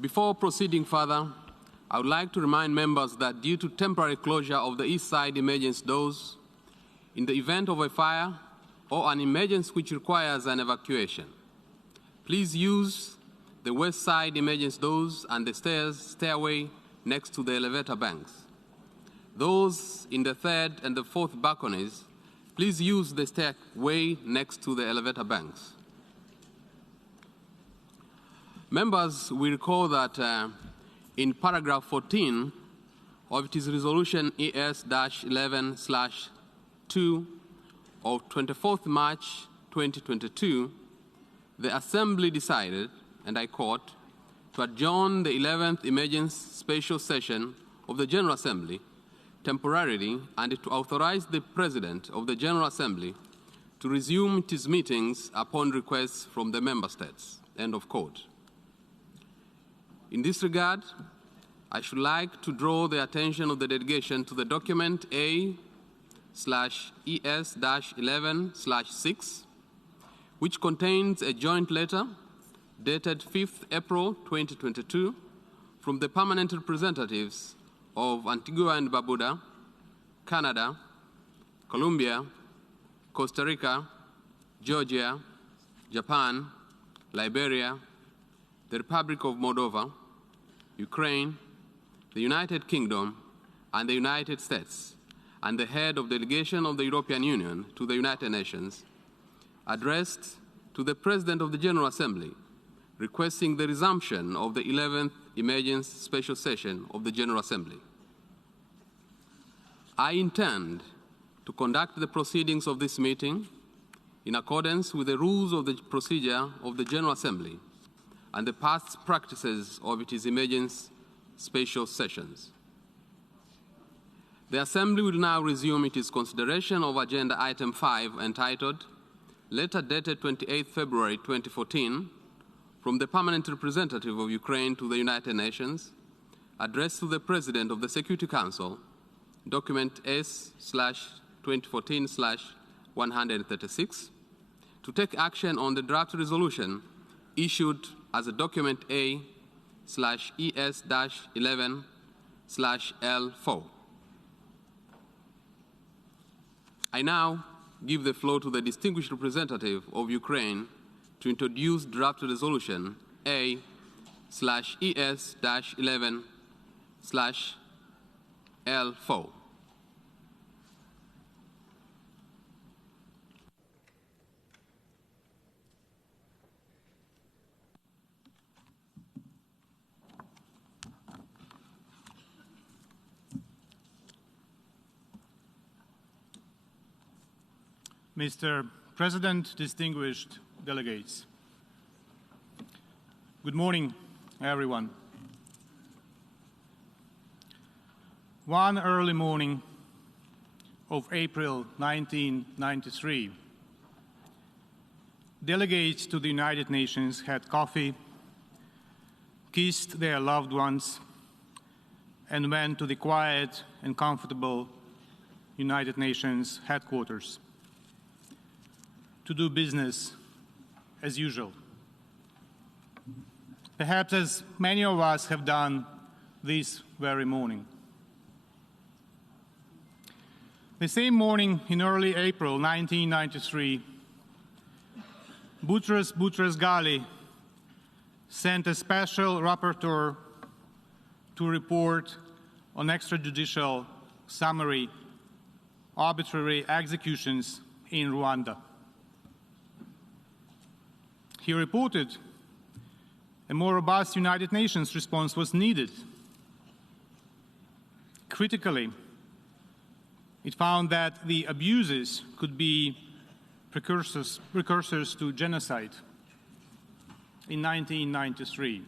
Before proceeding further, I would like to remind members that due to temporary closure of the east side emergency doors, in the event of a fire or an emergency which requires an evacuation, please use the west side emergency doors and the stairway next to the elevator banks. Those in the third and the fourth balconies, please use the stairway next to the elevator banks. Members will recall that in paragraph 14 of its resolution ES-11/2 of 24th March 2022, the Assembly decided, and I quote, to adjourn the 11th emergency special session of the General Assembly temporarily and to authorize the President of the General Assembly to resume its meetings upon request from the Member States, end of quote. In this regard, I should like to draw the attention of the delegation to the document A/ES-11/6, which contains a joint letter dated 5th April 2022 from the permanent representatives of Antigua and Barbuda, Canada, Colombia, Costa Rica, Georgia, Japan, Liberia, the Republic of Moldova, Ukraine, the United Kingdom, and the United States, and the head of delegation of the European Union to the United Nations, addressed to the President of the General Assembly, requesting the resumption of the 11th emergency special session of the General Assembly. I intend to conduct the proceedings of this meeting in accordance with the rules of the procedure of the General Assembly and the past practices of its emergency special sessions. The Assembly will now resume its consideration of Agenda Item 5, entitled Letter dated 28 February 2014 from the Permanent Representative of Ukraine to the United Nations, addressed to the President of the Security Council, document S/2014/136, to take action on the draft resolution issued as a document A/ES-11/L4. I now give the floor to the distinguished representative of Ukraine to introduce draft resolution A/ES-11/L4. Mr. President, distinguished delegates. Good morning, everyone. One early morning of April 1993, delegates to the United Nations had coffee, kissed their loved ones, and went to the quiet and comfortable United Nations headquarters to do business as usual. Perhaps as many of us have done this very morning. The same morning in early April 1993, Boutros Ghali sent a special rapporteur to report on extrajudicial summary arbitrary executions in Rwanda. He reported a more robust United Nations response was needed. Critically, it found that the abuses could be precursors to genocide in 1993.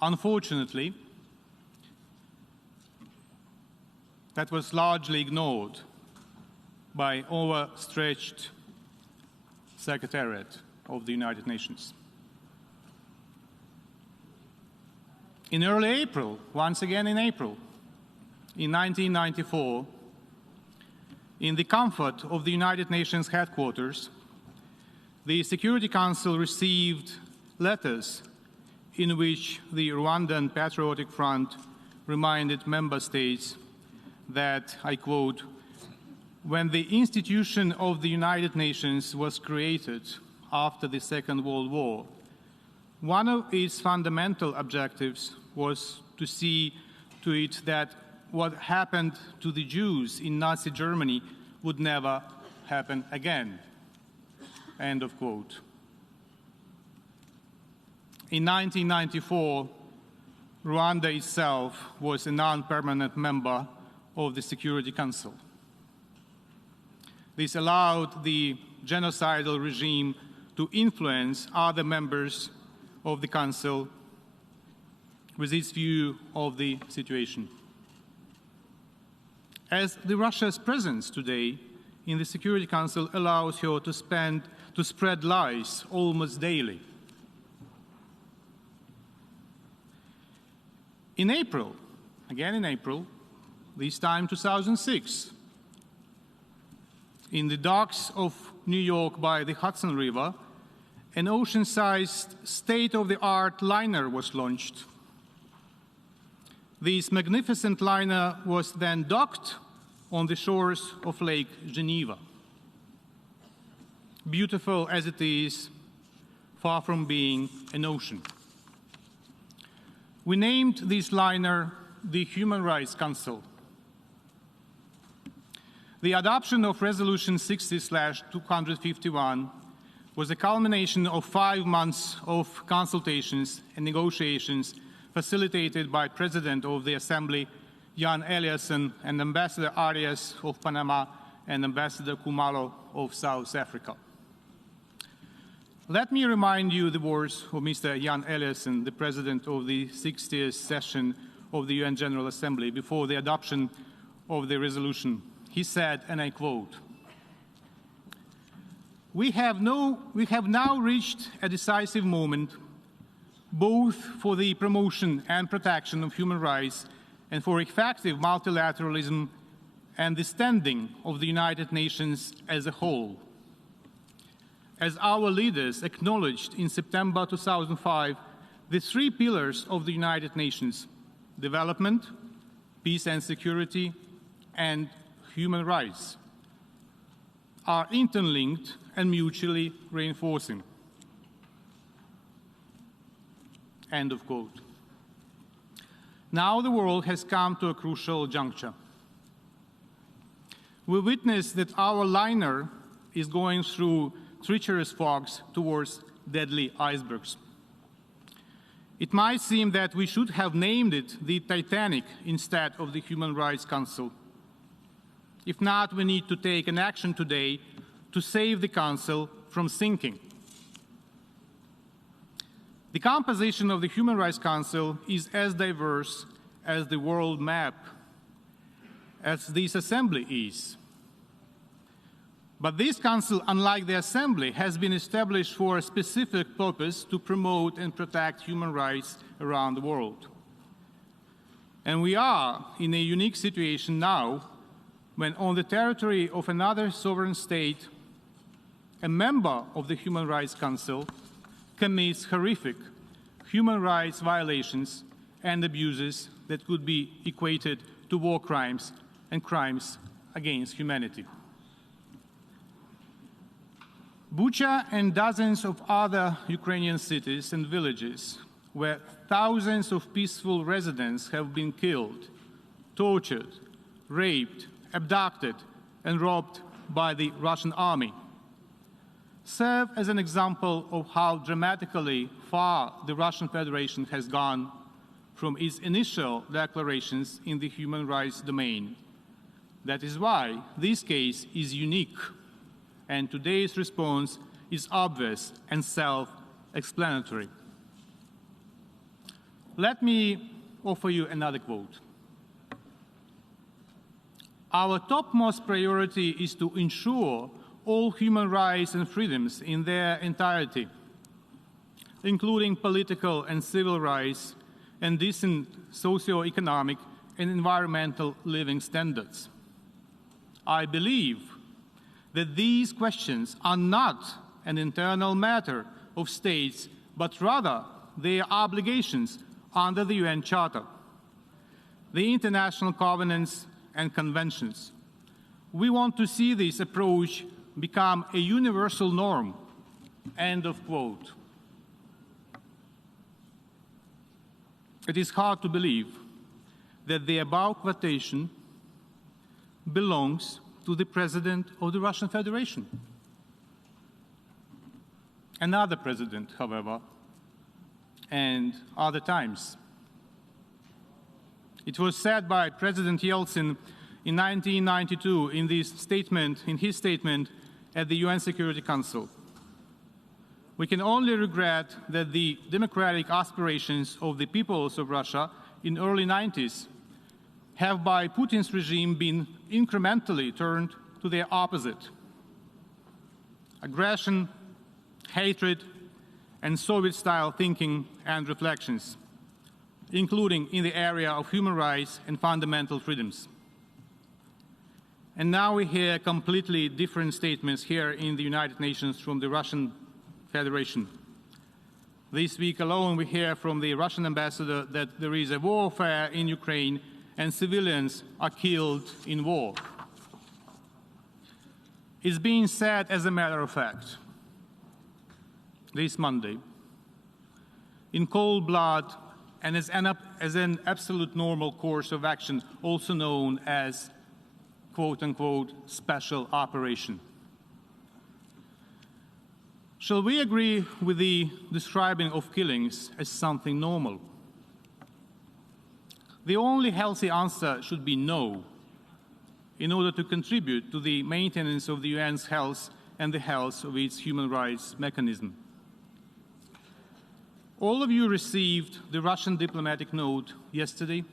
Unfortunately, that was largely ignored by overstretched Secretariat of the United Nations. In early April, once again in April, in 1994, in the comfort of the United Nations headquarters, the Security Council received letters in which the Rwandan Patriotic Front reminded member states that, I quote, "When the institution of the United Nations was created after the Second World War, one of its fundamental objectives was to see to it that what happened to the Jews in Nazi Germany would never happen again." End of quote. In 1994, Rwanda itself was a non-permanent member of the Security Council. This allowed the genocidal regime to influence other members of the Council with its view of the situation. As Russia's presence today in the Security Council allows her to spread lies almost daily. In April, again in April, this time 2006, in the docks of New York by the Hudson River, an ocean-sized, state-of-the-art liner was launched. This magnificent liner was then docked on the shores of Lake Geneva. Beautiful as it is, far from being an ocean. We named this liner the Human Rights Council. The adoption of Resolution 60/251 was a culmination of 5 months of consultations and negotiations facilitated by President of the Assembly, Jan Eliasson, and Ambassador Arias of Panama and Ambassador Kumalo of South Africa. Let me remind you the words of Mr. Jan Eliasson, the President of the 60th session of the UN General Assembly, before the adoption of the resolution. He said, and I quote, we have now reached a decisive moment, both for the promotion and protection of human rights and for effective multilateralism and the standing of the United Nations as a whole. As our leaders acknowledged in September 2005, the 3 pillars of the United Nations, development, peace and security, and human rights, are interlinked and mutually reinforcing. End of quote. Now the world has come to a crucial juncture. We witness that our liner is going through treacherous fogs towards deadly icebergs. It might seem that we should have named it the Titanic instead of the Human Rights Council. If not, we need to take an action today to save the Council from sinking. The composition of the Human Rights Council is as diverse as the world map, as this Assembly is. But this Council, unlike the Assembly, has been established for a specific purpose to promote and protect human rights around the world. And we are in a unique situation now when on the territory of another sovereign state, a member of the Human Rights Council commits horrific human rights violations and abuses that could be equated to war crimes and crimes against humanity. Bucha and dozens of other Ukrainian cities and villages where thousands of peaceful residents have been killed, tortured, raped, abducted, and robbed by the Russian army serve as an example of how dramatically far the Russian Federation has gone from its initial declarations in the human rights domain. That is why this case is unique, and today's response is obvious and self-explanatory. Let me offer you another quote. Our topmost priority is to ensure all human rights and freedoms in their entirety, including political and civil rights and decent socio-economic and environmental living standards. I believe that these questions are not an internal matter of states but rather their obligations under the UN Charter, the international covenants and conventions. We want to see this approach become a universal norm. End of quote. It is hard to believe that the above quotation belongs to the President of the Russian Federation. Another president, however, and other times. It was said by President Yeltsin in 1992 in his statement at the UN Security Council. We can only regret that the democratic aspirations of the peoples of Russia in the early 90s have by Putin's regime been incrementally turned to their opposite. Aggression, hatred, and Soviet-style thinking and reflections, including in the area of human rights and fundamental freedoms. And now we hear completely different statements here in the United Nations from the Russian Federation. This week alone, we hear from the Russian ambassador that there is a warfare in Ukraine and civilians are killed in war. It's being said as a matter of fact this Monday, in cold blood and as an absolute normal course of action, also known as quote-unquote special operation. Shall we agree with the describing of killings as something normal? The only healthy answer should be no, in order to contribute to the maintenance of the UN's health and the health of its human rights mechanism. All of you received the Russian diplomatic note yesterday,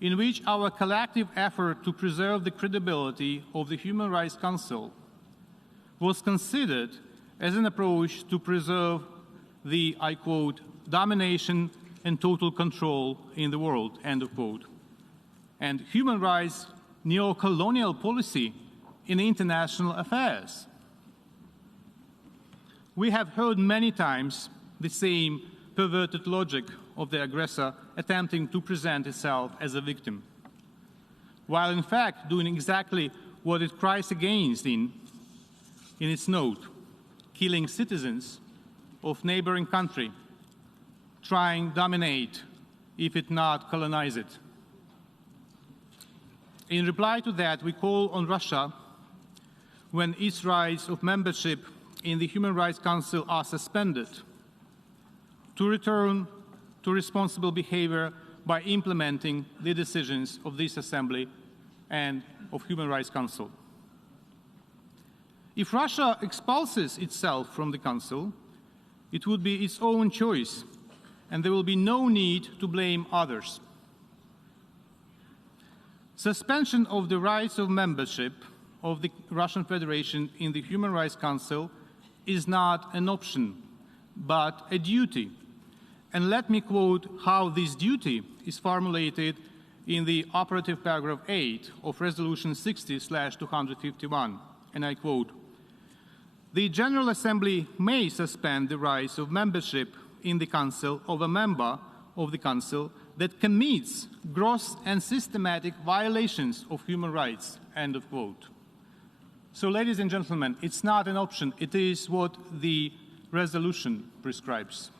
in which our collective effort to preserve the credibility of the Human Rights Council was considered as an approach to preserve the, I quote, domination and total control in the world, end of quote, and human rights neo-colonial policy in international affairs. We have heard many times the same perverted logic of the aggressor attempting to present itself as a victim, while in fact doing exactly what it cries against in its note, killing citizens of neighboring country, trying to dominate, if it not colonize it. In reply to that, we call on Russia, when its rights of membership in the Human Rights Council are suspended, to return to responsible behavior by implementing the decisions of this Assembly and of Human Rights Council. If Russia expulses itself from the Council, it would be its own choice, and there will be no need to blame others. Suspension of the rights of membership of the Russian Federation in the Human Rights Council is not an option, but a duty. And let me quote how this duty is formulated in the operative paragraph 8 of Resolution 60/251, and I quote, "The General Assembly may suspend the rights of membership in the Council of a member of the Council that commits gross and systematic violations of human rights," end of quote. So, ladies and gentlemen, it's not an option, it is what the resolution prescribes.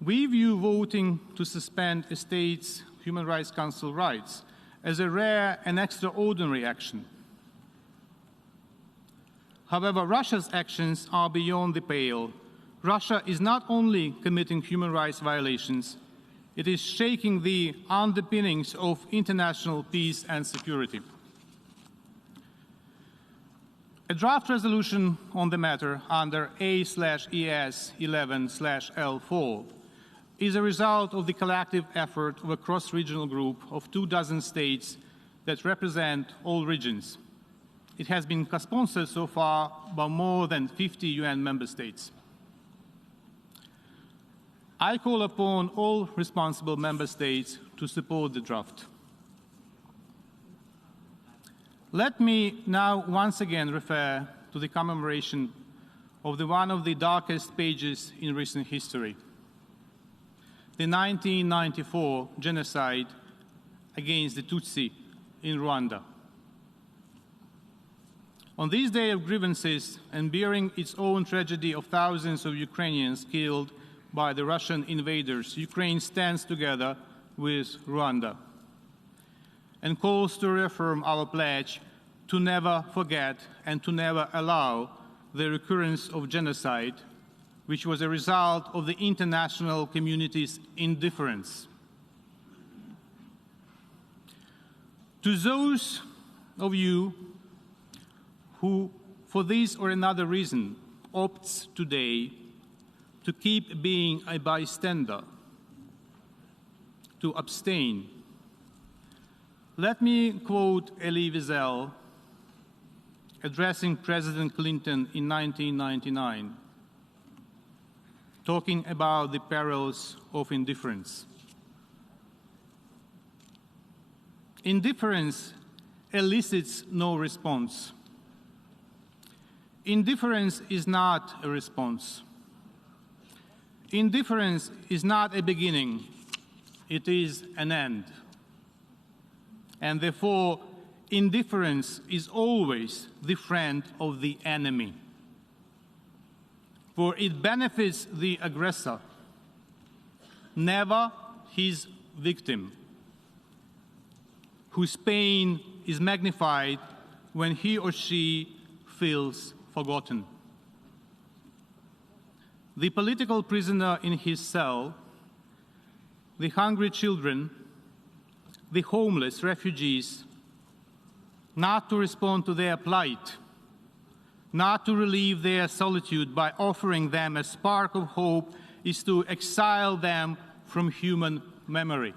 We view voting to suspend a state's Human Rights Council rights as a rare and extraordinary action. However, Russia's actions are beyond the pale. Russia is not only committing human rights violations, it is shaking the underpinnings of international peace and security. A draft resolution on the matter under A/ES 11/L4 is a result of the collective effort of a cross-regional group of 24 states that represent all regions. It has been co-sponsored so far by more than 50 UN member states. I call upon all responsible member states to support the draft. Let me now once again refer to the commemoration of one of the darkest pages in recent history, the 1994 genocide against the Tutsi in Rwanda. On this day of grievances and bearing its own tragedy of thousands of Ukrainians killed by the Russian invaders, Ukraine stands together with Rwanda and calls to reaffirm our pledge to never forget and to never allow the recurrence of genocide, which was a result of the international community's indifference. To those of you who, for this or another reason, opts today to keep being a bystander, to abstain, let me quote Elie Wiesel addressing President Clinton in 1999, talking about the perils of indifference. Indifference elicits no response. Indifference is not a response. Indifference is not a beginning, it is an end. And therefore, indifference is always the friend of the enemy, for it benefits the aggressor, never his victim, whose pain is magnified when he or she feels forgotten. The political prisoner in his cell, the hungry children, the homeless refugees, not to respond to their plight, not to relieve their solitude by offering them a spark of hope, is to exile them from human memory.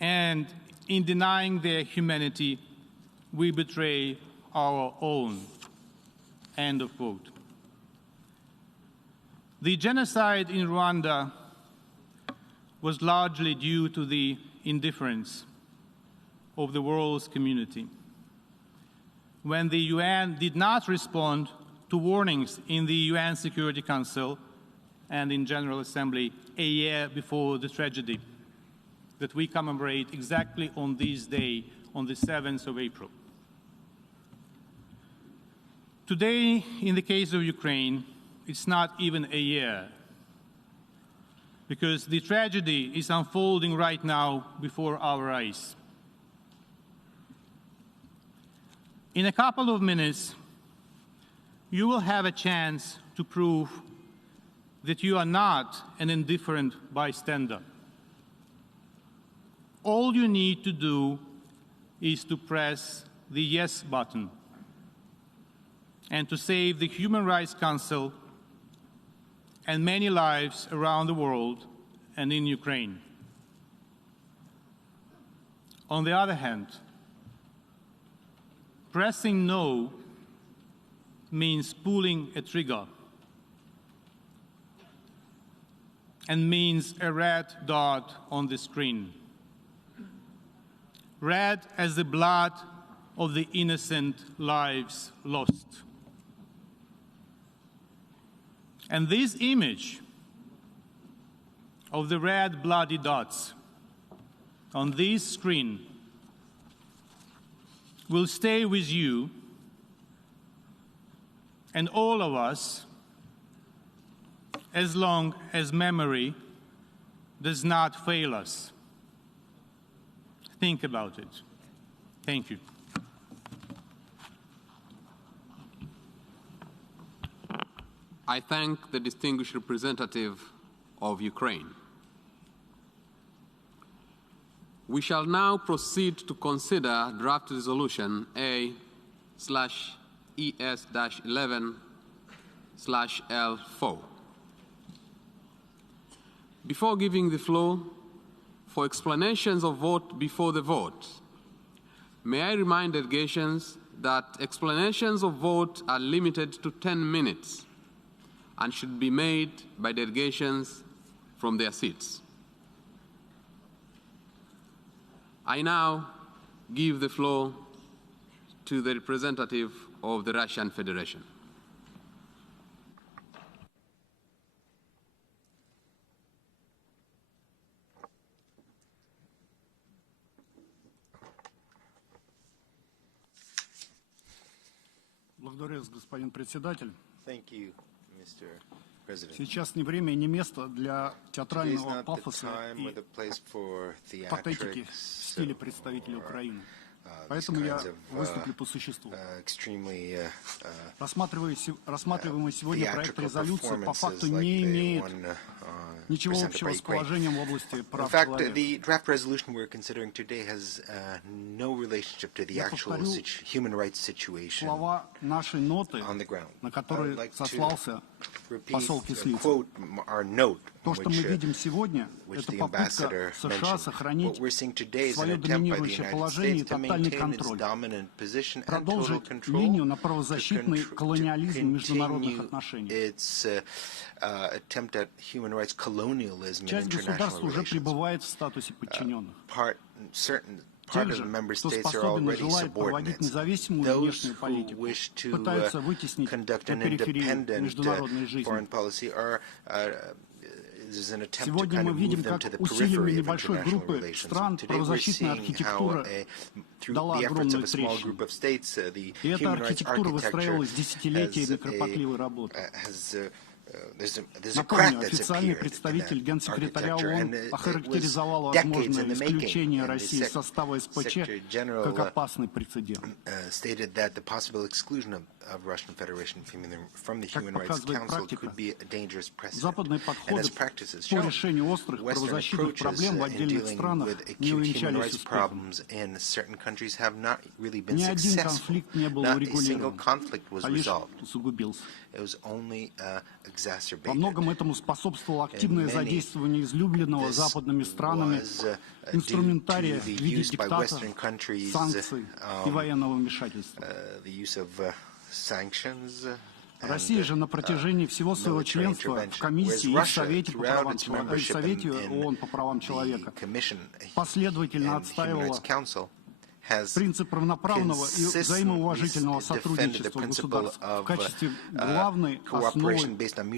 And in denying their humanity, we betray our own. End of quote. The genocide in Rwanda was largely due to the indifference of the world's community. When the UN did not respond to warnings in the UN Security Council and in General Assembly a year before the tragedy that we commemorate exactly on this day, on the 7th of April. Today, in the case of Ukraine, it's not even a year, because the tragedy is unfolding right now before our eyes. In a couple of minutes, you will have a chance to prove that you are not an indifferent bystander. All you need to do is to press the yes button and to save the Human Rights Council and many lives around the world and in Ukraine. On the other hand, pressing no means pulling a trigger and means a red dot on the screen. Red as the blood of the innocent lives lost. And this image of the red bloody dots on this screen will stay with you and all of us as long as memory does not fail us. Think about it. Thank you. I thank the distinguished representative of Ukraine. We shall now proceed to consider draft resolution A/ES-11/L4. Before giving the floor for explanations of vote before the vote, may I remind delegations that explanations of vote are limited to 10 minutes and should be made by delegations from their seats. I now give the floor to the representative of the Russian Federation. Благодарю вас, господин председатель. Thank you, Mr. President. Сейчас не время и не место для Today is театрального not the пафоса time or и the place for патетики в стиле представителей Украины. Поэтому я выступлю по существу. Рассматриваемый сегодня проект резолюции по факту не имеет ничего общего с положением в области прав человека. The draft resolution we're considering today has no relationship to the actual human rights situation Слова нашей ноты, on the ground. на которые сослался посол Кислицын. Quote our note, То, что мы видим сегодня, это попытка США сохранить свое доминирующее положение и тотальный контроль, продолжить линию на правозащитный колониализм международных отношений. Часть государств уже пребывает в статусе подчиненных. Те же, кто способен и желает проводить независимую внешнюю политику, пытаются вытеснить на периферию международной жизни. Сегодня мы видим, как усилиями небольшой группы стран правозащитная архитектура дала огромную трещину. И эта архитектура выстраивалась десятилетиями кропотливой работы. Напомню, официальный представитель генсекретаря ООН охарактеризовал возможное исключение России из состава СПЧ как опасный прецедент. Как показывает практика, западные подходы по решению острых правозащитных проблем в отдельных странах не увенчались успехом. Ни один конфликт не был урегулирован, а лишь усугубился. Во многом этому способствовало активное задействование излюбленного западными странами инструментария в виде диктата, санкций и военного вмешательства. Россия же на протяжении всего своего членства в комиссии и в Совете ООН по правам человека последовательно отстаивала принцип равноправного и взаимоуважительного сотрудничества государств в качестве главной основы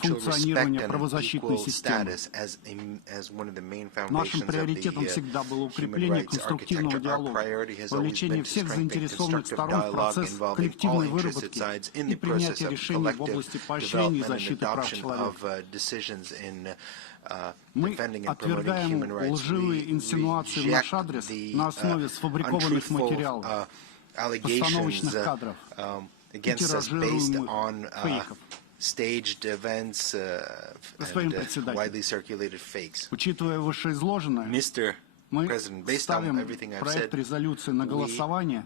функционирования правозащитной системы. Нашим приоритетом всегда было укрепление конструктивного диалога, вовлечение всех заинтересованных сторон в процесс коллективной выработки и принятия решений в области поощрения и защиты прав человека. Мы отвергаем лживые инсинуации в наш адрес на основе сфабрикованных материалов, постановочных кадров и тиражируемых фейков. Господин председатель, учитывая вышеизложенное, мы ставим проект резолюции на голосование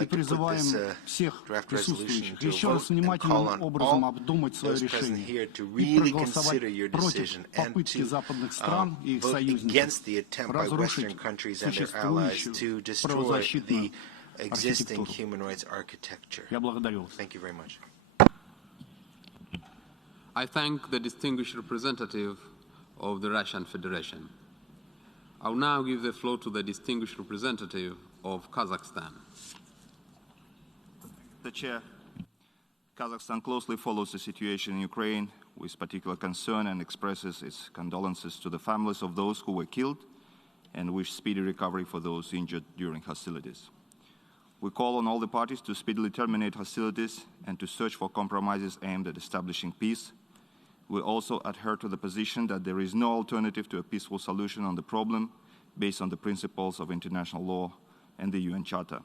и призываем всех присутствующих еще раз внимательным образом обдумать свое решение и проголосовать против попытки западных стран и их союзников разрушить существующую правозащитную архитектуру. Я благодарю вас. I thank the distinguished representative of the Russian Federation. I will now give the floor to the distinguished representative of Kazakhstan. The Chair, Kazakhstan closely follows the situation in Ukraine with particular concern and expresses its condolences to the families of those who were killed and wish speedy recovery for those injured during hostilities. We call on all the parties to speedily terminate hostilities and to search for compromises aimed at establishing peace. We also adhere to the position that there is no alternative to a peaceful solution on the problem based on the principles of international law and the UN Charter.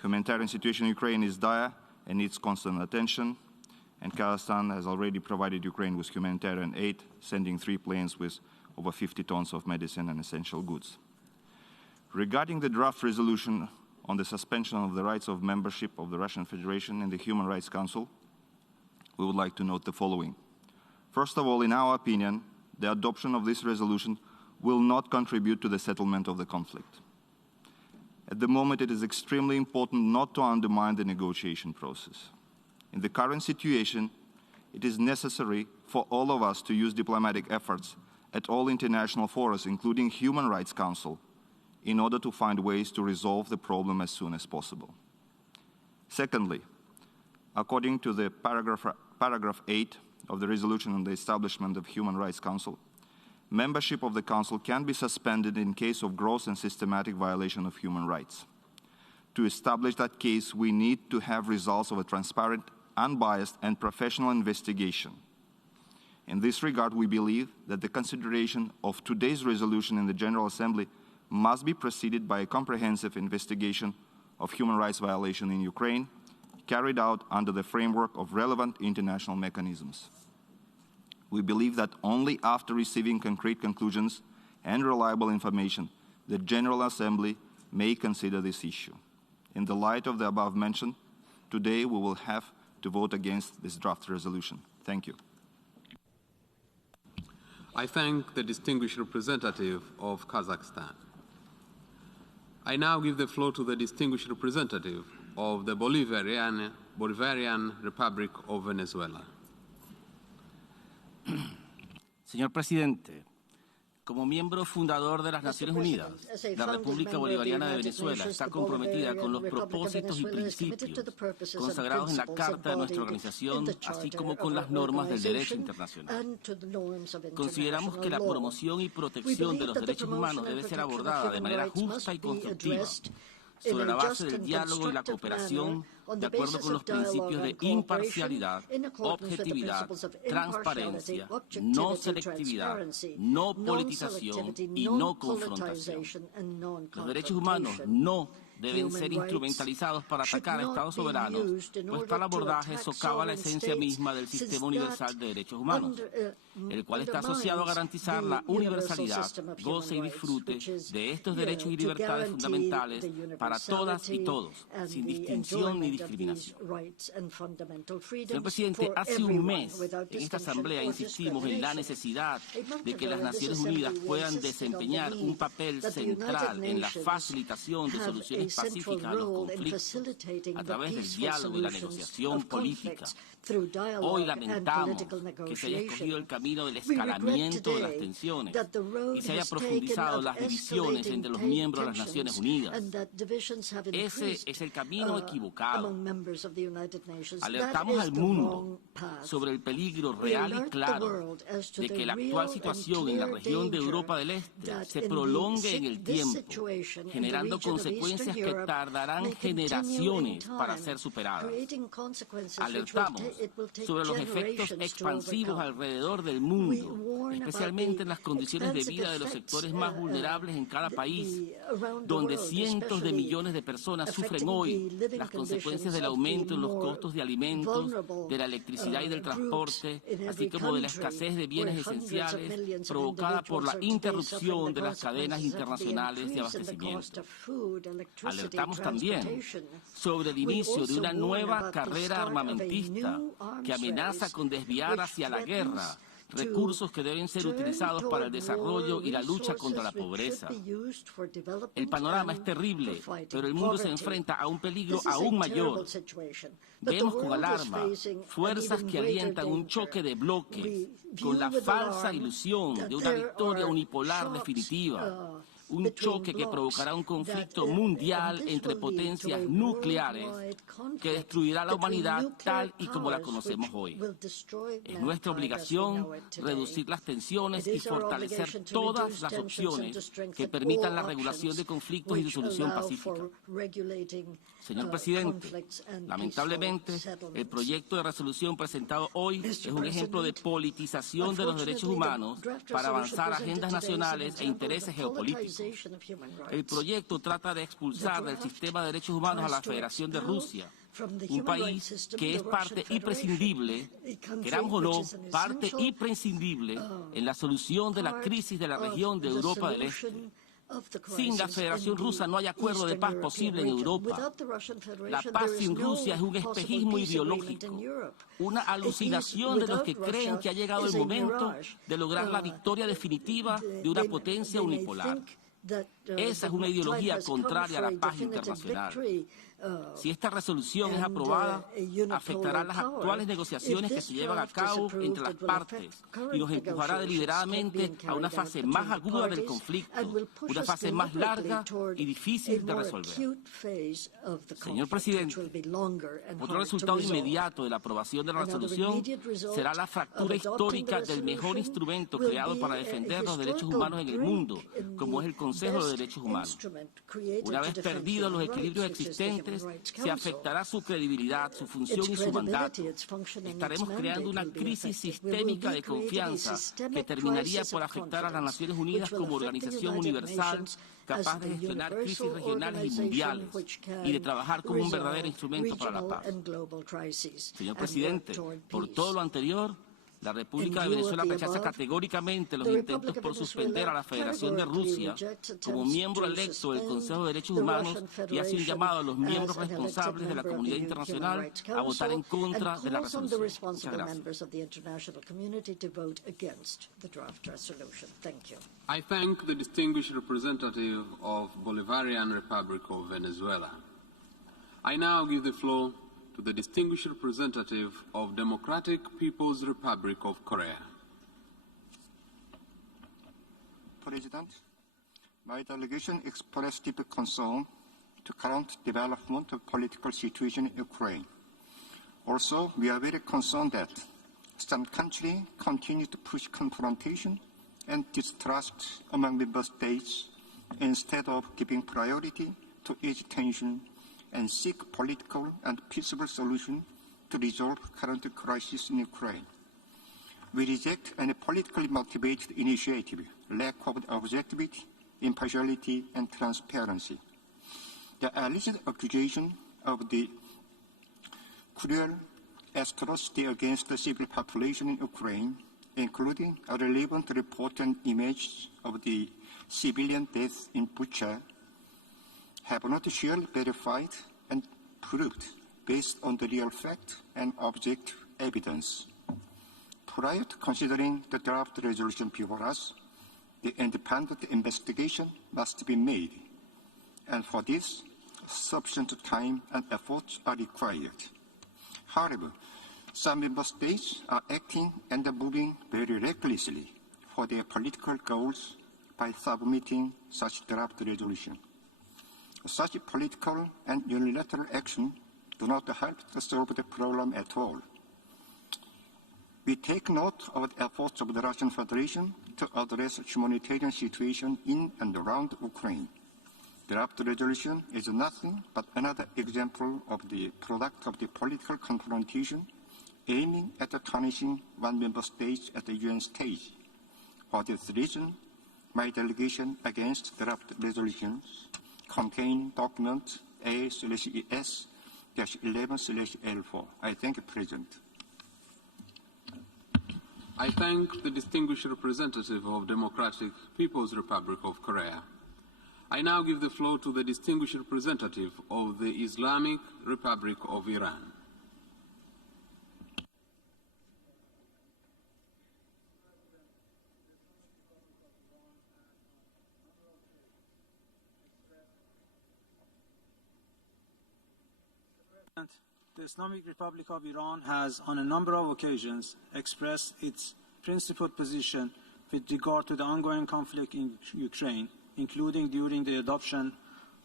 Humanitarian situation in Ukraine is dire and needs constant attention, and Kazakhstan has already provided Ukraine with humanitarian aid, sending 3 planes with over 50 tons of medicine and essential goods. Regarding the draft resolution on the suspension of the rights of membership of the Russian Federation in the Human Rights Council, we would like to note the following. First of all, in our opinion, the adoption of this resolution will not contribute to the settlement of the conflict. At the moment, it is extremely important not to undermine the negotiation process. In the current situation, it is necessary for all of us to use diplomatic efforts at all international forums, including Human Rights Council, in order to find ways to resolve the problem as soon as possible. Secondly, according to the paragraph 8 of the resolution on the establishment of Human Rights Council, membership of the Council can be suspended in case of gross and systematic violation of human rights. To establish that case, we need to have results of a transparent, unbiased, and professional investigation. In this regard, we believe that the consideration of today's resolution in the General Assembly must be preceded by a comprehensive investigation of human rights violation in Ukraine, carried out under the framework of relevant international mechanisms. We believe that only after receiving concrete conclusions and reliable information, the General Assembly may consider this issue. In the light of the above mentioned, today we will have to vote against this draft resolution. Thank you. I thank the distinguished representative of Kazakhstan. I now give the floor to the distinguished representative of the Bolivarian Republic of Venezuela. Señor Presidente, como miembro fundador de las Naciones Unidas, la República Bolivariana de Venezuela está comprometida con los propósitos y principios consagrados en la Carta de nuestra organización, así como con las normas del derecho internacional. Consideramos que la promoción y protección de los derechos humanos debe ser abordada de manera justa y constructiva, sobre la base del diálogo y la cooperación, de acuerdo con los principios de imparcialidad, objetividad, transparencia, no selectividad, no politización y no confrontación. Los derechos humanos no deben ser instrumentalizados para atacar a Estados soberanos, pues tal abordaje socava la esencia misma del sistema universal de derechos humanos, el cual está asociado a garantizar la universalidad, goce y disfrute de estos derechos y libertades fundamentales para todas y todos, sin distinción ni discriminación. Señor Presidente, hace un mes en esta Asamblea insistimos en la necesidad de que las Naciones Unidas puedan desempeñar un papel central en la facilitación de soluciones pacíficas a los conflictos a través del diálogo y la negociación política. Hoy lamentamos que se haya escogido el camino del escalamiento de las tensiones y se haya profundizado las divisiones entre los miembros de las Naciones Unidas. Ese es el camino equivocado. Alertamos al mundo sobre el peligro real y claro de que la actual situación en la región de Europa del Este se prolongue en el tiempo, generando consecuencias que tardarán generaciones para ser superadas. Alertamos sobre los efectos expansivos alrededor del mundo, especialmente en las condiciones de vida de los sectores más vulnerables en cada país, donde cientos de millones de personas sufren hoy las consecuencias del aumento en los costos de alimentos, de la electricidad y del transporte, así como de la escasez de bienes esenciales provocada por la interrupción de las cadenas internacionales de abastecimiento. Alertamos también sobre el inicio de una nueva carrera armamentista que amenaza con desviar hacia la guerra recursos que deben ser utilizados para el desarrollo y la lucha contra la pobreza. El panorama es terrible, pero el mundo se enfrenta a un peligro aún mayor. Vemos con alarma fuerzas que alientan un choque de bloques con la falsa ilusión de una victoria unipolar definitiva. Un choque que provocará un conflicto mundial entre potencias nucleares que destruirá la humanidad tal y como la conocemos hoy. Es nuestra obligación reducir las tensiones y fortalecer todas las opciones que permitan la regulación de conflictos y su solución pacífica. Señor Presidente, lamentablemente, el proyecto de resolución presentado hoy es un ejemplo de politización de los derechos humanos para avanzar agendas nacionales e intereses geopolíticos. El proyecto trata de expulsar del sistema de derechos humanos a la Federación de Rusia, un país que es parte imprescindible, queramos o no, parte imprescindible en la solución de la crisis de la región de Europa del Este. Sin la Federación Rusa no hay acuerdo de paz posible en Europa. La paz sin Rusia es un espejismo ideológico, una alucinación de los que creen que ha llegado el momento de lograr la victoria definitiva de una potencia unipolar. Esa es una ideología contraria a la paz internacional. Si esta resolución es aprobada, afectará las actuales negociaciones que se llevan a cabo entre las partes y los empujará deliberadamente a una fase más aguda del conflicto, una fase más larga y difícil de resolver. Señor Presidente, otro resultado inmediato de la aprobación de la resolución será la fractura histórica del mejor instrumento creado para defender los derechos humanos en el mundo, como es el Consejo de Derechos Humanos. Una vez perdidos los equilibrios existentes, se afectará su credibilidad, su función y su mandato. Estaremos creando una crisis sistémica de confianza que terminaría por afectar a las Naciones Unidas como organización universal capaz de gestionar crisis regionales y mundiales y de trabajar como un verdadero instrumento para la paz. Señor Presidente, por todo lo anterior, la República de Venezuela rechaza categóricamente los intentos por suspender a la Federación de Rusia como miembro electo del Consejo de Derechos Humanos y hace un llamado a los miembros responsables de la comunidad internacional a votar en contra de la resolución. Muchas gracias. I thank the distinguished representative of Bolivarian Republic of Venezuela. I now give the floor to the distinguished representative of Democratic People's Republic of Korea. President, my delegation expressed deep concern to current development of political situation in Ukraine. Also, we are very concerned that some countries continue to push confrontation and distrust among member states instead of giving priority to ease tension and seek political and peaceful solution to resolve current crisis in Ukraine. We reject any politically motivated initiative, lack of objectivity, impartiality, and transparency. The alleged accusation of the cruel atrocity against the civil population in Ukraine, including a relevant report and images of the civilian deaths in Bucha, have not surely verified and proved based on the real fact and objective evidence. Prior to considering the draft resolution before us, the independent investigation must be made, and for this, sufficient time and efforts are required. However, some member states are acting and moving very recklessly for their political goals by submitting such draft resolution. Such political and unilateral action do not help to solve the problem at all. We take note of the efforts of the Russian Federation to address the humanitarian situation in and around Ukraine. Draft resolution is nothing but another example of the product of the political confrontation aiming at tarnishing one member state at the UN stage. For this reason, my delegation against draft resolutions contain document A/ES-11/L4. I thank you, President. I thank the distinguished representative of Democratic People's Republic of Korea. I now give the floor to the distinguished representative of the Islamic Republic of Iran. The Islamic Republic of Iran has, on a number of occasions, expressed its principled position with regard to the ongoing conflict in Ukraine, including during the adoption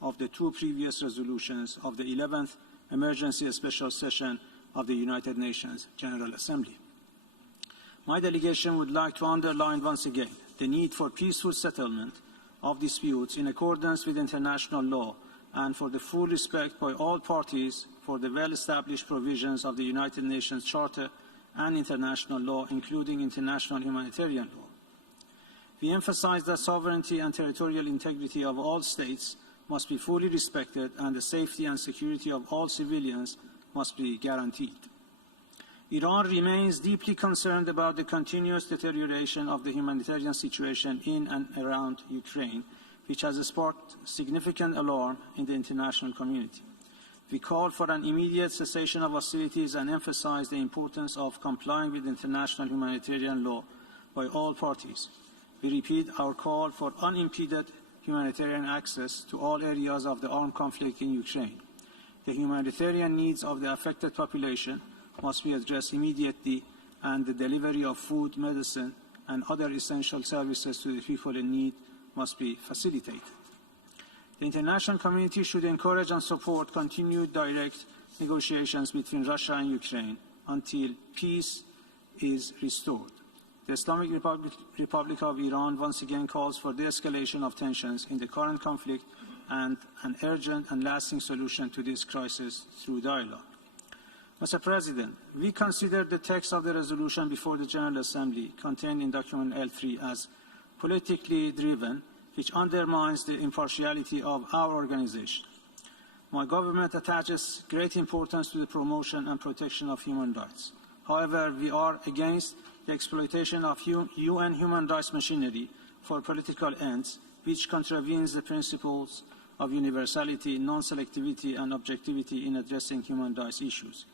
of the two previous resolutions of the 11th Emergency Special Session of the United Nations General Assembly. My delegation would like to underline once again the need for peaceful settlement of disputes in accordance with international law and for the full respect by all parties for the well-established provisions of the United Nations Charter and international law, including international humanitarian law. We emphasize that sovereignty and territorial integrity of all states must be fully respected and the safety and security of all civilians must be guaranteed. Iran remains deeply concerned about the continuous deterioration of the humanitarian situation in and around Ukraine, which has sparked significant alarm in the international community. We call for an immediate cessation of hostilities and emphasize the importance of complying with international humanitarian law by all parties. We repeat our call for unimpeded humanitarian access to all areas of the armed conflict in Ukraine. The humanitarian needs of the affected population must be addressed immediately, and the delivery of food, medicine, and other essential services to the people in need must be facilitated. The international community should encourage and support continued direct negotiations between Russia and Ukraine until peace is restored. The Islamic Republic of Iran once again calls for de-escalation of tensions in the current conflict and an urgent and lasting solution to this crisis through dialogue. Mr. President, we consider the text of the resolution before the General Assembly contained in document L3 as politically driven, which undermines the impartiality of our organization. My government attaches great importance to the promotion and protection of human rights. However, we are against the exploitation of UN human rights machinery for political ends, which contravenes the principles of universality, non-selectivity, and objectivity in addressing human rights issues.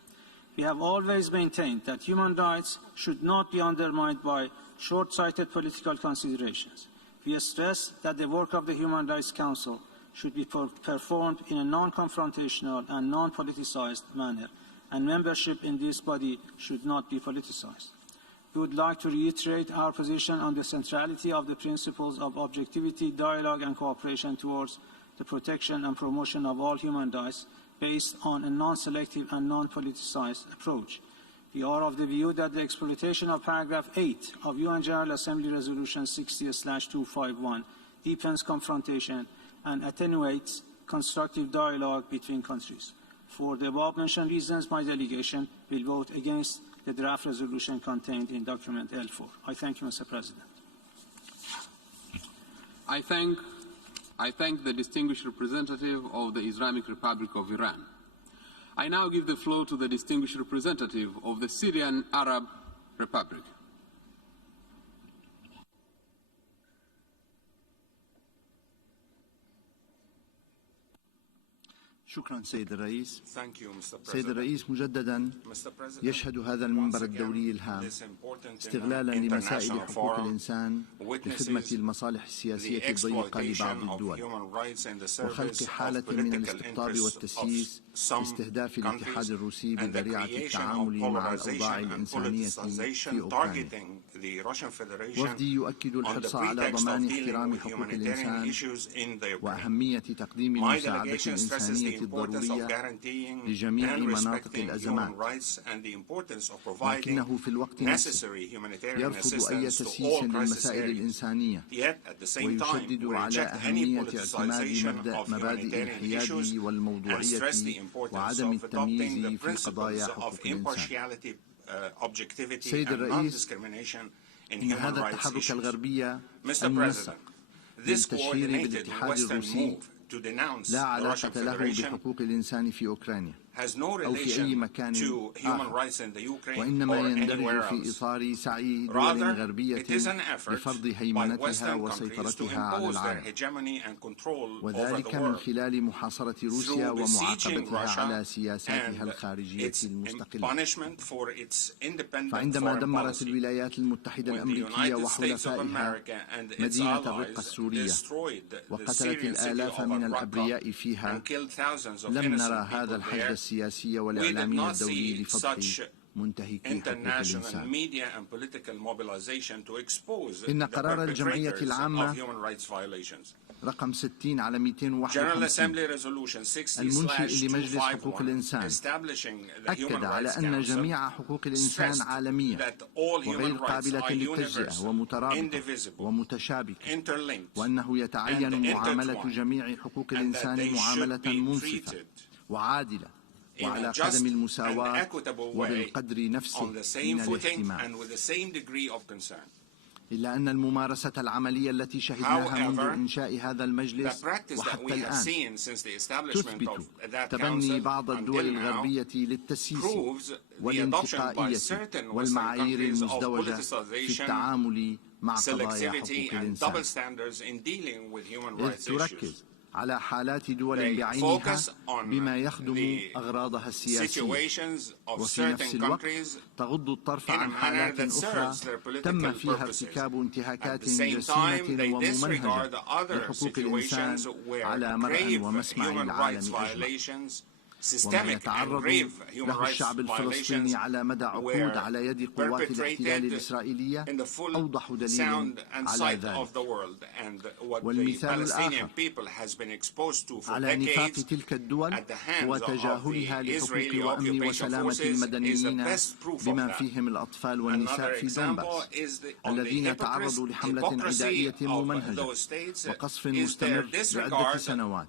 We have always maintained that human rights should not be undermined by short-sighted political considerations. We stress that the work of the Human Rights Council should be performed in a non-confrontational and non-politicized manner, and membership in this body should not be politicized. We would like to reiterate our position on the centrality of the principles of objectivity, dialogue, and cooperation towards the protection and promotion of all human rights based on a non-selective and non-politicized approach. We are of the view that the exploitation of paragraph 8 of UN General Assembly Resolution 60/251 deepens confrontation and attenuates constructive dialogue between countries. For the above-mentioned reasons, my delegation will vote against the draft resolution contained in document L4. I thank you, Mr. President. I thank the distinguished representative of the Islamic Republic of Iran. I now give the floor to the distinguished representative of the Syrian Arab Republic. شكرا سيد الرئيس. سيد الرئيس مجددا يشهد هذا المنبر الدولي الهام استغلالا لمسائل حقوق الإنسان لخدمة المصالح السياسية الضيقة لبعض الدول وخلق حالة من الاستقطاب والتسييس باستهداف الاتحاد الروسي بذريعة التعامل مع الأوضاع الإنسانية في أوكرانيا. وفدي يؤكد الحرص على ضمان احترام حقوق الإنسان وأهمية تقديم المساعدة الإنسانية الضرورية لجميع مناطق الأزمات، لكنه في الوقت نفسه يرفض أي تسييس للمسائل الإنسانية ويشدد على أهمية اعتماد مبادئ الحياد والموضوعية وعدم التمييز في قضايا حقوق الإنسان. سيد الرئيس، إن هذا التحرك الغربي المنسق للتشهير بالاتحاد الروسي لا علاقة له بحقوق الإنسان في أوكرانيا أو في أي مكان آخر، وإنما يندرج في إطار سعي دول غربية لفرض هيمنتها وسيطرتها على العالم، وذلك من خلال محاصرة روسيا ومعاقبتها على سياساتها الخارجية المستقلة. فعندما دمرت الولايات المتحدة الأمريكية وحلفائها مدينة الرقة السورية وقتلت الآلاف من الأبرياء فيها، لم نرى هذا الحشد السياسي والإعلامي الدولي لفضح منتهكي حقوق الإنسان. إن قرار الجمعية العامة رقم 60 على 251 المنشئ لمجلس حقوق الإنسان أكد على أن جميع حقوق الإنسان عالمية وغير قابلة للتجزئة ومترابطة ومتشابكة، وأنه يتعين معاملة جميع حقوق الإنسان معاملة منصفة وعادلة وعلى قدم المساواة وبالقدر نفسه من الاهتمام. إلا أن الممارسة العملية التي شهدناها منذ إنشاء هذا المجلس وحتى الآن تثبت تبني بعض الدول الغربية للتسييس والانتقائية والمعايير المزدوجة في التعامل مع قضايا حقوق الإنسان، إذ تركز على حالات دول بعينها بما يخدم أغراضها السياسية، وفي نفس الوقت تغض الطرف عن حالات أخرى تم فيها ارتكاب انتهاكات جسيمة وممنهجة لحقوق الإنسان على مرأى ومسمع العالم أجمع. وما يتعرض له الشعب الفلسطيني على مدى عقود على يد قوات الاحتلال الإسرائيلية أوضح دليل على ذلك. والمثال الآخر على نفاق تلك الدول وتجاهلها لحقوق وأمن وسلامة المدنيين بما فيهم الأطفال والنساء في دونباس الذين تعرضوا لحملة عدائية ممنهجة وقصف مستمر لعدة سنوات.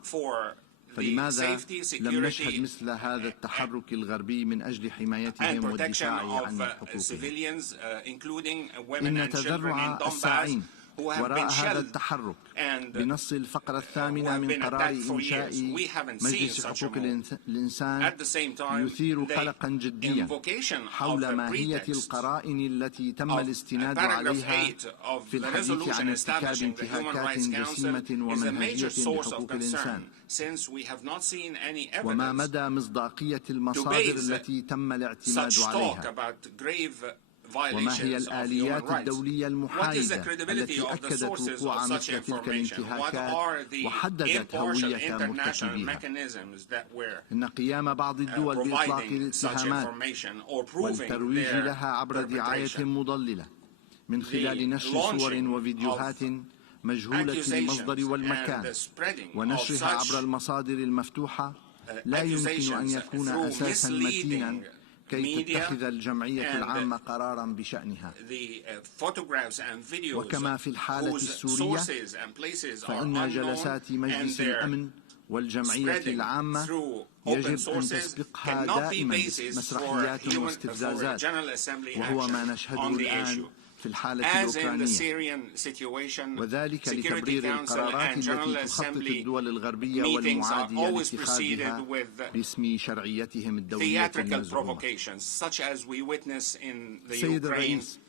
فلماذا لم نشهد مثل هذا التحرك الغربي من أجل حمايتهم والدفاع عن حقوقهم؟ إن تذرع الساعين وراء هذا التحرك بنص الفقرة الثامنة من قرار إنشاء مجلس حقوق الإنسان يثير قلقا جديا حول ماهية القرائن التي تم الاستناد عليها في الحديث عن ارتكاب انتهاكات جسيمة ومنهجية لحقوق الإنسان، وما مدى مصداقية المصادر التي تم الاعتماد عليها، وما هي الآليات الدولية المحايدة التي أكدت وقوع مثل تلك الانتهاكات وحددت هوية مرتكبيها. إن قيام بعض الدول بإطلاق الاتهامات والترويج لها عبر دعاية مضللة من خلال نشر صور وفيديوهات مجهولة المصدر والمكان ونشرها عبر المصادر المفتوحة لا يمكن أن يكون أساسا متينا كي تتخذ الجمعية العامة قرارا بشأنها. وكما في الحالة السورية فإن جلسات مجلس الأمن والجمعية العامة يجب أن تسبقها دائما مسرحيات واستفزازات، وهو ما نشهده الآن في الحالة الأوكرانية، وذلك لتبرير القرارات التي تخطط الدول الغربية والمعادية لاتخاذها باسم شرعيتهم الدولية المزعومة. سيد الرئيس،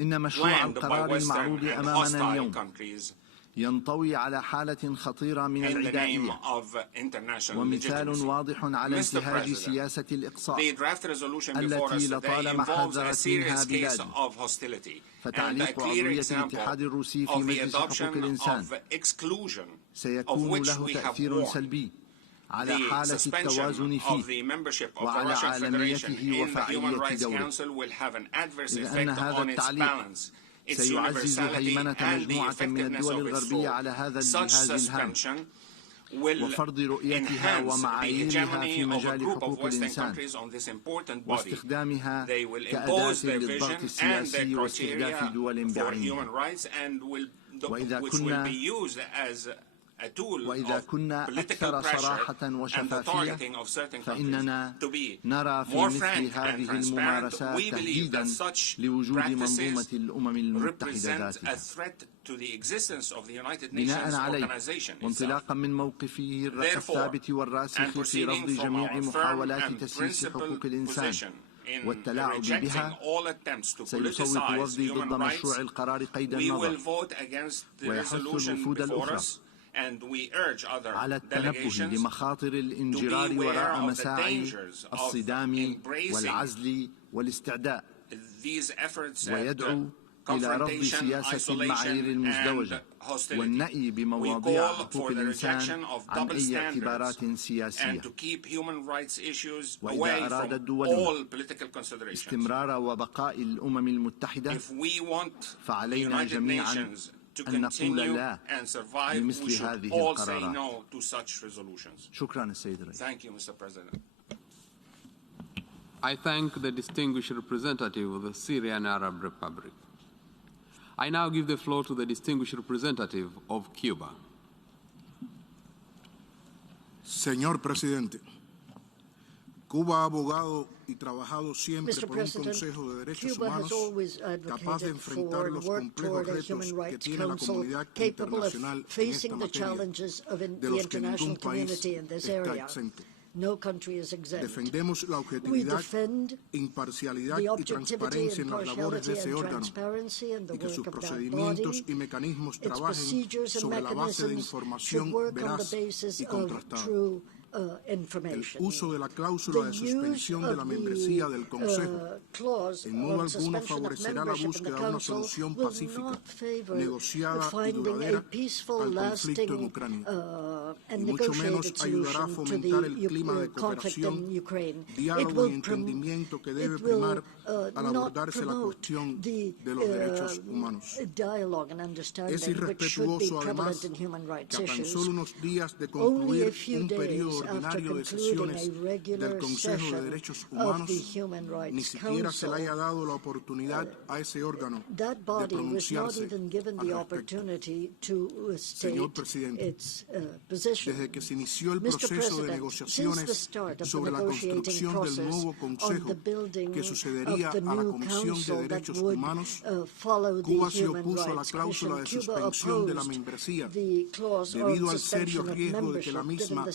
إن مشروع القرار المعروض أمامنا اليوم ينطوي على حالة خطيرة من العدائية ومثال واضح على انتهاج سياسة الإقصاء التي لطالما حذرت منها بلادي. فتعليق عضوية الاتحاد الروسي في مجلس حقوق الإنسان سيكون له تأثير سلبي على حالة التوازن فيه وعلى عالميته وفاعلية دوره، إذ أن هذا التعليق سيعزز هيمنة مجموعة من الدول الغربية على هذا الجهاز الهام وفرض رؤيتها ومعاييرها في مجال حقوق الإنسان واستخدامها كأداة للضغط السياسي واستهداف دول بعينها. وإذا كنا أكثر صراحة وشفافية فإننا نرى في مثل هذه الممارسات تهديدا لوجود منظومة الأمم المتحدة ذاتها. بناء عليه وانطلاقا من موقفه الثابت والراسخ في رفض جميع محاولات تسييس حقوق الإنسان والتلاعب بها، سيصوت وفدي ضد مشروع القرار قيد النظر ويحث الوفود الأخرى على التنبه لمخاطر الانجرار وراء مساعي الصدام والعزل والاستعداء، ويدعو إلى رفض سياسة المعايير المزدوجة والنأي بمواضيع حقوق الإنسان عن أي اعتبارات سياسية. وإذا أرادت دولنا استمرار وبقاء الأمم المتحدة فعلينا جميعا أن نقول لا لمثل هذه القرارات. شكرا السيد الرئيس. I thank the distinguished representative of the Syrian Arab Republic. I now give the floor to the distinguished representative of Cuba. Señor Presidente, Cuba ha abogado y trabajado siempre por un Consejo de Derechos Humanos capaz de enfrentar los complejos retos que tiene la comunidad internacional en esta materia, de los que ningún país está exento. Defendemos la objetividad, imparcialidad y transparencia en las labores de ese órgano y que sus procedimientos y mecanismos trabajen sobre la base de información veraz y contrastada. El uso de la cláusula de suspensión de la membresía del Consejo en modo alguno favorecerá la búsqueda de una solución pacífica, negociada y duradera al conflicto en Ucrania, y mucho menos ayudará a fomentar el clima de cooperación, diálogo y entendimiento que debe primar al abordarse la cuestión de los derechos humanos. Es irrespetuoso, además, que a tan solo unos días de concluir un periodo ordinario de sesiones del Consejo de Derechos Humanos, ni siquiera se le haya dado la oportunidad a ese órgano de pronunciarse al respecto. Señor Presidente, desde que se inició el proceso de negociaciones sobre la construcción del nuevo Consejo que sucedería a la Comisión de Derechos Humanos, Cuba se opuso a la cláusula de suspensión de la membresía debido al serio riesgo de que la misma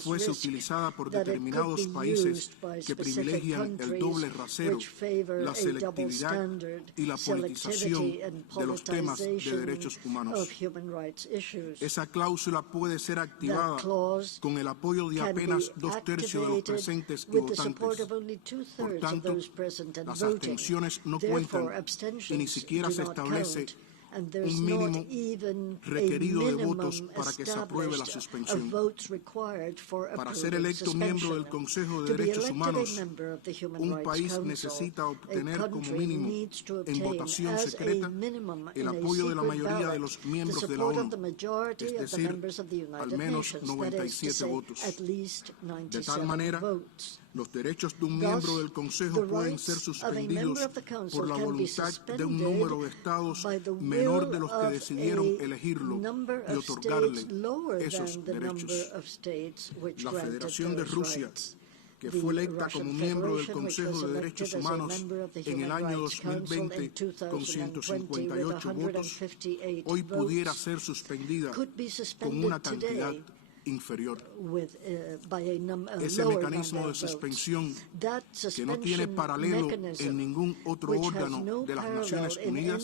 fuese utilizada por determinados países que privilegian el doble rasero, la selectividad y la politización de los temas de derechos humanos. Esa cláusula puede ser activada con el apoyo de apenas 2/3 de los presentes y votantes. Por tanto, las abstenciones no cuentan y ni siquiera se establece un mínimo requerido de votos para que se apruebe la suspensión. Para ser electo miembro del Consejo de Derechos Humanos, un país necesita obtener como mínimo en votación secreta el apoyo de la mayoría de los miembros de la ONU, es decir, al menos 97 votos. De tal manera, los derechos de un miembro del Consejo pueden ser suspendidos por la voluntad de un número de estados menor de los que decidieron elegirlo y otorgarle esos derechos. La Federación de Rusia, que fue electa como miembro del Consejo de Derechos Humanos en el año 2020 con 158 votos, hoy pudiera ser suspendida con una cantidad inferior. Ese mecanismo de suspensión, que no tiene paralelo en ningún otro órgano de las Naciones Unidas,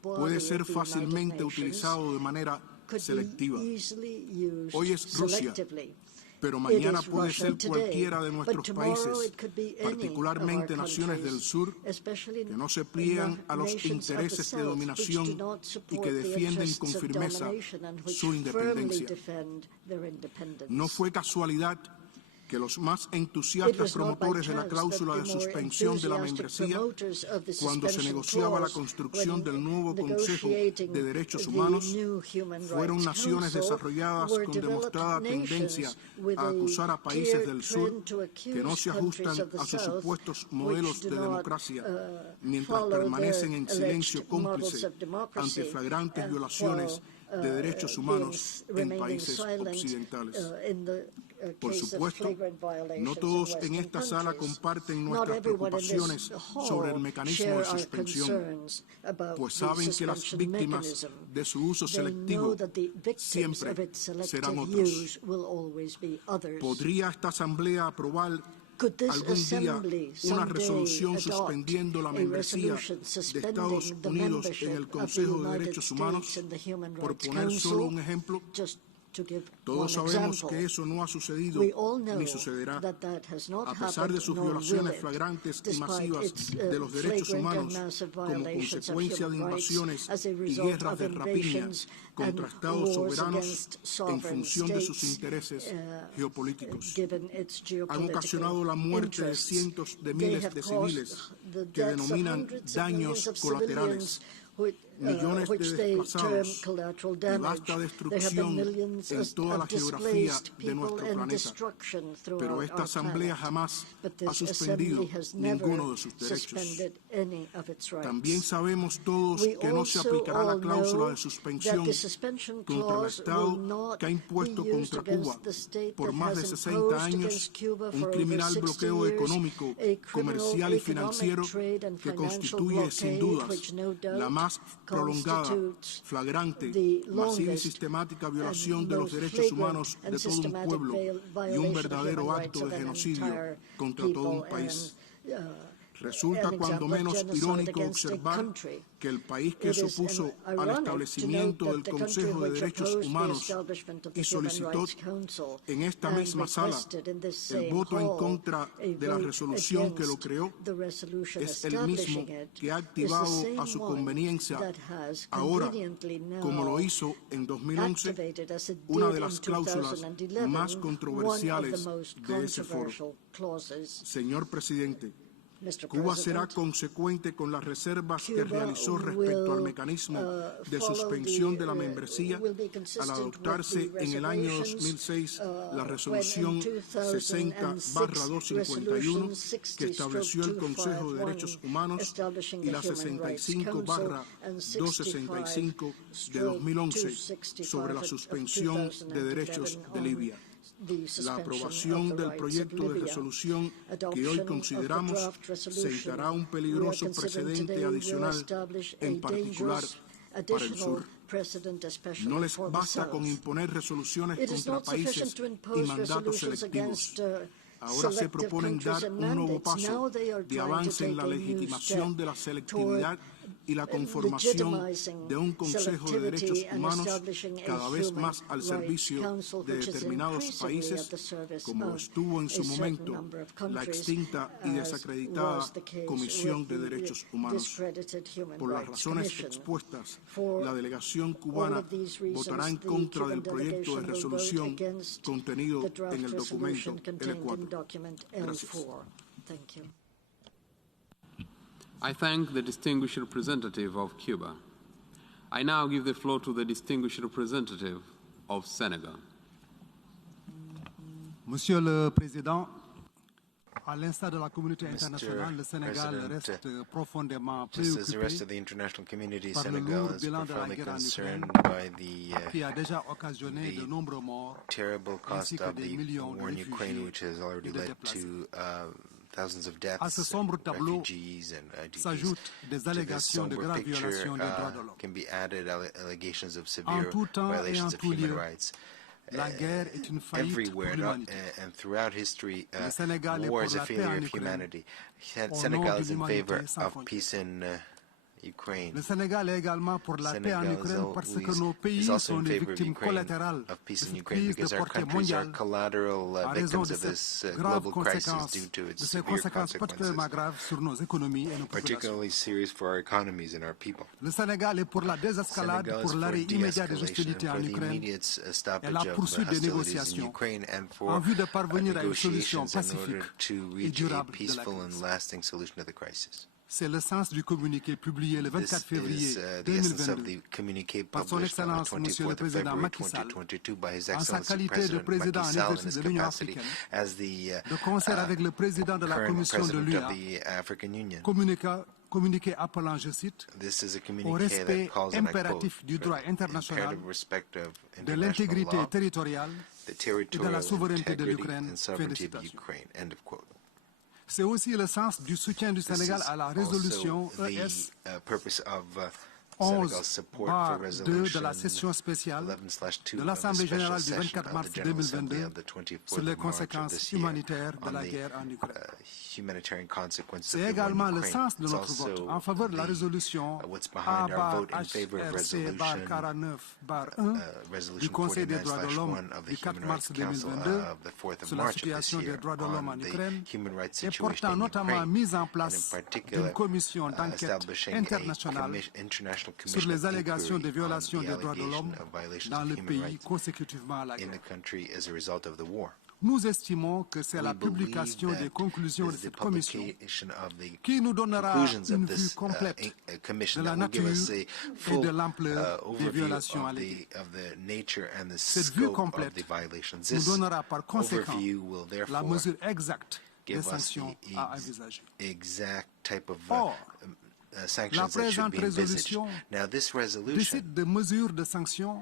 puede ser fácilmente utilizado de manera selectiva. Hoy es Rusia, pero mañana puede ser cualquiera de nuestros países, particularmente naciones del sur, que no se pliegan a los intereses de dominación y que defienden con firmeza su independencia. No fue casualidad que los más entusiastas promotores de la cláusula de suspensión de la membresía, cuando se negociaba la construcción del nuevo Consejo de Derechos Humanos, fueron naciones desarrolladas con demostrada tendencia a acusar a países del sur que no se ajustan a sus supuestos modelos de democracia, mientras permanecen en silencio cómplice ante flagrantes violaciones de derechos humanos en países occidentales. Por supuesto, no todos en esta sala comparten nuestras preocupaciones sobre el mecanismo de suspensión, pues saben que las víctimas de su uso selectivo siempre serán otros. ¿Podría esta Asamblea aprobar algún día una resolución suspendiendo la membresía de Estados Unidos en el Consejo de Derechos Humanos? Por poner solo un ejemplo, todos sabemos que eso no ha sucedido ni sucederá. A pesar de sus violaciones flagrantes y masivas de los derechos humanos como consecuencia de invasiones y guerras de rapiña contra estados soberanos en función de sus intereses geopolíticos, han ocasionado la muerte de cientos de miles de civiles que denominan daños colaterales, millones de desplazados y vasta destrucción en toda la geografía de nuestro planeta. Pero esta Asamblea jamás ha suspendido ninguno de sus derechos. También sabemos todos que no se aplicará la cláusula de suspensión contra el Estado que ha impuesto contra Cuba por más de 60 años un criminal bloqueo económico, comercial y financiero que constituye sin dudas la más prolongada, flagrante, masiva y sistemática violación de los derechos humanos de todo un pueblo y un verdadero acto de genocidio contra todo un país. Resulta cuando menos irónico observar que el país que se opuso al establecimiento del Consejo de Derechos Humanos y solicitó en esta misma sala el voto en contra de la resolución que lo creó es el mismo que ha activado a su conveniencia ahora, como lo hizo en 2011, una de las cláusulas más controversiales de ese foro. Señor presidente, Cuba será consecuente con las reservas que realizó respecto al mecanismo de suspensión de la membresía al adoptarse en el año 2006 la resolución 60/251 que estableció el Consejo de Derechos Humanos y la 65/265 de 2011 sobre la suspensión de derechos de Libia. La aprobación del proyecto de resolución que hoy consideramos sentará un peligroso precedente adicional, en particular para el sur. No les basta con imponer resoluciones contra países y mandatos selectivos. Ahora se proponen dar un nuevo paso de avance en la legitimación de la selectividad y la conformación de un Consejo de Derechos Humanos cada vez más al servicio de determinados países, como lo estuvo en su momento la extinta y desacreditada Comisión de Derechos Humanos. Por las razones expuestas, la delegación cubana votará en contra del proyecto de resolución contenido en el documento L4. Gracias. I thank the distinguished representative of Cuba. I now give the floor to the distinguished representative of Senegal. Monsieur le Président, à l'instar de la communauté internationale, le Sénégal reste profondément préoccupé par le lourd bilan de la guerre en Ukraine qui a déjà occasionné de nombreux morts ainsi que des millions de réfugiés et de déplacés. Thousands of deaths, à ce sombre tableau s'ajoutent des allégations de graves picture, violations des droits de l'homme. Can be added allegations of En severe tout temps et en violations of tout human lieu, rights. la guerre est une faillite pour Everywhere l'humanité. and throughout history, Le Sénégal est war pour is a la paix failure en of Ukraine, humanity. au Senegal nom is d'une in humanité favor sans of frontières. peace in Ukraine. Le Sénégal est également pour la paix en Senegal Ukraine parce que nos is pays also sont in des favor of victimes Ukraine, collatérales of peace de in cette Ukraine, crise de because our portée countries are mondiale collateral en raison victims de of ces this graves global crisis conséquences, due to de its ces severe conséquences particulièrement consequences, graves sur nos économies et nos populations. particularly serious for our economies and our people. Le Sénégal est pour la désescalade, Senegal is pour for l'arrêt immédiat des de-escalation hostilités and en for the Ukraine immediate et stoppage la of poursuite des hostilities in négociations Ukraine and en for vue de parvenir à une solution negotiations in order pacifique to et reach a durable de la peaceful and crise. lasting solution to the crisis. C'est le sens du communiqué publié le 24 This février is the essence of 2022 the communique par son published on the Excellence Monsieur le 24th of Président February Macky Sall 2022 by His en sa Excellency qualité de President président Macky en Sall in exercice his de l'Union capacity africaine, as the de concert avec le président de la current Commission de President of l'UNGA, the African Union. communiqué appelant, je cite, This is a au communique respect that calls, and I quote, impératif du droit international, imperative respect of de international l'intégrité law, territoriale the et de territorial la souveraineté de integrity l'Ukraine. and sovereignty of Félicitations. Ukraine. End of quote. C'est aussi le sens du soutien du Sénégal à la résolution Also ES the purpose of Senegal's support for 11/2 de resolution la session spéciale 11/2 de of the l'Assemblée special générale du session 24 of mars the General Assembly 2022 of the 24th sur les of March of conséquences this year humanitaires de on la the guerre en Ukraine. humanitarian consequences C'est of the war également in le Ukraine. sens de It's notre vote also en faveur de la résolution what's behind our vote in favor of A/HRC/49/1 du Resolution Conseil des droits de l'homme 49/1 of the du 4 Human mars Rights Council 2022 of the 4th of sur la March of this situation des year droits de l'homme en on the Ukraine human rights et situation portant in notamment Ukraine, mise en and in place particular d'une commission d'enquête establishing internationale a international sur commission les of allégations de inquiry violations on des the droits de l'homme allegation of violations dans of le human pays rights consécutivement à la in guerre. the country as a result of the war. Nous estimons que c'est We la believe publication that des conclusions de is the cette commission publication of the qui nous donnera conclusions une of vue this complète de commission la that will give us nature a et full de l'ampleur des overview violations of alléguées. the nature and the Cette vue scope of complète the violations. nous This donnera par conséquent overview will la therefore mesure exacte des give us sanctions the à envisager. exact type of Or, sanctions la that should présente be envisaged. résolution Now, this resolution décide de mesures de sanctions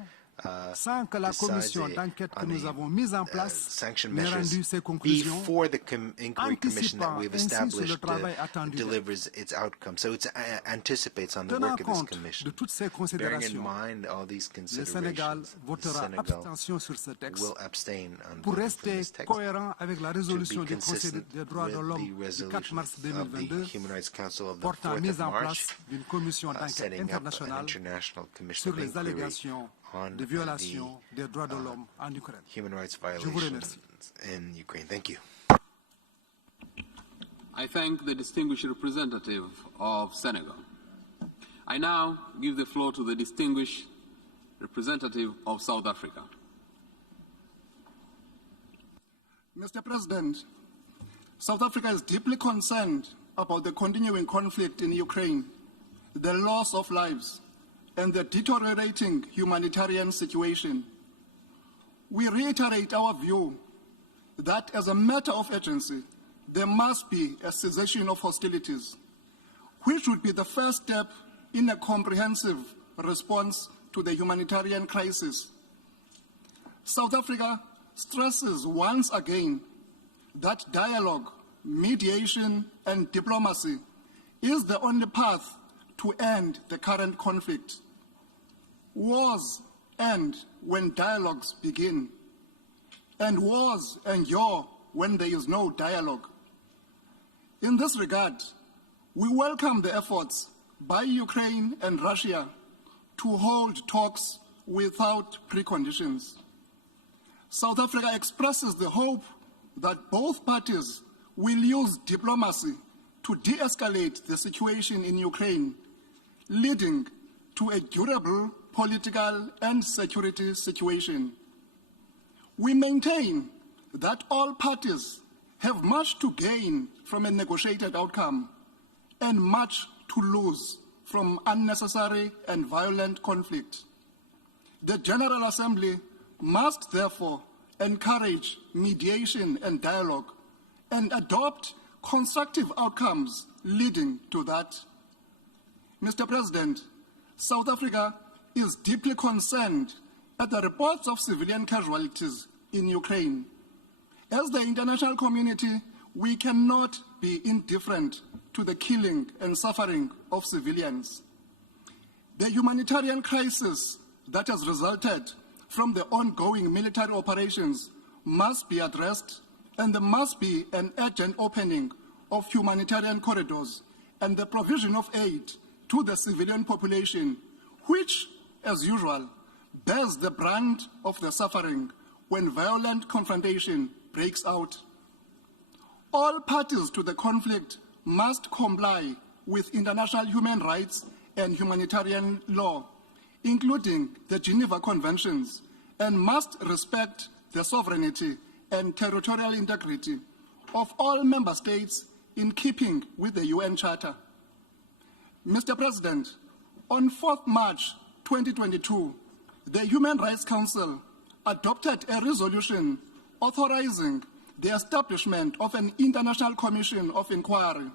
sans que la commission d'enquête que nous avons mise en place n'ait rendu ses conclusions, before the inquiry commission that we've established delivers its outcome. So it anticipates on the work of this commission. Bearing in mind all these considerations, the Senegal will abstain on voting for this text to be consistent with the resolution of the Human Rights Council of the 4th of March, setting up an international commission of inquiry on the human rights violations in Ukraine. Thank you. I thank the distinguished representative of Senegal. I now give the floor to the distinguished representative of South Africa. Mr. President, South Africa is deeply concerned about the continuing conflict in Ukraine, the loss of lives, and the deteriorating humanitarian situation. We reiterate our view that as a matter of urgency, there must be a cessation of hostilities, which would be the first step in a comprehensive response to the humanitarian crisis. South Africa stresses once again that dialogue, mediation, and diplomacy is the only path to end the current conflict. Wars end when dialogues begin, and wars endure when there is no dialogue. In this regard, we welcome the efforts by Ukraine and Russia to hold talks without preconditions. South Africa expresses the hope that both parties will use diplomacy to de-escalate the situation in Ukraine, leading to a durable political and security situation. We maintain that all parties have much to gain from a negotiated outcome and much to lose from unnecessary and violent conflict. The General Assembly must therefore encourage mediation and dialogue and adopt constructive outcomes leading to that. Mr. President, South Africa is deeply concerned at the reports of civilian casualties in Ukraine. As the international community, we cannot be indifferent to the killing and suffering of civilians. The humanitarian crisis that has resulted from the ongoing military operations must be addressed, and there must be an urgent opening of humanitarian corridors and the provision of aid to the civilian population, which, as usual, bears the brunt of the suffering when violent confrontation breaks out. All parties to the conflict must comply with international human rights and humanitarian law, including the Geneva Conventions, and must respect the sovereignty and territorial integrity of all member states in keeping with the UN Charter. Mr. President, on 4th March 2022, the Human Rights Council adopted a resolution authorizing the establishment of an international commission of inquiry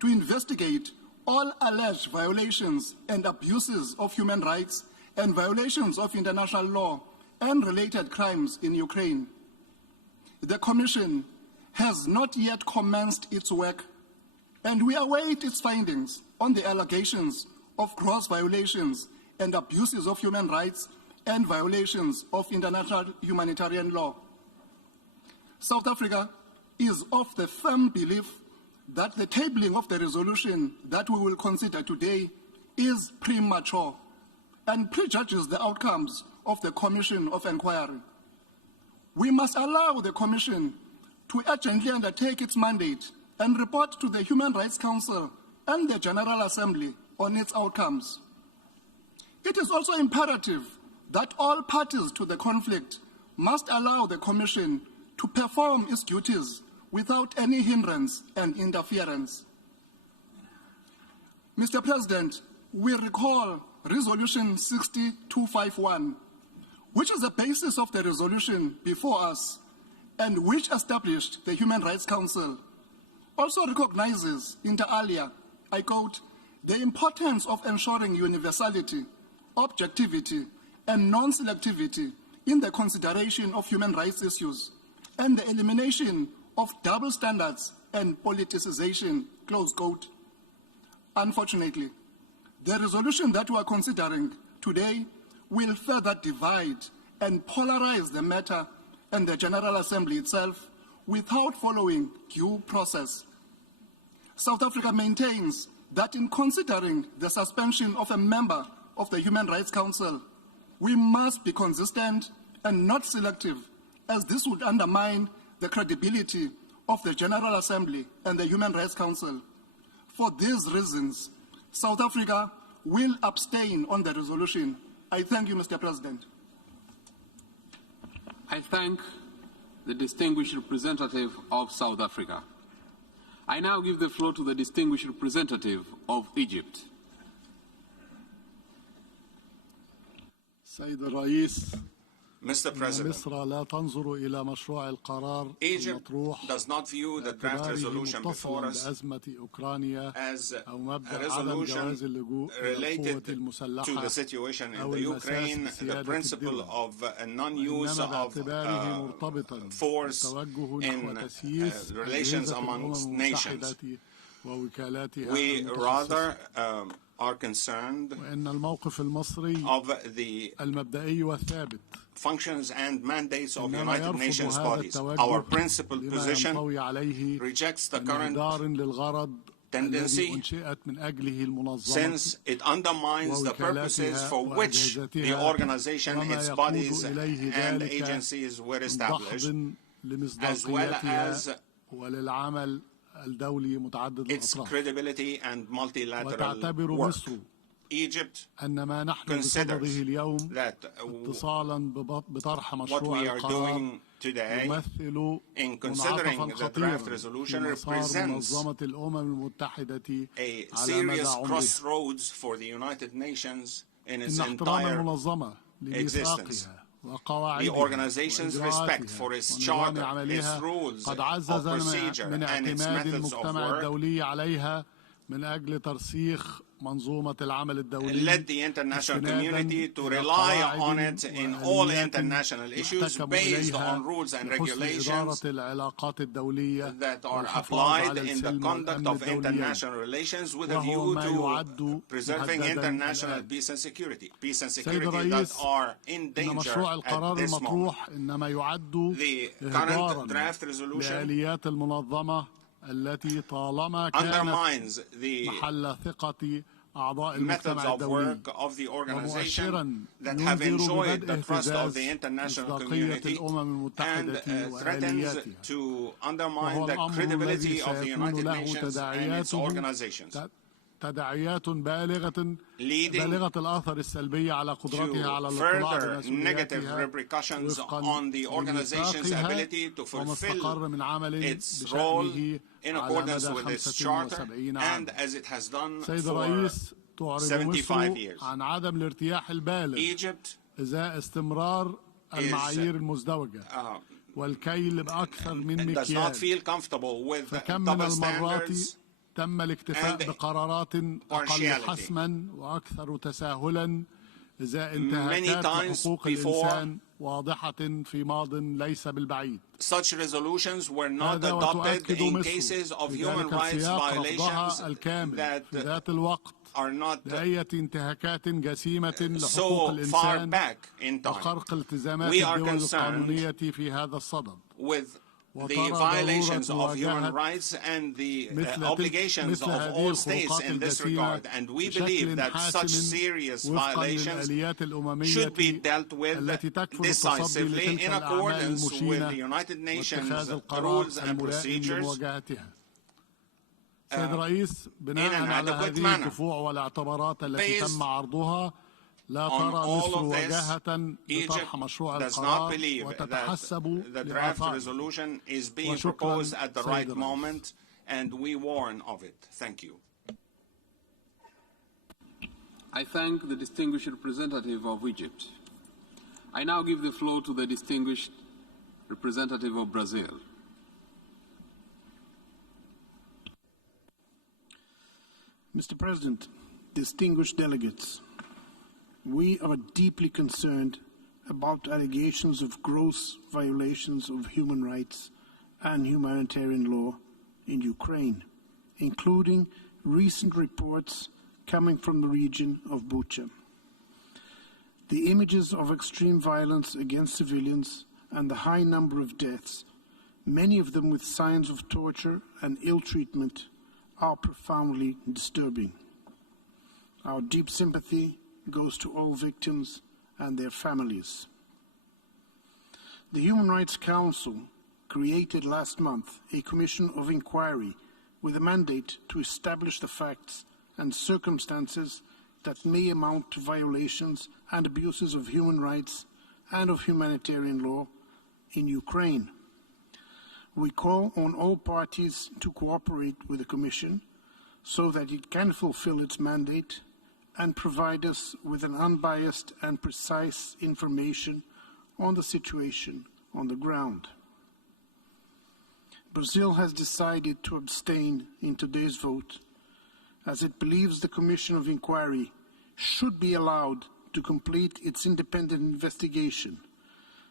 to investigate all alleged violations and abuses of human rights and violations of international law and related crimes in Ukraine. The Commission has not yet commenced its work, and we await its findings on the allegations of gross violations and abuses of human rights and violations of international humanitarian law. South Africa is of the firm belief that the tabling of the resolution that we will consider today is premature and prejudges the outcomes of the Commission of Inquiry. We must allow the Commission to urgently undertake its mandate and report to the Human Rights Council and the General Assembly on its outcomes. It is also imperative that all parties to the conflict must allow the Commission to perform its duties without any hindrance and interference. Mr. President, we recall Resolution 60251, which is the basis of the resolution before us and which established the Human Rights Council, also recognizes, inter alia, I quote, the importance of ensuring universality, objectivity, and non-selectivity in the consideration of human rights issues, and the elimination of double standards and politicization, close quote. Unfortunately, the resolution that we are considering today will further divide and polarize the matter and the General Assembly itself without following due process. South Africa maintains that in considering the suspension of a member of the Human Rights Council, we must be consistent and not selective, as this would undermine the credibility of the General Assembly and the Human Rights Council. For these reasons, South Africa will abstain on the resolution. I thank you, Mr. President. I thank the distinguished representative of South Africa. I now give the floor to the distinguished representative of Egypt. Mr. President, Egypt does not view the draft resolution before us as a resolution related to the situation in the Ukraine, the principle of non-use of force in relations amongst nations. We rather are concerned of the functions and mandates of United Nations bodies. Our principal position rejects the current tendency since it undermines the purposes for which the organization, its bodies and agencies were established, as well as its credibility and multilateral work. Egypt considers that what we are doing today in considering the draft resolution represents a serious crossroads for the United Nations in its entire existence. The organization's respect for its charter, its rules of procedure, and its methods of work led the international community to rely on it in all international issues based on rules and regulations that are applied in the conduct of international relations with a view to preserving international peace and security that are in danger at this moment. The current draft resolution undermines the methods of work of the organization that have enjoyed the trust of the international community and threatens to undermine the credibility of the United Nations and its organizations, leading to further negative repercussions on the organization's ability to fulfill its role in accordance with its charter and as it has done for 75 years. Egypt does not feel comfortable with double standards and partiality. Many times before, such resolutions were not adopted in cases of human rights violations that are not so far back in time. We are concerned with the violations of human rights and the obligations of all states in this regard, and we believe that such serious violations should be dealt with decisively in accordance with the United Nations rules and procedures in an adequate manner. Based on all of this, Egypt does not believe that the draft resolution is being proposed at the right moment, and we warn of it. Thank you. I thank the distinguished representative of Egypt. I now give the floor to the distinguished representative of Brazil. Mr. President, distinguished delegates, we are deeply concerned about allegations of gross violations of human rights and humanitarian law in Ukraine, including recent reports coming from the region of Bucha. The images of extreme violence against civilians and the high number of deaths, many of them with signs of torture and ill treatment, are profoundly disturbing. Our deep sympathy goes to all victims and their families. The Human Rights Council created last month a commission of inquiry with a mandate to establish the facts and circumstances that may amount to violations and abuses of human rights and of humanitarian law in Ukraine. We call on all parties to cooperate with the Commission so that it can fulfill its mandate and provide us with an unbiased and precise information on the situation on the ground. Brazil has decided to abstain in today's vote, as it believes the Commission of Inquiry should be allowed to complete its independent investigation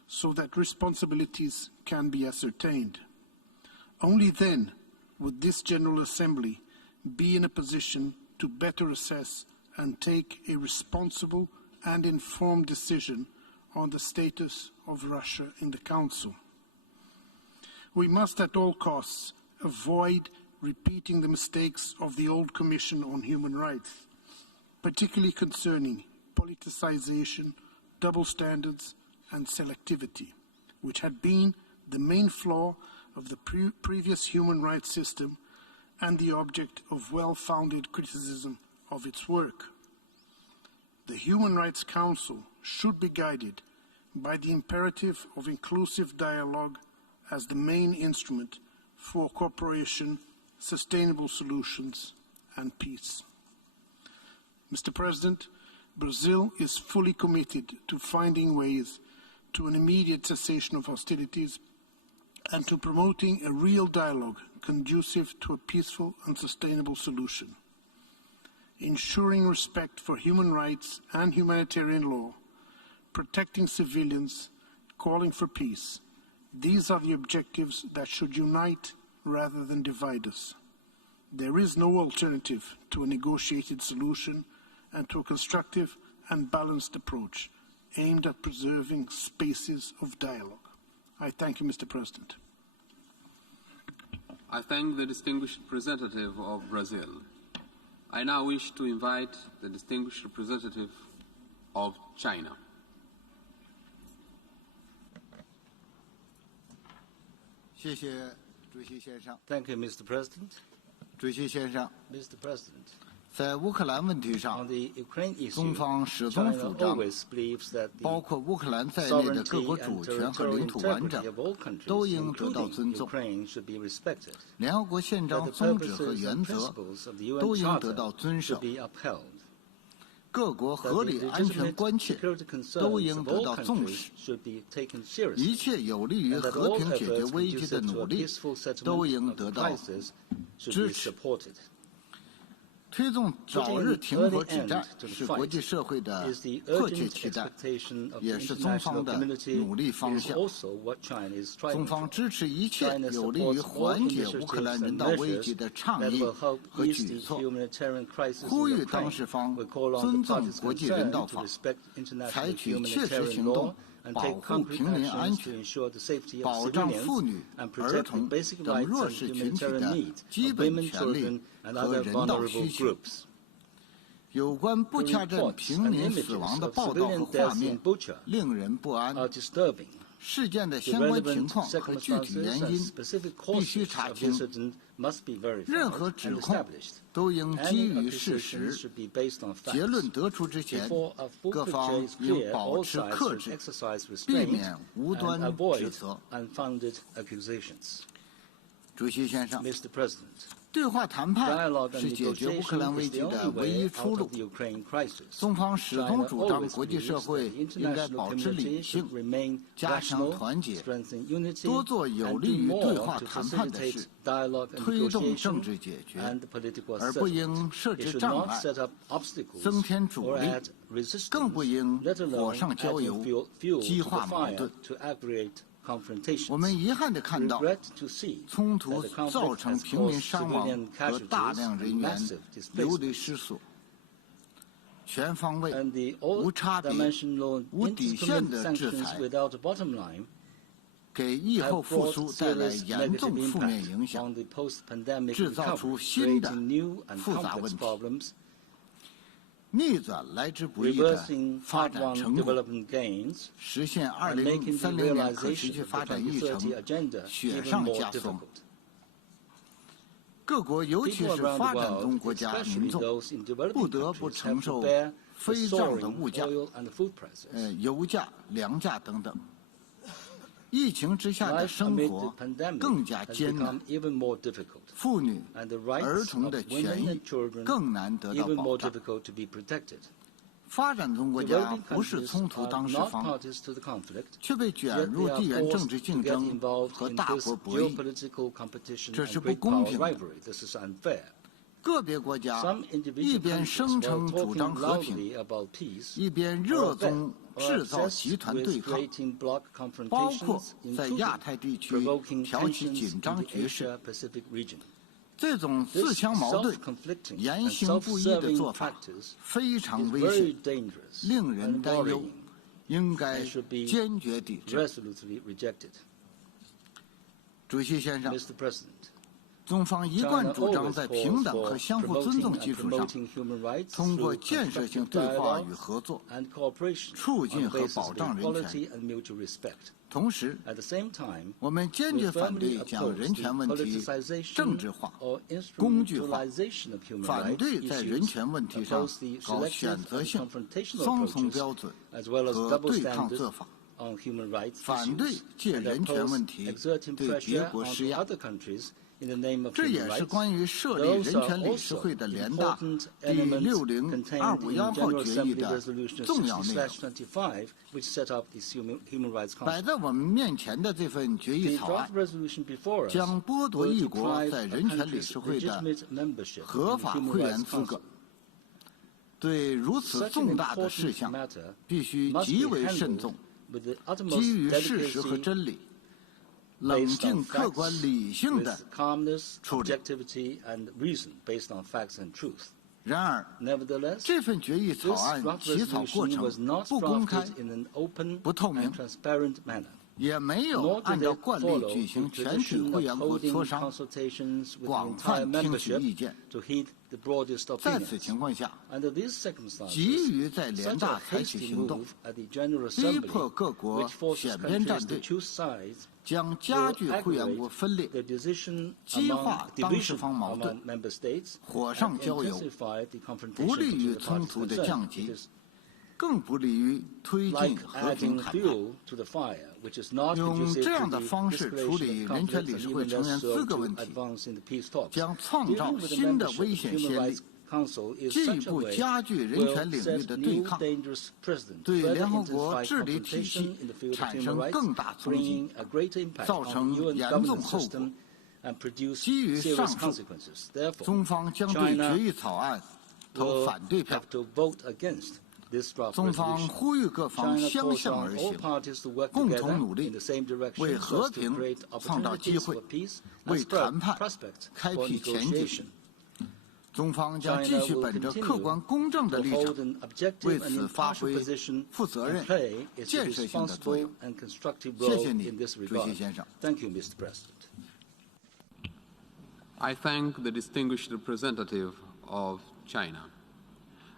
so that responsibilities can be ascertained. Only then would this General Assembly be in a position to better assess and take a responsible and informed decision on the status of Russia in the Council. We must at all costs avoid repeating the mistakes of the old Commission on Human Rights, particularly concerning politicization, double standards, and selectivity, which had been the main flaw of the previous human rights system and the object of well-founded criticism of its work. The Human Rights Council should be guided by the imperative of inclusive dialogue as the main instrument for cooperation, sustainable solutions, and peace. Mr. President, Brazil is fully committed to finding ways to an immediate cessation of hostilities and to promoting a real dialogue conducive to a peaceful and sustainable solution. Ensuring respect for human rights and humanitarian law, protecting civilians, calling for peace, these are the objectives that should unite rather than divide us. There is no alternative to a negotiated solution and to a constructive and balanced approach aimed at preserving spaces of dialogue. I thank you, Mr. President. I thank the distinguished representative of Brazil. I now wish to invite the distinguished representative of China. Thank you, Mr. President. Mr. President, 在乌克兰问题上，中方始终主张，包括乌克兰在内的各国主权和领土完整都应得到尊重，联合国宪章宗旨和原则都应得到遵守，各国合理安全关切都应得到重视，一切有利于和平解决危机的努力都应得到支持。推动早日停火止战是国际社会的迫切期待，也是中方的努力方向。中方支持一切有利于缓解乌克兰人道危机的倡议和举措，呼吁当事方尊重国际人道法，采取切实行动，保护平民安全，保障妇女、儿童等弱势群体的基本权利和人道需求。有关布恰镇平民死亡的报道和画面令人不安。事件的相关情况和具体原因必须查清，任何指控都应基于事实，结论得出之前，各方应保持克制，避免无端指责。主席先生，对话谈判是解决乌克兰危机的唯一出路。中方始终主张国际社会应该保持理性，加强团结，多做有利于对话谈判的事，推动政治解决，而不应设置障碍，增添阻力，更不应火上浇油，激化矛盾。我们遗憾地看到，冲突造成平民伤亡和大量人员流离失所。全方位、无差别、无底线的制裁，给疫后复苏带来严重负面影响，制造出新的复杂问题。逆转来之不易的发展成果，实现2030年可持续发展议程雪上加霜。各国，尤其是发展中国家民众，不得不承受飞涨的物价、油价、粮价等等。疫情之下的生活更加艰难，妇女、儿童的权益更难得到保障。发展中国家不是冲突当事方，却被卷入地缘政治竞争和大国博弈，这是不公平的。个别国家一边声称主张和平，一边热衷制造集团对抗，包括在亚太地区挑起紧张局势。这种自相矛盾、言行不一的做法非常危险，令人担忧，应该坚决抵制。主席先生，中方一贯主张在平等和相互尊重基础上，通过建设性对话与合作，促进和保障人权。同时，我们坚决反对将人权问题政治化、工具化，反对在人权问题上搞选择性、双重标准和对抗做法，反对借人权问题对别国施压。这也是关于设立人权理事会的联大第60251号决议的重要内容。摆在我们面前的这份决议草案，将剥夺一国在人权理事会的合法会员资格。对如此重大的事项，必须极为慎重，基于事实和真理，冷静、客观、理性的处理。然而，这份决议草案起草过程不公开、不透明，也没有按照惯例举行全体会员国磋商，广泛听取意见。在此情况下，急于在联大采取行动，逼迫各国选边站队，将加剧会员国分裂，激化当事方矛盾，火上浇油，不利于冲突的降级，更不利于推进和平谈判。用这样的方式处理人权理事会成员资格问题，将创造新的危险先例，进一步加剧人权领域的对抗，对联合国治理体系产生更大冲击，造成严重后果。基于上述，中方将对决议草案投反对票。中方呼吁各方相向而行，共同努力，为和平创造机会，为谈判开辟前景。中方将继续本着客观公正的立场，为此发挥负责任、建设性的作用。谢谢你，主席先生。I thank the distinguished representative of China.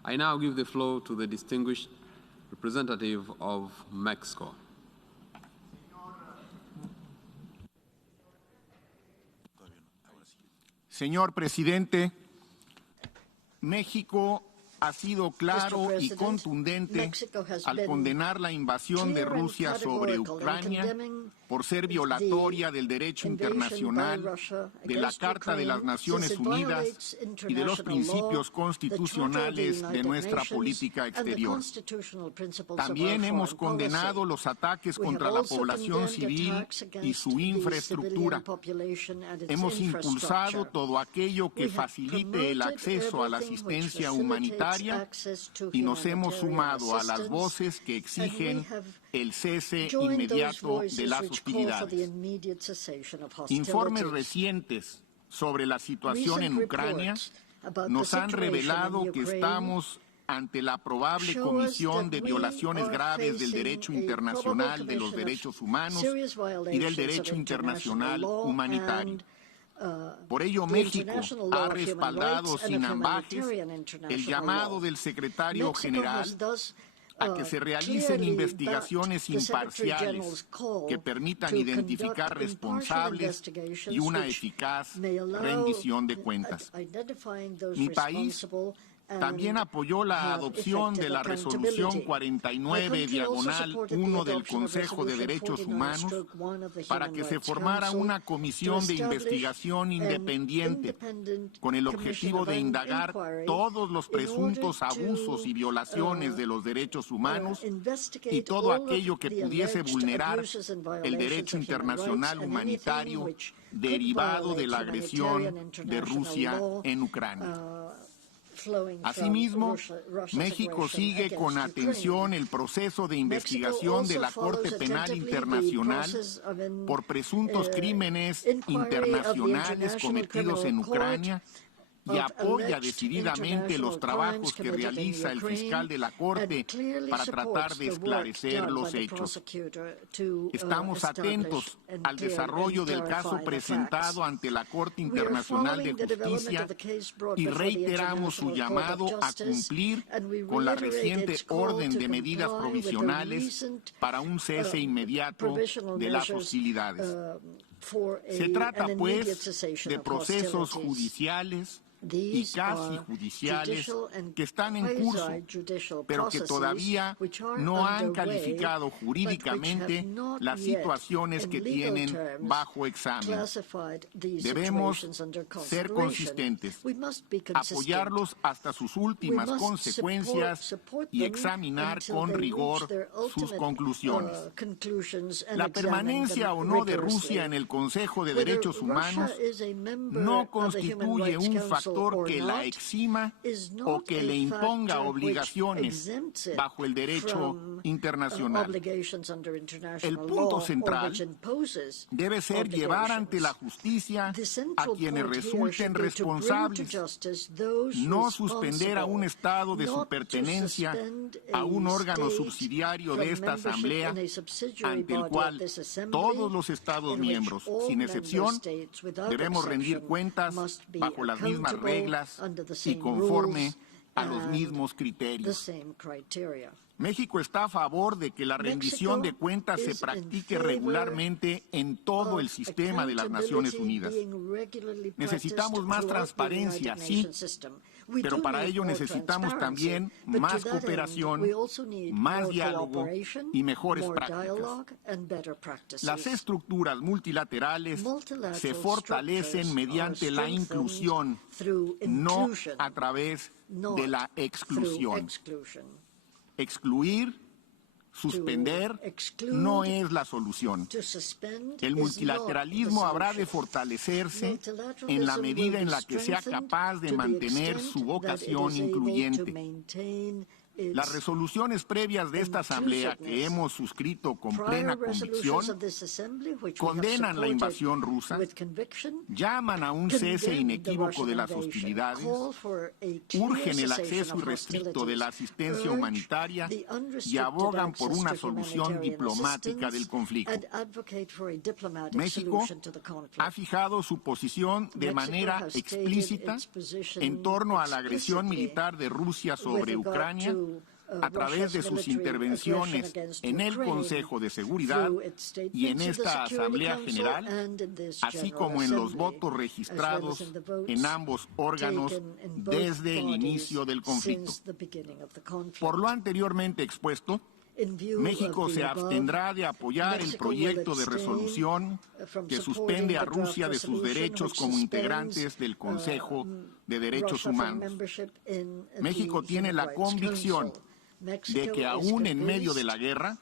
I now give the floor to the distinguished representative of Mexico. Señor presidente, México ha sido claro y contundente al condenar la invasión de Rusia sobre Ucrania por ser violatoria del derecho internacional, de la Carta de las Naciones Unidas y de los principios constitucionales de nuestra política exterior. También hemos condenado los ataques contra la población civil y su infraestructura. Hemos impulsado todo aquello que facilite el acceso a la asistencia humanitaria y nos hemos sumado a las voces que exigen el cese inmediato de las hostilidades. Informes recientes sobre la situación en Ucrania nos han revelado que estamos ante la probable comisión de violaciones graves del derecho internacional de los derechos humanos y del derecho internacional humanitario. Por ello, México ha respaldado sin ambajes el llamado del secretario general a que se realicen investigaciones imparciales que permitan identificar responsables y una eficaz rendición de cuentas. Mi país también apoyó la adopción de la Resolución 49/1 del Consejo de Derechos Humanos para que se formara una comisión de investigación independiente con el objetivo de indagar todos los presuntos abusos y violaciones de los derechos humanos y todo aquello que pudiese vulnerar el derecho internacional humanitario derivado de la agresión de Rusia en Ucrania. Asimismo, México sigue con atención el proceso de investigación de la Corte Penal Internacional por presuntos crímenes internacionales cometidos en Ucrania y apoya decididamente los trabajos que realiza el fiscal de la Corte para tratar de esclarecer los hechos. Estamos atentos al desarrollo del caso presentado ante la Corte Internacional de Justicia y reiteramos su llamado a cumplir con la reciente orden de medidas provisionales para un cese inmediato de las hostilidades. Se trata, pues, de procesos judiciales y casi judiciales que están en curso, pero que todavía no han calificado jurídicamente las situaciones que tienen bajo examen. Debemos ser consistentes, apoyarlos hasta sus últimas consecuencias y examinar con rigor sus conclusiones. La permanencia o no de Rusia en el Consejo de Derechos Humanos no constituye un factor que la exima o que le imponga obligaciones bajo el derecho internacional. El punto central debe ser llevar ante la justicia a quienes resulten responsables, no suspender a un Estado de su pertenencia a un órgano subsidiario de esta Asamblea, ante el cual todos los Estados miembros, sin excepción, debemos rendir cuentas bajo las mismas reglas y conforme a los mismos criterios. México está a favor de que la rendición de cuentas se practique regularmente en todo el sistema de las Naciones Unidas. Necesitamos más transparencia, sí, pero para ello necesitamos también más cooperación, más diálogo y mejores prácticas. Las estructuras multilaterales se fortalecen mediante la inclusión, no a través de la exclusión. Excluir, suspender, no es la solución. El multilateralismo habrá de fortalecerse en la medida en la que sea capaz de mantener su vocación incluyente. Las resoluciones previas de esta Asamblea que hemos suscrito con plena convicción condenan la invasión rusa, llaman a un cese inequívoco de las hostilidades, urgen el acceso irrestricto de la asistencia humanitaria y abogan por una solución diplomática del conflicto. México ha fijado su posición de manera explícita en torno a la agresión militar de Rusia sobre Ucrania a través de sus intervenciones en el Consejo de Seguridad y en esta Asamblea General, así como en los votos registrados en ambos órganos desde el inicio del conflicto. Por lo anteriormente expuesto, México se abstendrá de apoyar el proyecto de resolución que suspende a Rusia de sus derechos como integrantes del Consejo de Derechos Humanos. México tiene la convicción de que aún en medio de la guerra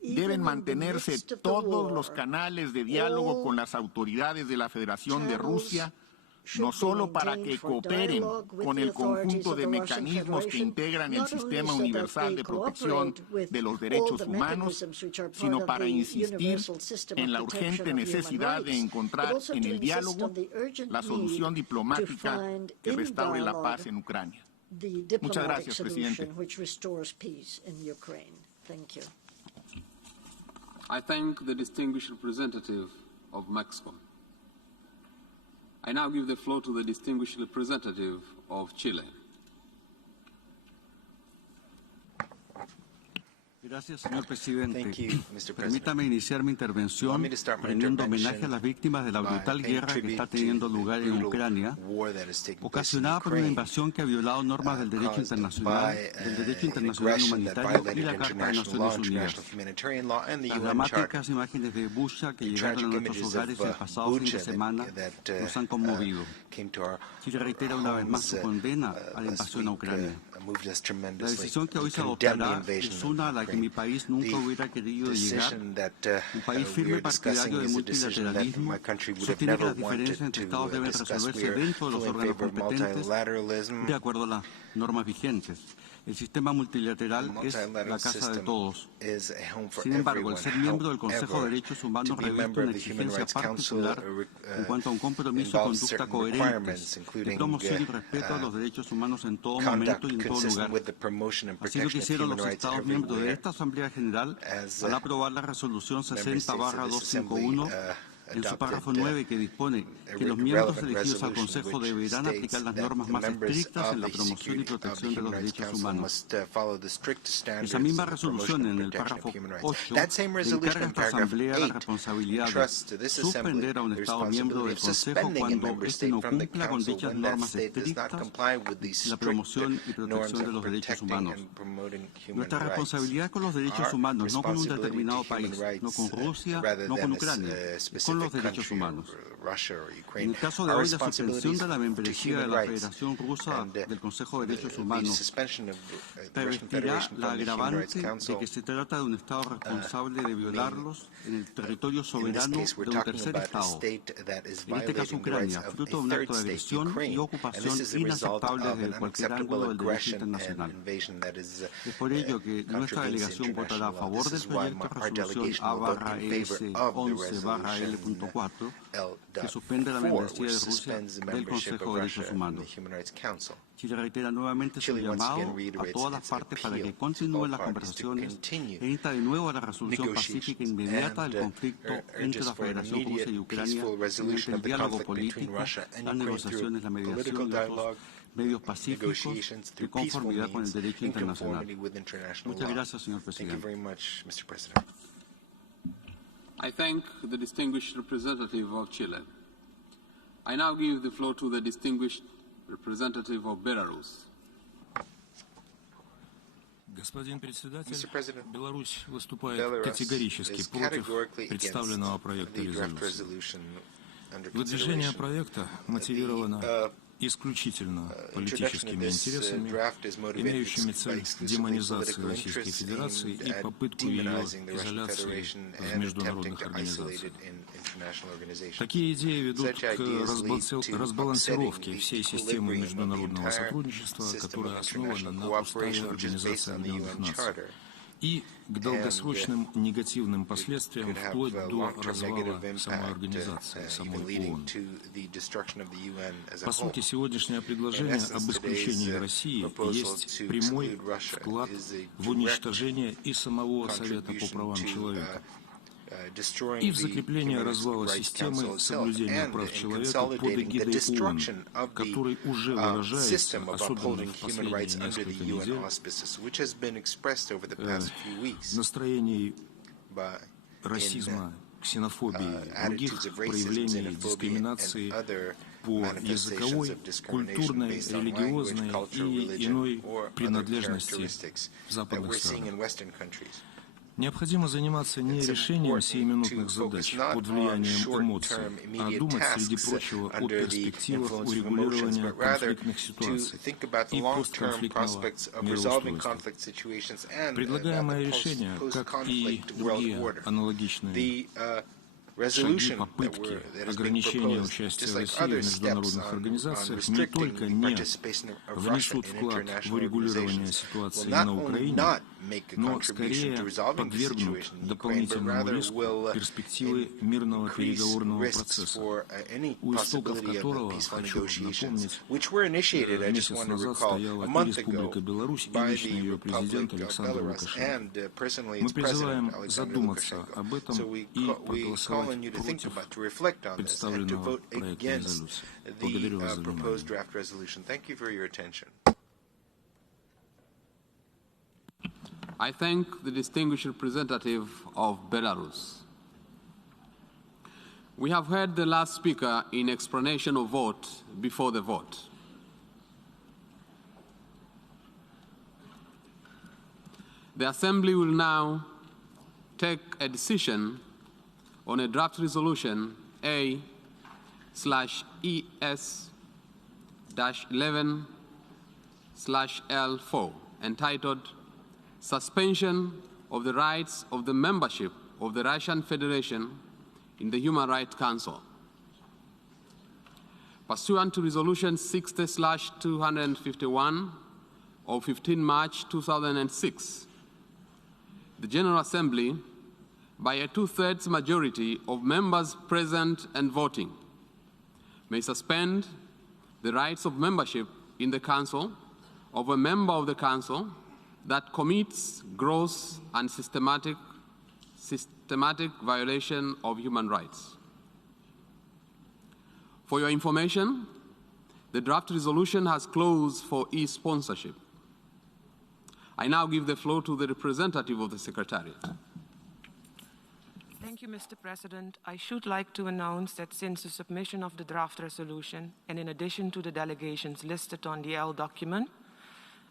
deben mantenerse todos los canales de diálogo con las autoridades de la Federación de Rusia, no solo para que cooperen con el conjunto de mecanismos que integran el Sistema Universal de Protección de los Derechos Humanos, sino para insistir en la urgente necesidad de encontrar en el diálogo la solución diplomática que restaure la paz en Ucrania. Muchas gracias, presidente. I thank the distinguished representative of Mexico. I now give the floor to the distinguished representative of Chile. Gracias, señor presidente. Permítame iniciar mi intervención rendiendo homenaje a las víctimas de la brutal guerra que está teniendo lugar en Ucrania, ocasionada por una invasión que ha violado normas del derecho internacional humanitario y la Carta de Naciones Unidas. Las dramáticas imágenes de Bucha que llegaron a nuestros hogares el pasado fin de semana nos han conmovido. Chile reitera una vez más su condena a la invasión a Ucrania. La decisión que hoy se adoptará es una a la que mi país nunca hubiera querido llegar. Un país firme partidario del multilateralismo sostiene que las diferencias entre Estados deben resolverse dentro de los órganos competentes de acuerdo a las normas vigentes. El sistema multilateral es la casa de todos. Sin embargo, el ser miembro del Consejo de Derechos Humanos reviste una exigencia particular en cuanto a un compromiso y conducta coherentes de promoción y respeto a los derechos humanos en todo momento y en todo lugar. Así lo que hicieron los Estados miembros de esta Asamblea General al aprobar la resolución 60/251 en su párrafo 9, que dispone que los miembros elegidos al Consejo deberán aplicar las normas más estrictas en la promoción y protección de los derechos humanos. Esa misma resolución, en el párrafo 8, encarga a esta Asamblea la responsabilidad de suspender a un Estado miembro del Consejo cuando éste no cumpla con dichas normas estrictas en la promoción y protección de los derechos humanos. Nuestra responsabilidad con los derechos humanos, no con un determinado país, no con Rusia, no con Ucrania, es con los derechos humanos. En el caso de hoy, la suspensión de la membresía de la Federación Rusa del Consejo de Derechos Humanos revestirá la agravante de que se trata de un Estado responsable de violarlos en el territorio soberano de un tercer Estado, en este caso Ucrania, fruto de un acto de agresión y ocupación inaceptable desde cualquier ángulo del derecho internacional. Es por ello que nuestra delegación votará a favor del proyecto de resolución A/ES 11/L.4, que suspende la membresía de Rusia del Consejo de Derechos Humanos. Chile reitera nuevamente su llamado a todas las partes para que continúen las conversaciones e insta de nuevo a la resolución pacífica inmediata del conflicto entre la Federación Rusa y Ucrania mediante el diálogo político, las negociaciones, la mediación y otros medios pacíficos de conformidad con el derecho internacional. Muchas gracias, señor presidente. I thank the distinguished representative of Chile. I now give the floor to the distinguished representative of Belarus. Господин председатель, Беларусь выступает категорически против представленного проекта резолюции. Выдвижение проекта мотивировано исключительно политическими интересами, имеющими цель демонизации Российской Федерации и попытку ее изоляции в международных организациях. Такие идеи ведут к разбалансировке всей системы международного сотрудничества, которая основана на Уставе Организации Объединенных Наций, и к долгосрочным негативным последствиям вплоть до развала самой организации, самой ООН. По сути, сегодняшнее предложение об исключении России есть прямой вклад в уничтожение и самого Совета по правам человека, и в закрепление развала системы соблюдения прав человека под эгидой ООН, который уже выражается, особенно в последние несколько недель, настроений расизма, ксенофобии, других проявлений дискриминации по языковой, культурной, религиозной и иной принадлежности в западных странах. Необходимо заниматься не решением сиюминутных задач под влиянием эмоций, а думать, среди прочего, о перспективах урегулирования конфликтных ситуаций и постконфликтного мироустройства. Предлагаемое решение, как и другие аналогичные шаги, попытки ограничения участия России в международных организациях не только не внесут вклад в урегулирование ситуации на Украине, но скорее подвергнут дополнительному риску перспективы мирного переговорного процесса, у истоков которого, хочу напомнить, месяц назад стояла и Республика Беларусь, и лично ее президент Александр Лукашенко. Мы призываем задуматься об этом и проголосовать против представленного проекта резолюции. Благодарю вас за внимание. I thank the distinguished representative of Belarus. We have heard the last speaker in explanation of vote before the vote. The Assembly will now take a decision on a draft resolution A/ES-11/L4 entitled Suspension of the Rights of the Membership of the Russian Federation in the Human Rights Council. Pursuant to Resolution 60/251 of 15 March 2006, the General Assembly, by a two-thirds majority of members present and voting, may suspend the rights of membership in the Council of a member of the Council that commits gross and systematic violation of human rights. For your information, the draft resolution has closed for e-sponsorship. I now give the floor to the representative of the Secretariat. Thank you, Mr. President. I should like to announce that since the submission of the draft resolution, and in addition to the delegations listed on the L document,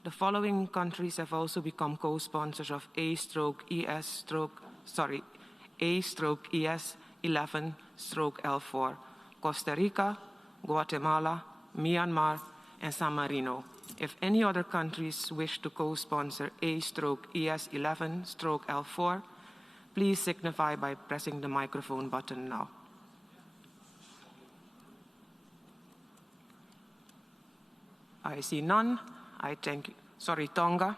the following countries have also become co-sponsors of A/ES-11/L4: Costa Rica, Guatemala, Myanmar, and San Marino. If any other countries wish to co-sponsor A/ES-11/L4, please signify by pressing the microphone button now. I see none. I thank you. Sorry, Tonga.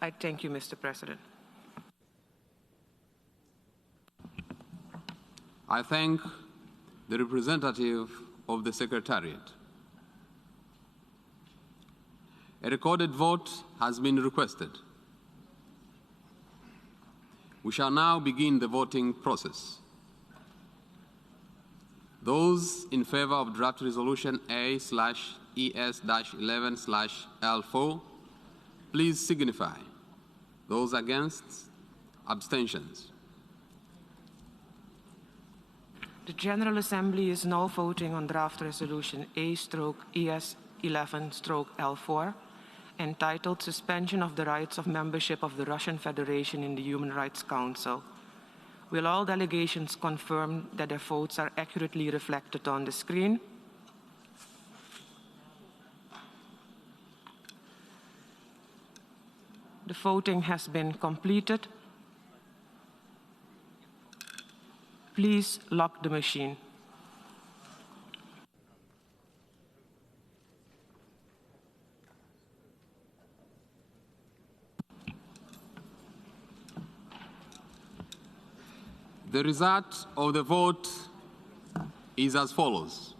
I thank you, Mr. President. I thank the representative of the Secretariat. A recorded vote has been requested. We shall now begin the voting process. Those in favor of draft resolution A/ES-11/L4, please signify. Those against, abstentions. The General Assembly is now voting on draft resolution A/ES-11/L4, entitled Suspension of the Rights of Membership of the Russian Federation in the Human Rights Council. Will all delegations confirm that their votes are accurately reflected on the screen? The voting has been completed. Please lock the machine. The result of the vote is as follows.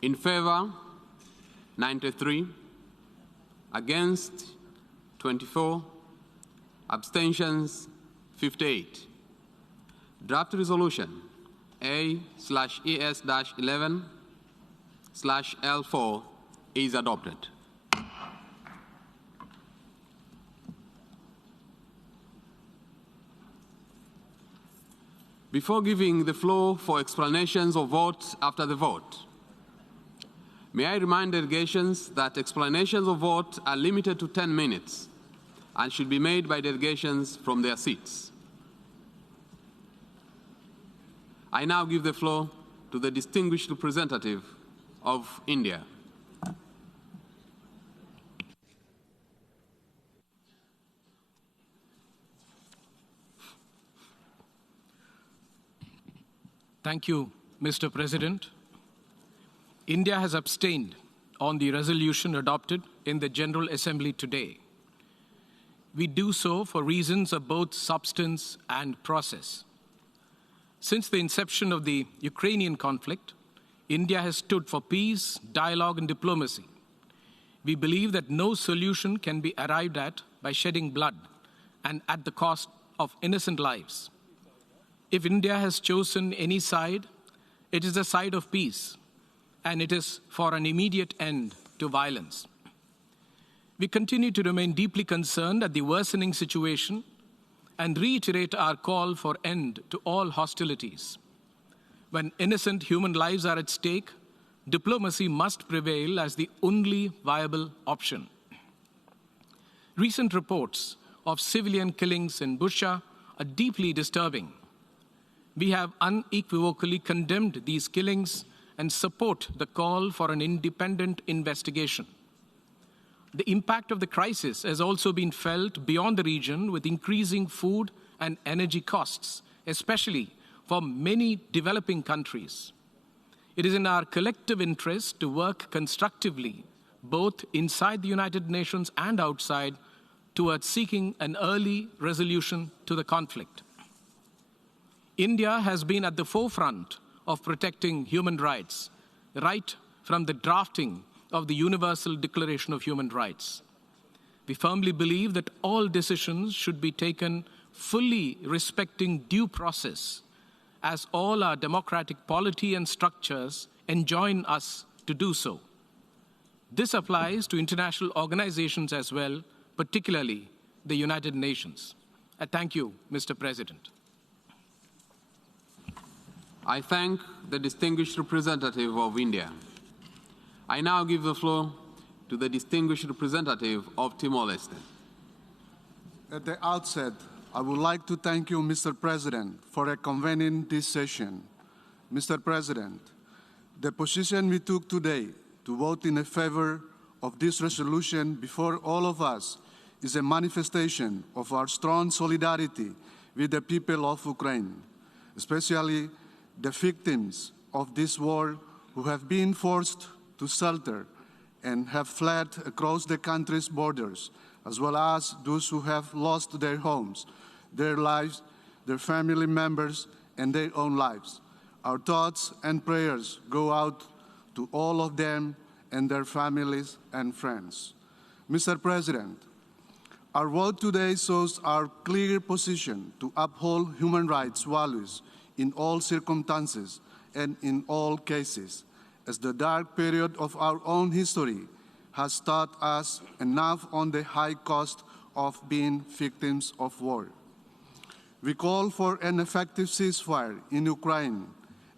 In favor, 93. Against, 24. Abstentions, 58. Draft resolution A/ES-11/L4 is adopted. Before giving the floor for explanations of vote after the vote, may I remind delegations that explanations of vote are limited to 10 minutes and should be made by delegations from their seats. I now give the floor to the distinguished representative of India. Thank you, Mr. President. India has abstained on the resolution adopted in the General Assembly today. We do so for reasons of both substance and process. Since the inception of the Ukrainian conflict, India has stood for peace, dialogue, and diplomacy. We believe that no solution can be arrived at by shedding blood and at the cost of innocent lives. If India has chosen any side, it is the side of peace, and it is for an immediate end to violence. We continue to remain deeply concerned at the worsening situation and reiterate our call for end to all hostilities. When innocent human lives are at stake, diplomacy must prevail as the only viable option. Recent reports of civilian killings in Bucha are deeply disturbing. We have unequivocally condemned these killings and support the call for an independent investigation. The impact of the crisis has also been felt beyond the region with increasing food and energy costs, especially for many developing countries. It is in our collective interest to work constructively, both inside the United Nations and outside, towards seeking an early resolution to the conflict. India has been at the forefront of protecting human rights, right from the drafting of the Universal Declaration of Human Rights. We firmly believe that all decisions should be taken fully respecting due process, as all our democratic polity and structures enjoin us to do so. This applies to international organizations as well, particularly the United Nations. I thank you, Mr. President. I thank the distinguished representative of India. I now give the floor to the distinguished representative of Timor-Leste. At the outset, I would like to thank you, Mr. President, for convening this session. Mr. President, the position we took today to vote in favor of this resolution before all of us is a manifestation of our strong solidarity with the people of Ukraine, especially the victims of this war who have been forced to shelter and have fled across the country's borders, as well as those who have lost their homes, their lives, their family members, and their own lives. Our thoughts and prayers go out to all of them and their families and friends. Mr. President, our vote today shows our clear position to uphold human rights values in all circumstances and in all cases, as the dark period of our own history has taught us enough on the high cost of being victims of war. We call for an effective ceasefire in Ukraine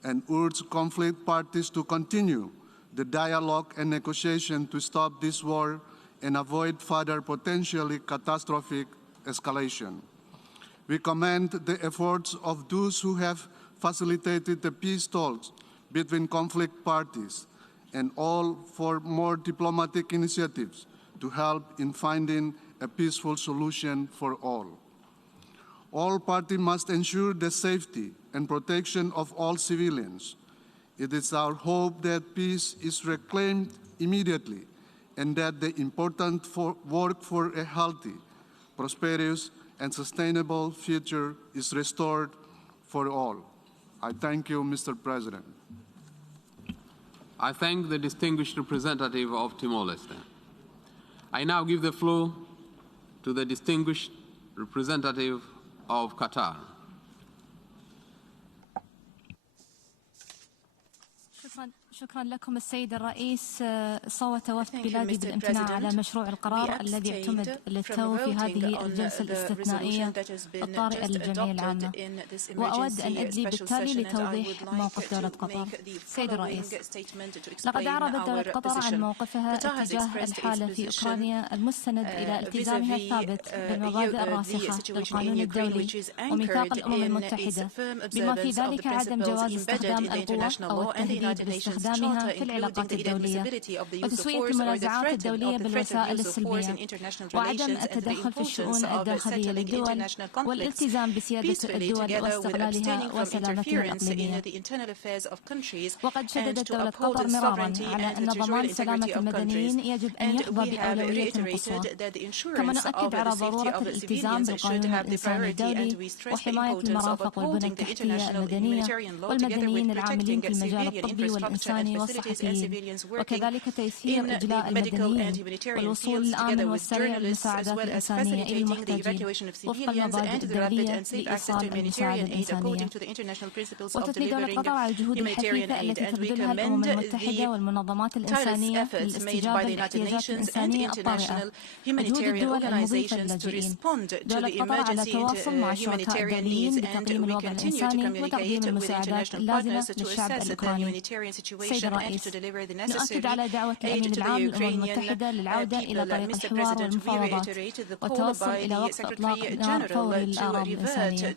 and urge conflict parties to continue the dialogue and negotiation to stop this war and avoid further potentially catastrophic escalation. We commend the efforts of those who have facilitated the peace talks between conflict parties and all for more diplomatic initiatives to help in finding a peaceful solution for all. All parties must ensure the safety and protection of all civilians. It is our hope that peace is reclaimed immediately and that the important work for a healthy, prosperous, and sustainable future is restored for all. I thank you, Mr. President. I thank the distinguished representative of Timor-Leste. I now give the floor to the distinguished representative of Qatar. شكرا لكم السيد الرئيس. صوت وفد بلادي بالامتناع على مشروع القرار الذي اعتمد للتو في هذه الجلسة الاستثنائية الطارئة للجمعية العامة، وأود أن أدلي بالتالي لتوضيح موقف دولة قطر. سيد الرئيس، لقد أعربت دولة قطر عن موقفها تجاه الحالة في أوكرانيا المستند إلى التزامها الثابت بالمبادئ الراسخة للقانون الدولي وميثاق الأمم المتحدة، بما في ذلك عدم جواز استخدام القوة أو التهديد باستخدامها في العلاقات الدولية وتسوية المنازعات الدولية بالوسائل السلمية وعدم التدخل في الشؤون الداخلية للدول والالتزام بسيادة الدول واستقلالها وسلامتها الإقليمية. وقد شددت دولة قطر مرارا على أن ضمان سلامة المدنيين يجب أن يحظى بأولوية قصوى، كما نؤكد على ضرورة الالتزام بالقانون الإنساني الدولي وحماية المرافق والبنى التحتية المدنية والمدنيين العاملين في المجال الطبي والإنساني والصحفيين، وكذلك تيسير إجلاء المدنيين والوصول الآمن والسريع للمساعدات الإنسانية إلى المحتاجين وفق المبادئ الدولية لإيصال المساعدة الإنسانية. وتثني دولة قطر على الجهود الحثيثة التي تبذلها الأمم المتحدة والمنظمات الإنسانية للاستجابة للاحتياجات الإنسانية الطارئة، وجهود الدول المضيفة للاجئين. دولة قطر على تواصل مع الشركاء الدوليين لتقييم الوضع الإنساني وتقديم المساعدات اللازمة للشعب الأوكراني. سيد الرئيس، نؤكد على دعوة الأمين العام للأمم المتحدة للعودة إلى طريق الحوار والمفاوضات والتوصل إلى وقف إطلاق النار فوري للأعراض الإنسانية.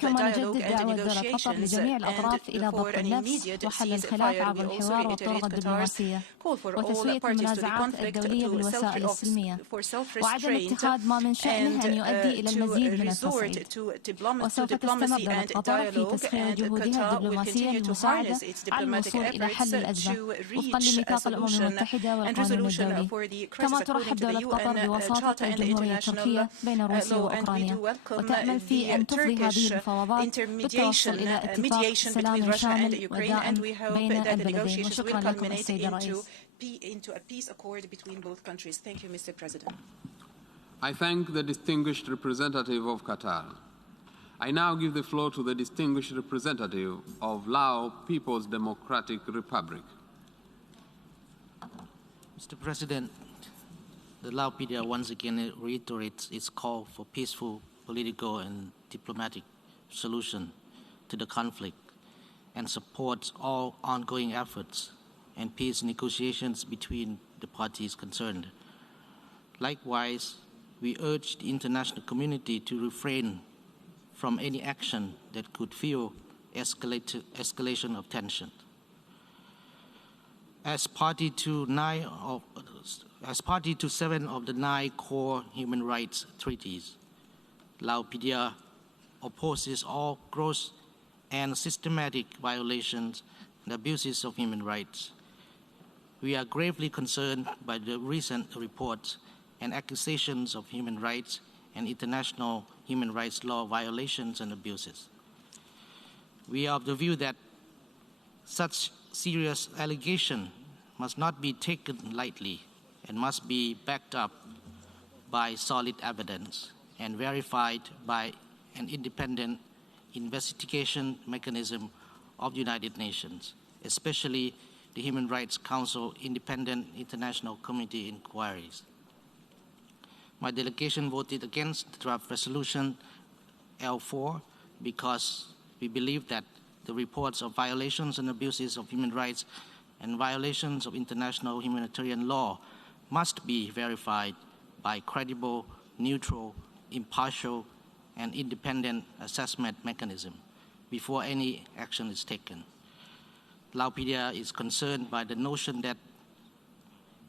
كما نجدد دعوة دولة قطر لجميع الأطراف إلى ضبط النفس وحل الخلاف عبر الحوار والطرق الدبلوماسية وتسوية المنازعات الدولية بالوسائل السلمية وعدم اتخاذ ما من شأنه أن يؤدي إلى المزيد من التصعيد. وسوف تستمر دولة قطر في تسخير جهودها الدبلوماسية للمساعدة على الوصول إلى حل الأزمة وفقا لميثاق الأمم المتحدة والقانون الدولي. كما ترحب دولة قطر بوساطة الجمهورية التركية بين روسيا وأوكرانيا وتأمل في أن تفضي هذه المفاوضات بالتوصل إلى اتفاق سلام شامل ودائم بين البلدين. وشكرا لكم السيد الرئيس. I thank the distinguished representative of Qatar. I now give the floor to the distinguished representative of Lao People's Democratic Republic. Mr. President, the Lao PDR once again reiterates its call for peaceful political and diplomatic solution to the conflict and supports all ongoing efforts and peace negotiations between the parties concerned. Likewise, we urge the international community to refrain from any action that could fuel escalation of tension. As party to 7 of the 9 core human rights treaties, Lao PDR opposes all gross and systematic violations and abuses of human rights. We are gravely concerned by the recent reports and accusations of human rights and international human rights law violations and abuses. We are of the view that such serious allegation must not be taken lightly and must be backed up by solid evidence and verified by an independent investigation mechanism of the United Nations, especially the Human Rights Council Independent International Committee inquiries. My delegation voted against the draft resolution L4 because we believe that the reports of violations and abuses of human rights and violations of international humanitarian law must be verified by credible, neutral, impartial, and independent assessment mechanism before any action is taken. Lao PDR is concerned by the notion that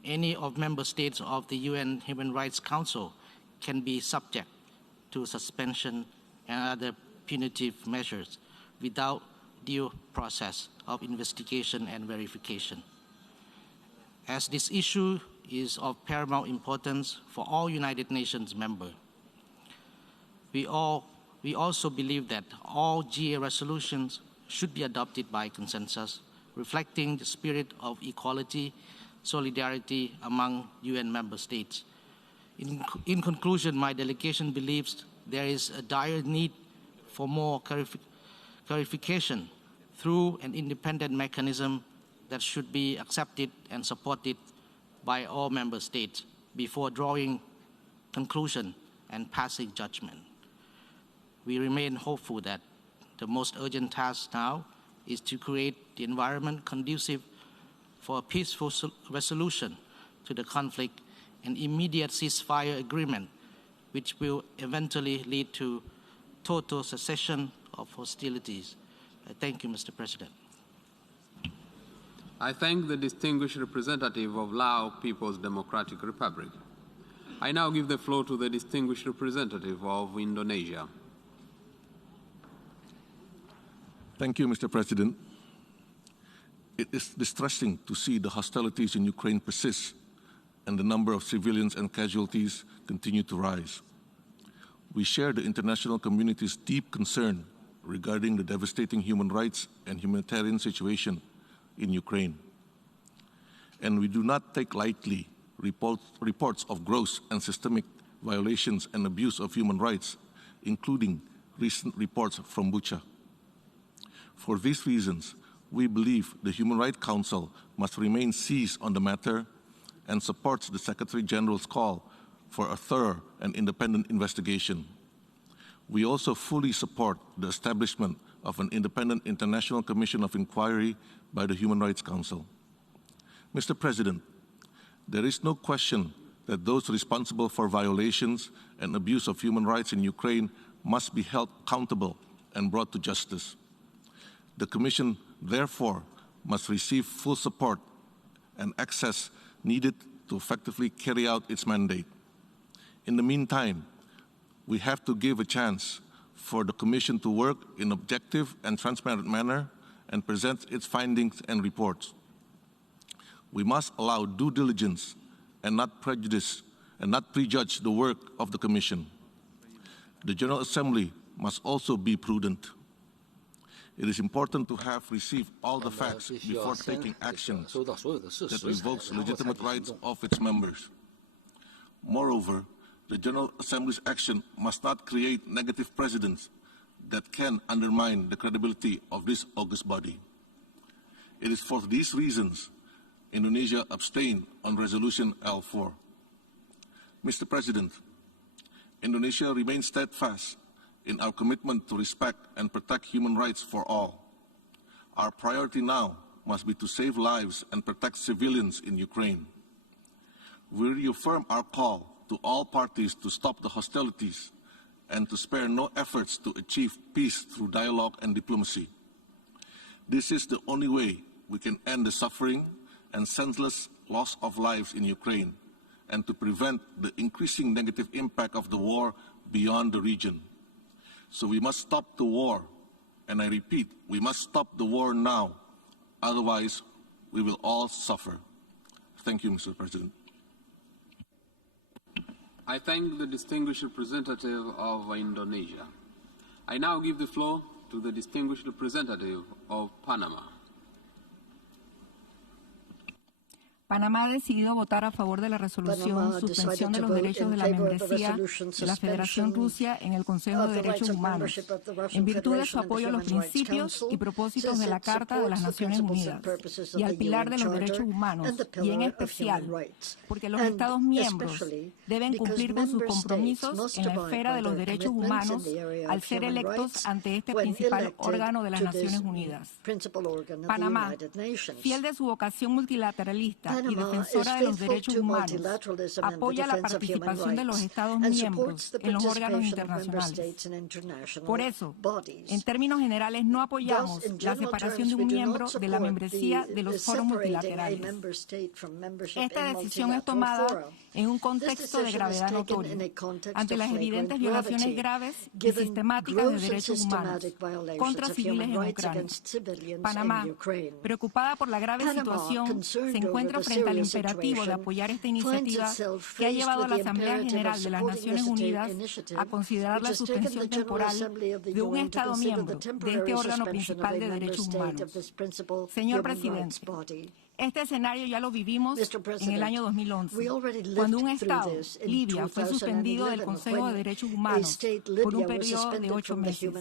any of member states of the UN Human Rights Council can be subject to suspension and other punitive measures without due process of investigation and verification. As this issue is of paramount importance for all United Nations members, we also believe that all GA resolutions should be adopted by consensus, reflecting the spirit of equality, solidarity among UN member states. In conclusion, my delegation believes there is a dire need for more clarification through an independent mechanism that should be accepted and supported by all member states before drawing conclusion and passing judgment. We remain hopeful that the most urgent task now is to create the environment conducive for a peaceful resolution to the conflict and immediate ceasefire agreement, which will eventually lead to total cessation of hostilities. Thank you, Mr. President. I thank the distinguished representative of Laos People's Democratic Republic. I now give the floor to the distinguished representative of Indonesia. Thank you, Mr. President. It is distressing to see the hostilities in Ukraine persist and the number of civilians and casualties continue to rise. We share the international community's deep concern regarding the devastating human rights and humanitarian situation in Ukraine. And we do not take lightly reports of gross and systemic violations and abuse of human rights, including recent reports from Bucha. For these reasons, we believe the Human Rights Council must remain seized on the matter and supports the Secretary General's call for a thorough and independent investigation. We also fully support the establishment of an independent international commission of inquiry by the Human Rights Council. Mr. President, there is no question that those responsible for violations and abuse of human rights in Ukraine must be held accountable and brought to justice. The Commission, therefore, must receive full support and access needed to effectively carry out its mandate. In the meantime, we have to give a chance for the Commission to work in an objective and transparent manner and present its findings and reports. We must allow due diligence and not prejudice and not prejudge the work of the Commission. The General Assembly must also be prudent. It is important to have received all the facts before taking action that revokes legitimate rights of its members. Moreover, the General Assembly's action must not create negative precedents that can undermine the credibility of this august body. It is for these reasons Indonesia abstained on Resolution L4. Mr. President, Indonesia remains steadfast in our commitment to respect and protect human rights for all. Our priority now must be to save lives and protect civilians in Ukraine. We reaffirm our call to all parties to stop the hostilities and to spare no efforts to achieve peace through dialogue and diplomacy. This is the only way we can end the suffering and senseless loss of lives in Ukraine and to prevent the increasing negative impact of the war beyond the region. So we must stop the war, and I repeat, we must stop the war now, otherwise we will all suffer. Thank you, Mr. President. I thank the distinguished representative of Indonesia. I now give the floor to the distinguished representative of Panama. Panamá ha decidido votar a favor de la resolución Suspensión de los derechos de la membresía de la Federación Rusia en el Consejo de Derechos Humanos, en virtud de su apoyo a los principios y propósitos de la Carta de las Naciones Unidas y al pilar de los derechos humanos, y en especial porque los Estados miembros deben cumplir con sus compromisos en la esfera de los derechos humanos al ser electos ante este principal órgano de las Naciones Unidas. Panamá, fiel de su vocación multilateralista y defensora de los derechos humanos, apoya la participación de los Estados miembros en los órganos internacionales. Por eso, en términos generales, no apoyamos la separación de un miembro de la membresía de los foros multilaterales. Esta decisión es tomada en un contexto de gravedad notoria, ante las evidentes violaciones graves y sistemáticas de derechos humanos contra civiles en Ucrania. Panamá, preocupada por la grave situación, se encuentra frente al imperativo de apoyar esta iniciativa que ha llevado a la Asamblea General de las Naciones Unidas a considerar la suspensión temporal de un Estado miembro de este órgano principal de derechos humanos. Señor Presidente, Este escenario ya lo vivimos en el año 2011, cuando un Estado, Libia, fue suspendido del Consejo de Derechos Humanos por un periodo de 8 meses.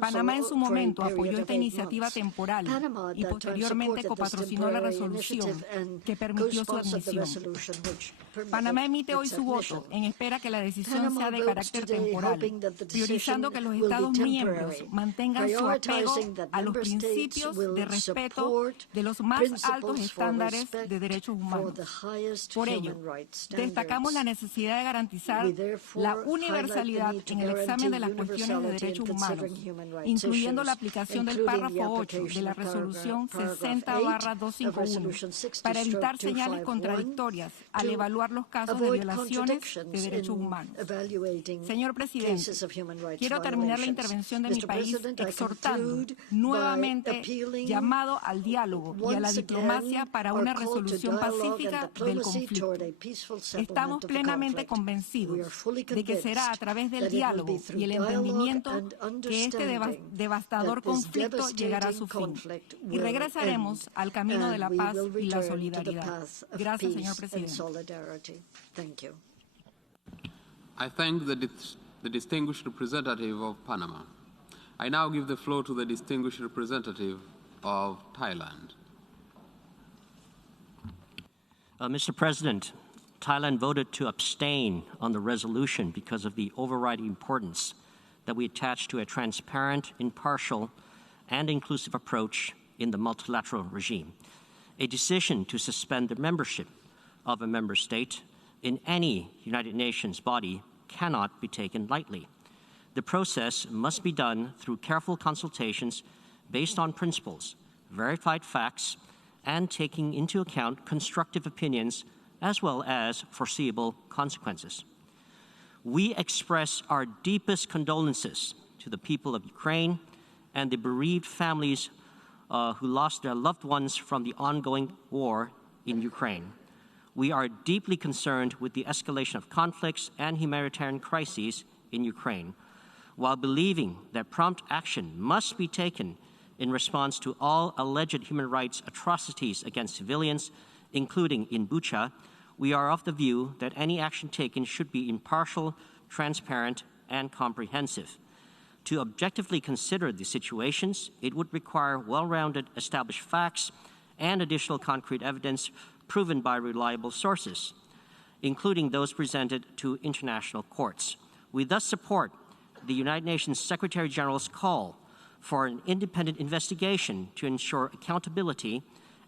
Panamá en su momento apoyó esta iniciativa temporal y posteriormente copatrocinó la resolución que permitió su admisión. Panamá emite hoy su voto en espera que la decisión sea de carácter temporal, priorizando que los Estados miembros mantengan su apego a los principios de respeto de los más altos estándares de derechos humanos. Por ello, destacamos la necesidad de garantizar la universalidad en el examen de las cuestiones de derechos humanos, incluyendo la aplicación del párrafo 8 de la resolución 60/251, para evitar señales contradictorias al evaluar los casos de violaciones de derechos humanos. Señor presidente, quiero terminar la intervención de mi país exhortando nuevamente llamado al diálogo y a la diplomacia para una resolución pacífica del conflicto. Estamos plenamente convencidos de que será a través del diálogo y el entendimiento que este devastador conflicto llegará a su fin y regresaremos al camino de la paz y la solidaridad. Gracias, señor presidente. I thank the distinguished representative of Panama. I now give the floor to the distinguished representative of Thailand. Mr. President, Thailand voted to abstain on the resolution because of the overriding importance that we attach to a transparent, impartial, and inclusive approach in the multilateral regime. A decision to suspend the membership of a member state in any United Nations body cannot be taken lightly. The process must be done through careful consultations based on principles, verified facts, and taking into account constructive opinions as well as foreseeable consequences. We express our deepest condolences to the people of Ukraine and the bereaved families who lost their loved ones from the ongoing war in Ukraine. We are deeply concerned with the escalation of conflicts and humanitarian crises in Ukraine, while believing that prompt action must be taken in response to all alleged human rights atrocities against civilians, including in Bucha. We are of the view that any action taken should be impartial, transparent, and comprehensive. To objectively consider the situations, it would require well-rounded established facts and additional concrete evidence proven by reliable sources, including those presented to international courts. We thus support the United Nations Secretary General's call for an independent investigation to ensure accountability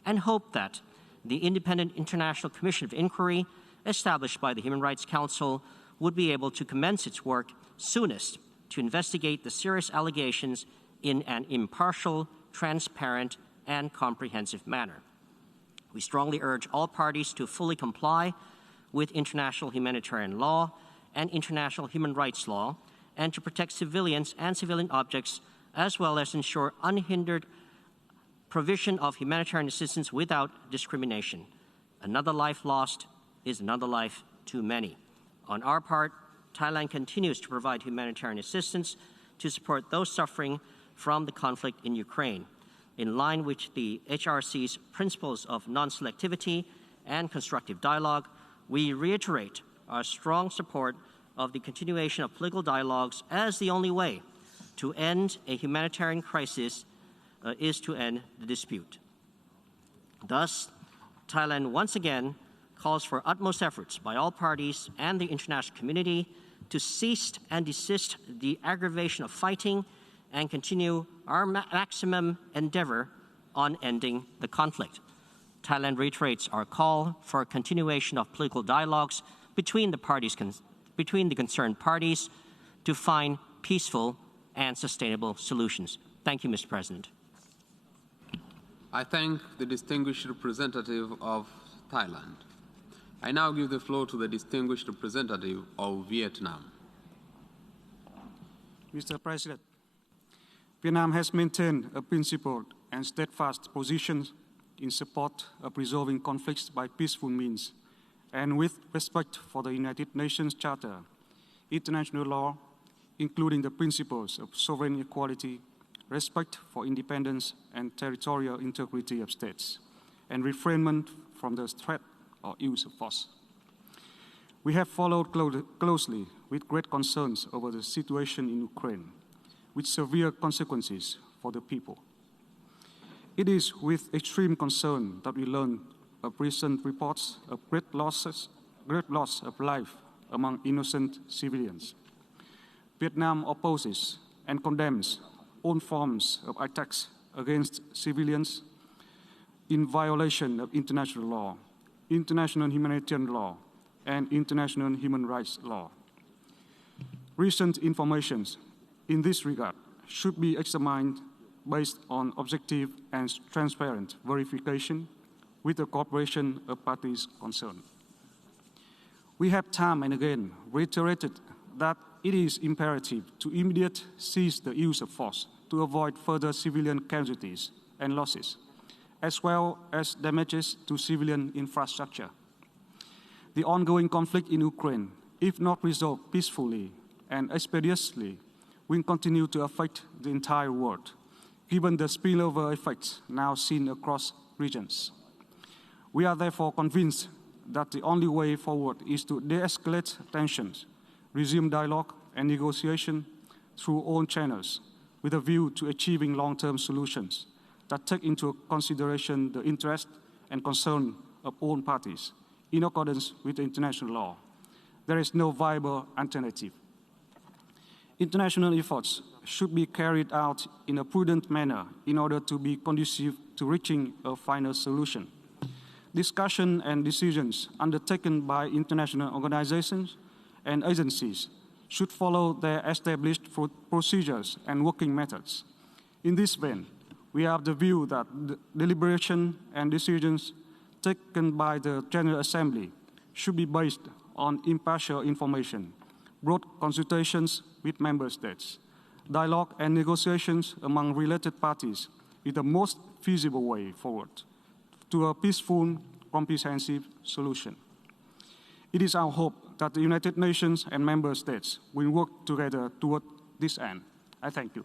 and hope that the Independent International Commission of Inquiry established by the Human Rights Council would be able to commence its work soonest to investigate the serious allegations in an impartial, transparent, and comprehensive manner. We strongly urge all parties to fully comply with international humanitarian law and international human rights law, and to protect civilians and civilian objects, as well as ensure unhindered provision of humanitarian assistance without discrimination. Another life lost is another life too many. On our part, Thailand continues to provide humanitarian assistance to support those suffering from the conflict in Ukraine, in line with the HRC's principles of non-selectivity and constructive dialogue. We reiterate our strong support of the continuation of political dialogues as the only way to end a humanitarian crisis is to end the dispute. Thus, Thailand once again calls for utmost efforts by all parties and the international community to cease and desist the aggravation of fighting and continue our maximum endeavor on ending the conflict. Thailand reiterates our call for a continuation of political dialogues between the concerned parties to find peaceful and sustainable solutions. Thank you, Mr. President. I thank the distinguished representative of Thailand. I now give the floor to the distinguished representative of Vietnam. Mr. President, Vietnam has maintained a principled and steadfast position in support of resolving conflicts by peaceful means and with respect for the United Nations Charter, international law, including the principles of sovereign equality, respect for independence and territorial integrity of states, and refrainment from the threat or use of force. We have followed closely with great concerns over the situation in Ukraine, with severe consequences for the people. It is with extreme concern that we learn of recent reports of great loss of life among innocent civilians. Vietnam opposes and condemns all forms of attacks against civilians in violation of international law, international humanitarian law, and international human rights law. Recent information in this regard should be examined based on objective and transparent verification with the cooperation of parties concerned. We have time and again reiterated that it is imperative to immediately cease the use of force to avoid further civilian casualties and losses, as well as damages to civilian infrastructure. The ongoing conflict in Ukraine, if not resolved peacefully and expeditiously, will continue to affect the entire world, given the spillover effects now seen across regions. We are therefore convinced that the only way forward is to de-escalate tensions, resume dialogue and negotiation through all channels, with a view to achieving long-term solutions that take into consideration the interest and concern of all parties, in accordance with international law. There is no viable alternative. International efforts should be carried out in a prudent manner in order to be conducive to reaching a final solution. Discussion and decisions undertaken by international organizations and agencies should follow their established procedures and working methods. In this vein, we have the view that the deliberation and decisions taken by the General Assembly should be based on impartial information, broad consultations with member states, dialogue and negotiations among related parties is the most feasible way forward to a peaceful, comprehensive solution. It is our hope that the United Nations and member states will work together toward this end. I thank you.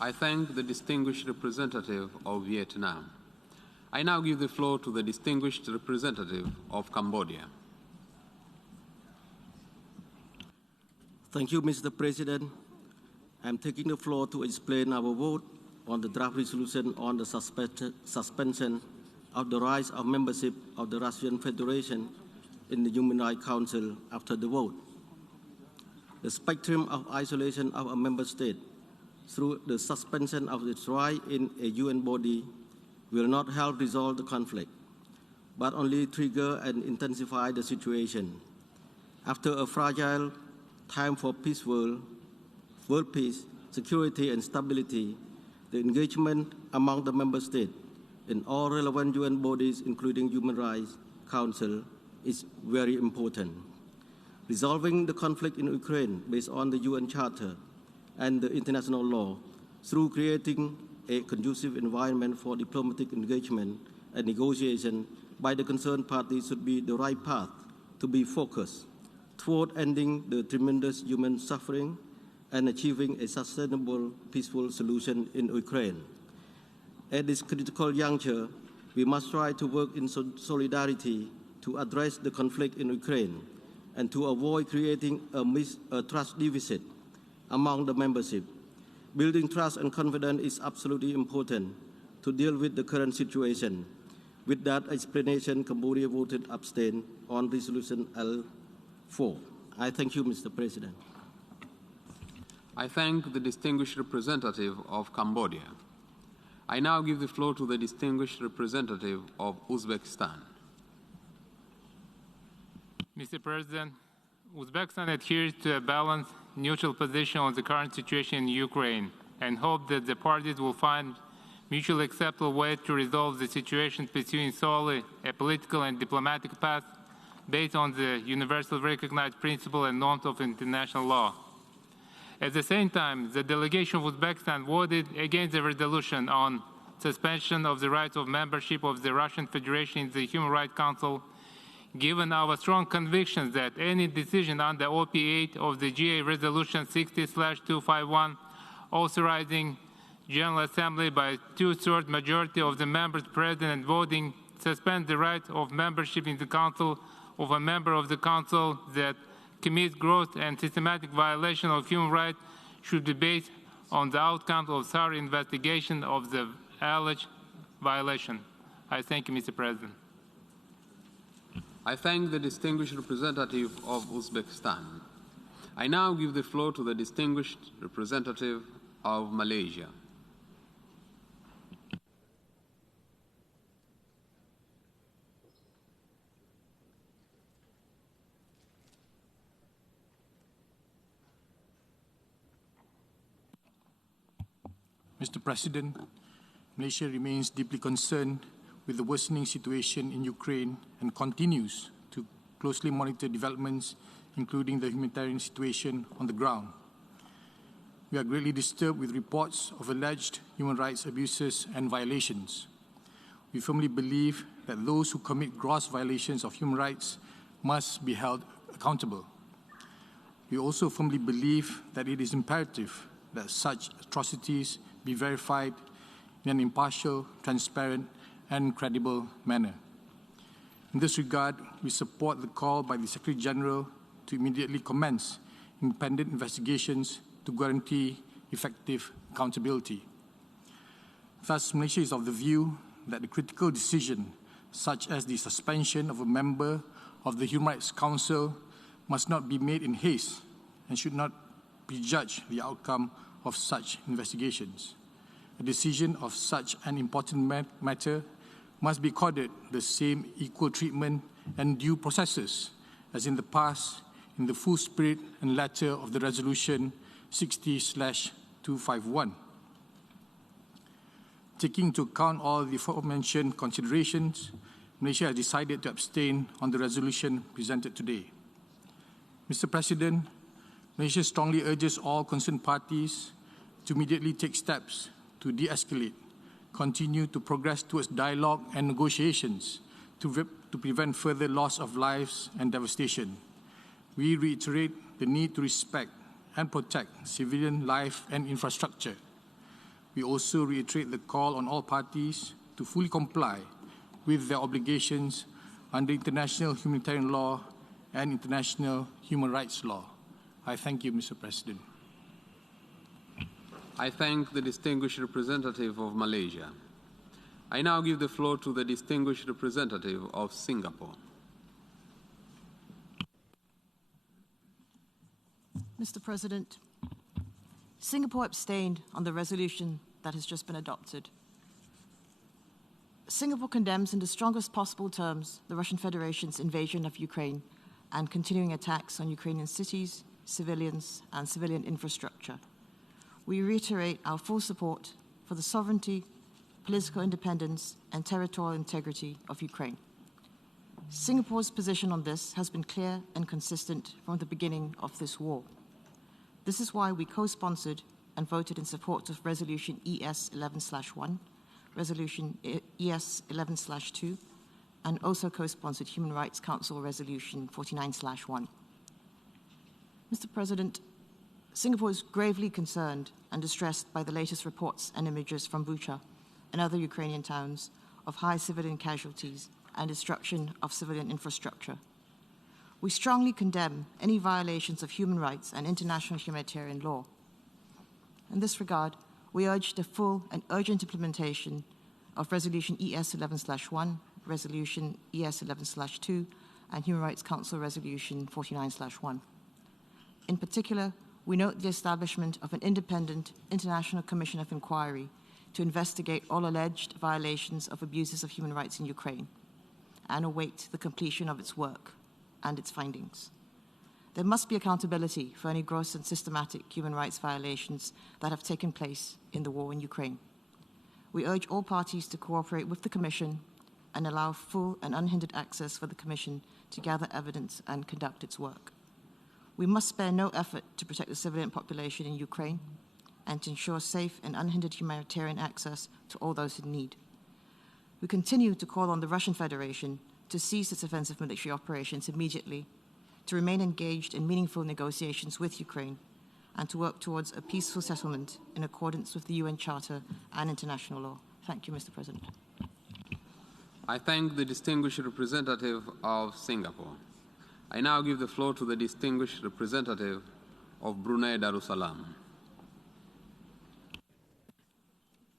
I thank the distinguished representative of Vietnam. I now give the floor to the distinguished representative of Cambodia. Thank you, Mr. President. I'm taking the floor to explain our vote on the draft resolution on the suspension of the rights of membership of the Russian Federation in the Human Rights Council after the vote. The spectrum of isolation of a member state through the suspension of its right in a UN body will not help resolve the conflict, but only trigger and intensify the situation. After a fragile time for world peace, security, and stability, the engagement among the member states in all relevant UN bodies, including Human Rights Council, is very important. Resolving the conflict in Ukraine based on the UN Charter and the international law through creating a conducive environment for diplomatic engagement and negotiation by the concerned parties should be the right path to be focused toward ending the tremendous human suffering and achieving a sustainable, peaceful solution in Ukraine. At this critical juncture, we must try to work in solidarity to address the conflict in Ukraine and to avoid creating a trust deficit among the membership. Building trust and confidence is absolutely important to deal with the current situation. With that explanation, Cambodia voted abstain on resolution L4. I thank you, Mr. President. I thank the distinguished representative of Cambodia. I now give the floor to the distinguished representative of Uzbekistan. Mr. President, Uzbekistan adheres to a balanced, neutral position on the current situation in Ukraine and hope that the parties will find mutually acceptable ways to resolve the situation pursuing solely a political and diplomatic path based on the universally recognized principle and norms of international law. At the same time, the delegation of Uzbekistan voted against the resolution on suspension of the rights of membership of the Russian Federation in the Human Rights Council, given our strong convictions that any decision under OP8 of the GA Resolution 60/251 authorizing General Assembly by 2/3 majority of the members present and voting, suspend the right of membership in the Council of a member of the Council that commits gross and systematic violation of human rights should be based on the outcome of thorough investigation of the alleged violation. I thank you, Mr. President. I thank the distinguished representative of Uzbekistan. I now give the floor to the distinguished representative of Malaysia. Mr. President, Malaysia remains deeply concerned with the worsening situation in Ukraine and continues to closely monitor developments, including the humanitarian situation on the ground. We are greatly disturbed with reports of alleged human rights abuses and violations. We firmly believe that those who commit gross violations of human rights must be held accountable. We also firmly believe that it is imperative that such atrocities be verified in an impartial, transparent, and credible manner. In this regard, we support the call by the Secretary General to immediately commence independent investigations to guarantee effective accountability. Thus, Malaysia is of the view that the critical decision, such as the suspension of a member of the Human Rights Council, must not be made in haste and should not prejudge the outcome of such investigations. A decision of such an important matter must be accorded the same equal treatment and due processes as in the past in the full spirit and letter of the Resolution 60/251. Taking into account all the aforementioned considerations, Malaysia has decided to abstain on the resolution presented today. Mr. President, Malaysia strongly urges all concerned parties to immediately take steps to de-escalate, continue to progress towards dialogue and negotiations to prevent further loss of lives and devastation. We reiterate the need to respect and protect civilian life and infrastructure. We also reiterate the call on all parties to fully comply with their obligations under international humanitarian law and international human rights law. I thank you, Mr. President. I thank the distinguished representative of Malaysia. I now give the floor to the distinguished representative of Singapore. Mr. President, Singapore abstained on the resolution that has just been adopted. Singapore condemns in the strongest possible terms the Russian Federation's invasion of Ukraine and continuing attacks on Ukrainian cities, civilians, and civilian infrastructure. We reiterate our full support for the sovereignty, political independence, and territorial integrity of Ukraine. Singapore's position on this has been clear and consistent from the beginning of this war. This is why we co-sponsored and voted in support of Resolution ES-11/1, Resolution ES-11/2, and also co-sponsored Human Rights Council Resolution 49/1. Mr. President, Singapore is gravely concerned and distressed by the latest reports and images from Bucha and other Ukrainian towns of high civilian casualties and destruction of civilian infrastructure. We strongly condemn any violations of human rights and international humanitarian law. In this regard, we urge the full and urgent implementation of Resolution ES-11/1, Resolution ES-11/2, and Human Rights Council Resolution 49/1. In particular, we note the establishment of an independent international commission of inquiry to investigate all alleged violations of abuses of human rights in Ukraine and await the completion of its work and its findings. There must be accountability for any gross and systematic human rights violations that have taken place in the war in Ukraine. We urge all parties to cooperate with the Commission and allow full and unhindered access for the Commission to gather evidence and conduct its work. We must spare no effort to protect the civilian population in Ukraine and to ensure safe and unhindered humanitarian access to all those in need. We continue to call on the Russian Federation to cease its offensive military operations immediately, to remain engaged in meaningful negotiations with Ukraine, and to work towards a peaceful settlement in accordance with the UN Charter and international law. Thank you, Mr. President. I thank the distinguished representative of Singapore. I now give the floor to the distinguished representative of Brunei Darussalam.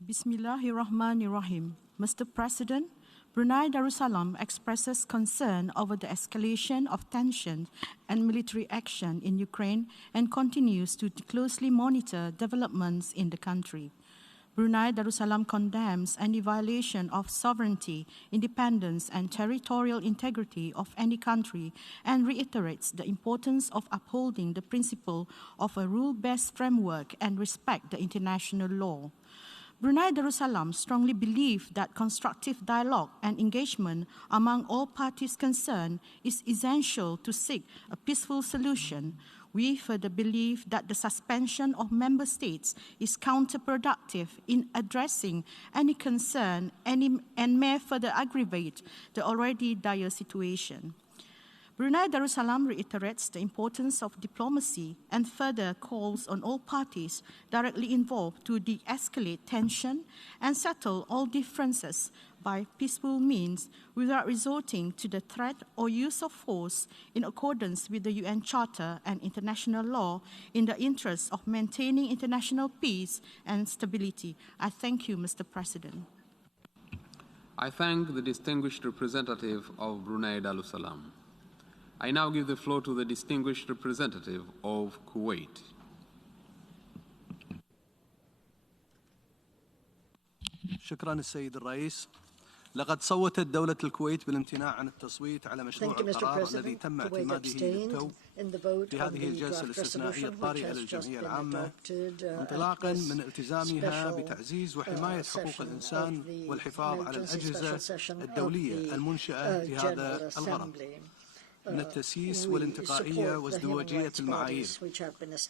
Bismillahirrahmanirrahim. Mr. President, Brunei Darussalam expresses concern over the escalation of tension and military action in Ukraine and continues to closely monitor developments in the country. Brunei Darussalam condemns any violation of sovereignty, independence, and territorial integrity of any country and reiterates the importance of upholding the principle of a rule-based framework and respect the international law. Brunei Darussalam strongly believes that constructive dialogue and engagement among all parties concerned is essential to seek a peaceful solution. We further believe that the suspension of member states is counterproductive in addressing any concern and may further aggravate the already dire situation. Brunei Darussalam reiterates the importance of diplomacy and further calls on all parties directly involved to de-escalate tension and settle all differences by peaceful means without resorting to the threat or use of force in accordance with the UN Charter and international law in the interest of maintaining international peace and stability. I thank you, Mr. President. I thank the distinguished representative of Brunei Darussalam. I now give the floor to the distinguished representative of Kuwait. شكرا السيد الرئيس. لقد صوتت دولة الكويت بالامتناع عن التصويت على مشروع القرار الذي تم اعتماده للتو في هذه الجلسة الاستثنائية الطارئة للجمعية العامة انطلاقا من التزامها بتعزيز وحماية حقوق الإنسان والحفاظ على الأجهزة الدولية المنشأة لهذا الغرض من التسييس والانتقائية وازدواجية المعايير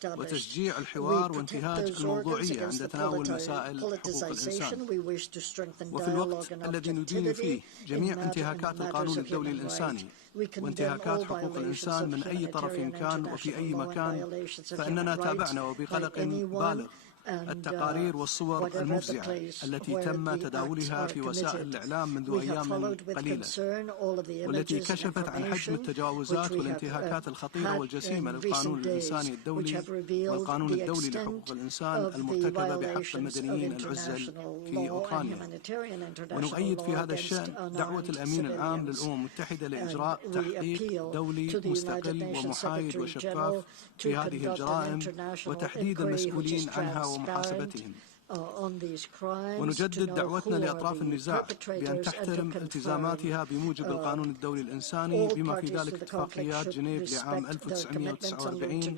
وتشجيع الحوار وانتهاج الموضوعية عند تناول مسائل حقوق الإنسان وفي الوقت الذي ندين فيه جميع انتهاكات القانون الدولي الإنساني وانتهاكات حقوق الإنسان من أي طرف كان وفي أي مكان فإننا تابعنا وبقلق بالغ التقارير والصور المفزعة التي تم تداولها في وسائل الإعلام منذ أيام قليلة والتي كشفت عن حجم التجاوزات والانتهاكات الخطيرة والجسيمة للقانون الإنساني الدولي والقانون الدولي لحقوق الإنسان المرتكبة بحق المدنيين العزل في أوكرانيا. ونؤيد في هذا الشأن دعوة الأمين العام للأمم المتحدة لإجراء تحقيق دولي مستقل ومحايد وشفاف في هذه الجرائم وتحديد المسؤولين عنها ومحاسبتهم. ونجدد دعوتنا لأطراف النزاع بأن تحترم التزاماتها بموجب القانون الدولي الإنساني بما في ذلك اتفاقيات جنيف لعام 1949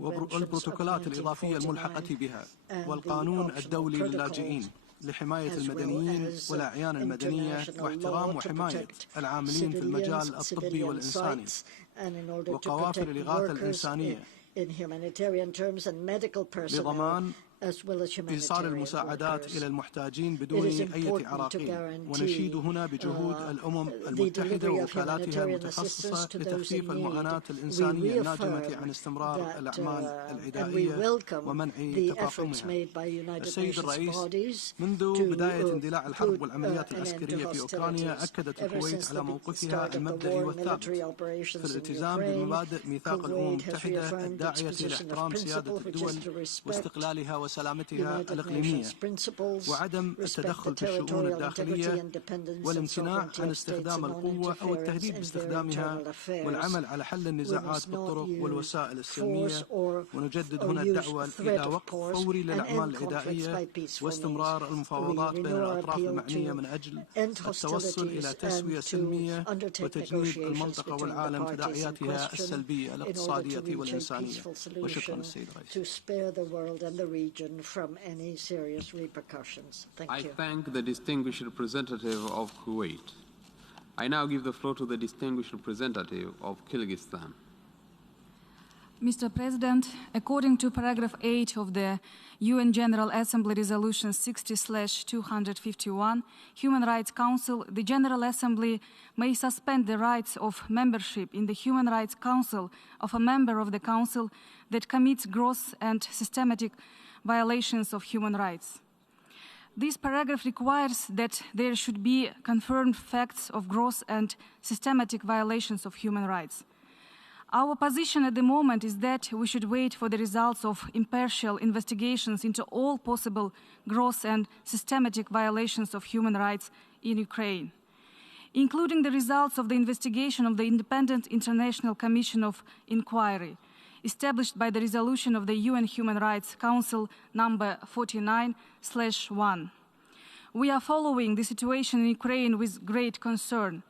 والبروتوكولات الإضافية الملحقة بها والقانون الدولي للاجئين لحماية المدنيين والأعيان المدنية واحترام وحماية العاملين في المجال الطبي والإنساني وقوافل الإغاثة الإنسانية بضمان إيصال المساعدات إلى المحتاجين بدون أي عراقيل. ونشيد هنا بجهود الأمم المتحدة ووكالاتها المتخصصة لتخفيف المعاناة الإنسانية الناجمة عن استمرار الأعمال العدائية ومنع تفاقمها. السيد الرئيس، منذ بداية اندلاع الحرب والعمليات العسكرية في أوكرانيا أكدت الكويت على موقفها المبدئي والثابت في الالتزام بمبادئ ميثاق الأمم المتحدة الداعية إلى احترام سيادة الدول واستقلالها وسلامتها الإقليمية وعدم التدخل في الشؤون الداخلية والامتناع عن استخدام القوة أو التهديد باستخدامها والعمل على حل النزاعات بالطرق والوسائل السلمية. ونجدد هنا الدعوة إلى وقف فوري للأعمال العدائية واستمرار المفاوضات بين الأطراف المعنية من أجل التوصل إلى تسوية سلمية وتجنيب المنطقة والعالم تداعياتها السلبية الاقتصادية والإنسانية. وشكرا السيد الرئيس. From any serious repercussions. Thank you. I thank the distinguished representative of Kuwait. I now give the floor to the distinguished representative of Kyrgyzstan. Mr. President, according to paragraph 8 of the UN General Assembly Resolution 60/251, Human Rights Council, the General Assembly may suspend the rights of membership in the Human Rights Council of a member of the Council that commits gross and systematic violations of human rights. This paragraph requires that there should be confirmed facts of gross and systematic violations of human rights. Our position at the moment is that we should wait for the results of impartial investigations into all possible gross and systematic violations of human rights in Ukraine, including the results of the investigation of the Independent International Commission of Inquiry, established by the resolution of the UN Human Rights Council number 49/1. We are following the situation in Ukraine with great concern.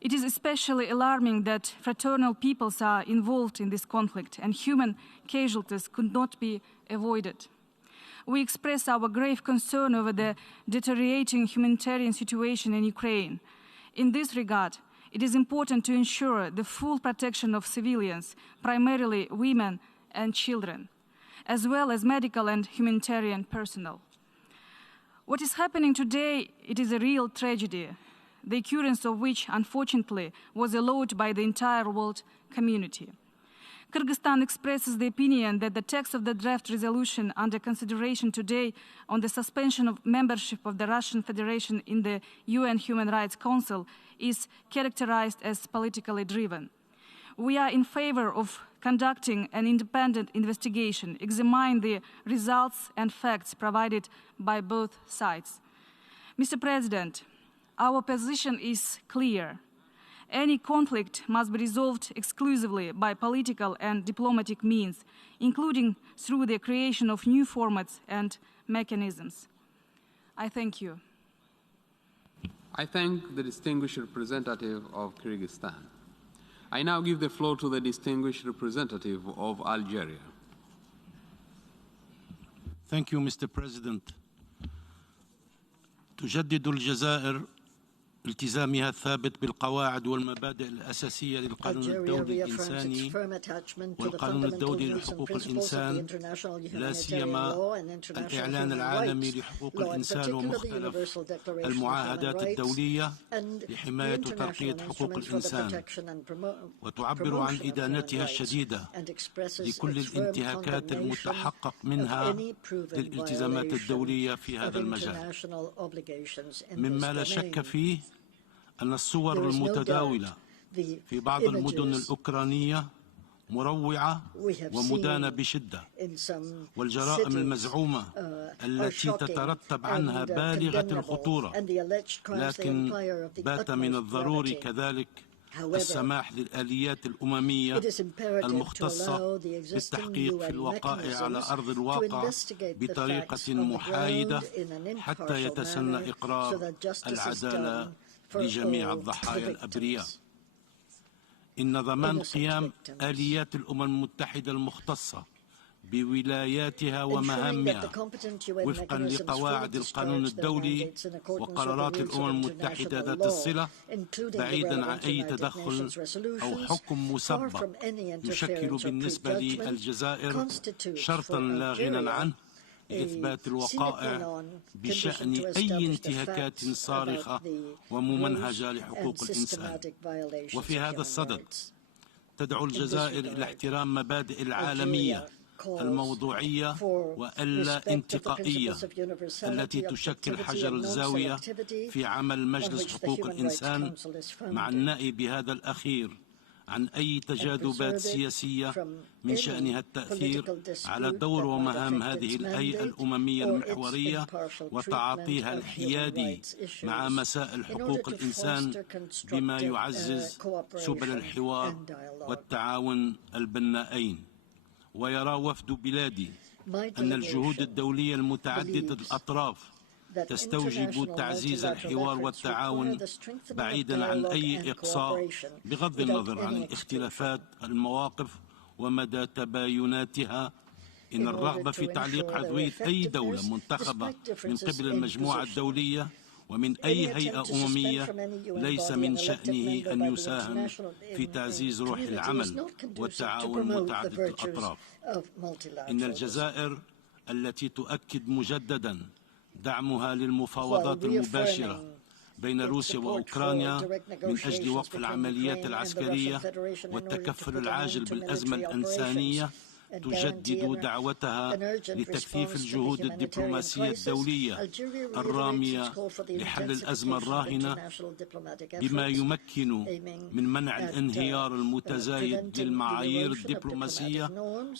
It is especially alarming that fraternal peoples are involved in this conflict and human casualties could not be avoided. We express our grave concern over the deteriorating humanitarian situation in Ukraine. In this regard, it is important to ensure the full protection of civilians, primarily women and children, as well as medical and humanitarian personnel. What is happening today, it is a real tragedy, the occurrence of which, unfortunately, was allowed by the entire world community. Kyrgyzstan expresses the opinion that the text of the draft resolution under consideration today on the suspension of membership of the Russian Federation in the UN Human Rights Council is characterized as politically driven. We are in favor of conducting an independent investigation, examining the results and facts provided by both sides. Mr. President, our position is clear. Any conflict must be resolved exclusively by political and diplomatic means, including through the creation of new formats and mechanisms. I thank you. I thank the distinguished representative of Kyrgyzstan. I now give the floor to the distinguished representative of Algeria. Thank you, Mr. President. تجدد الجزائر التزامها الثابت بالقواعد والمبادئ الأساسية للقانون الدولي الإنساني والقانون الدولي لحقوق الإنسان، لا سيما الإعلان العالمي لحقوق الإنسان ومختلف المعاهدات الدولية لحماية وترقية حقوق الإنسان، وتعبر عن إدانتها الشديدة لكل الانتهاكات المتحقق منها للالتزامات الدولية في هذا المجال، مما لا شك فيه أن الصور المتداولة في بعض المدن الأوكرانية مروعة ومدانة بشدة، والجرائم المزعومة التي تترتب عنها بالغة الخطورة، لكن بات من الضروري كذلك السماح للآليات الأممية المختصة بالتحقيق في الوقائع على أرض الواقع بطريقة محايدة حتى يتسنى إقرار العدالة لجميع الضحايا الأبرياء. إن ضمان قيام آليات الأمم المتحدة المختصة بولاياتها ومهامها وفقا لقواعد القانون الدولي وقرارات الأمم المتحدة ذات الصلة، بعيدا عن أي تدخل أو حكم مسبق، يشكل بالنسبة للجزائر شرطا لا غنى عنه لإثبات الوقائع بشأن أي انتهاكات صارخة وممنهجة لحقوق الإنسان. وفي هذا الصدد تدعو الجزائر إلى احترام مبادئ العالمية الموضوعية واللا انتقائية التي تشكل حجر الزاوية في عمل مجلس حقوق الإنسان، مع النأي بهذا الأخير عن أي تجاذبات سياسية من شأنها التأثير على دور ومهام هذه الهيئة الأممية المحورية وتعاطيها الحيادي مع مسائل حقوق الإنسان، بما يعزز سبل الحوار والتعاون البناءين. ويرى وفد بلادي أن الجهود الدولية المتعددة الأطراف تستوجب تعزيز الحوار والتعاون بعيدا عن أي إقصاء، بغض النظر عن اختلافات المواقف ومدى تبايناتها. إن الرغبة في تعليق عضوية أي دولة منتخبة من قبل المجموعة الدولية ومن أي هيئة أممية ليس من شأنه أن يساهم في تعزيز روح العمل والتعاون متعدد الأطراف. إن الجزائر التي تؤكد مجددا دعمها للمفاوضات المباشرة بين روسيا وأوكرانيا من أجل وقف العمليات العسكرية والتكفل العاجل بالأزمة الإنسانية، تجدد دعوتها لتكثيف الجهود الدبلوماسية الدولية الرامية لحل الأزمة الراهنة بما يمكن من منع الانهيار المتزايد للمعايير الدبلوماسية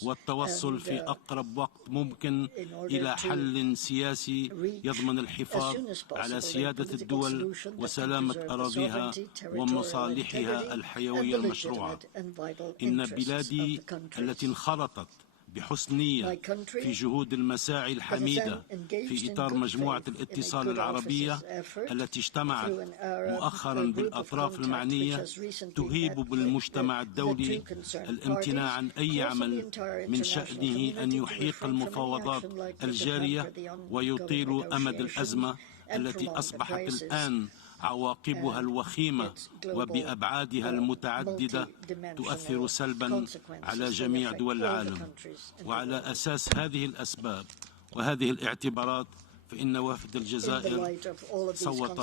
والتوصل في أقرب وقت ممكن إلى حل سياسي يضمن الحفاظ على سيادة الدول وسلامة أراضيها ومصالحها الحيوية المشروعة. إن بلادي التي انخرطت بحسن نية في جهود المساعي الحميدة في إطار مجموعة الاتصال العربية التي اجتمعت مؤخرا بالأطراف المعنية تهيب بالمجتمع الدولي الامتناع عن أي عمل من شأنه أن يحيق المفاوضات الجارية ويطيل أمد الأزمة التي أصبحت الآن عواقبها الوخيمة وبأبعادها المتعددة تؤثر سلبا على جميع دول العالم. وعلى أساس هذه الأسباب وهذه الاعتبارات فإن وفد الجزائر صوت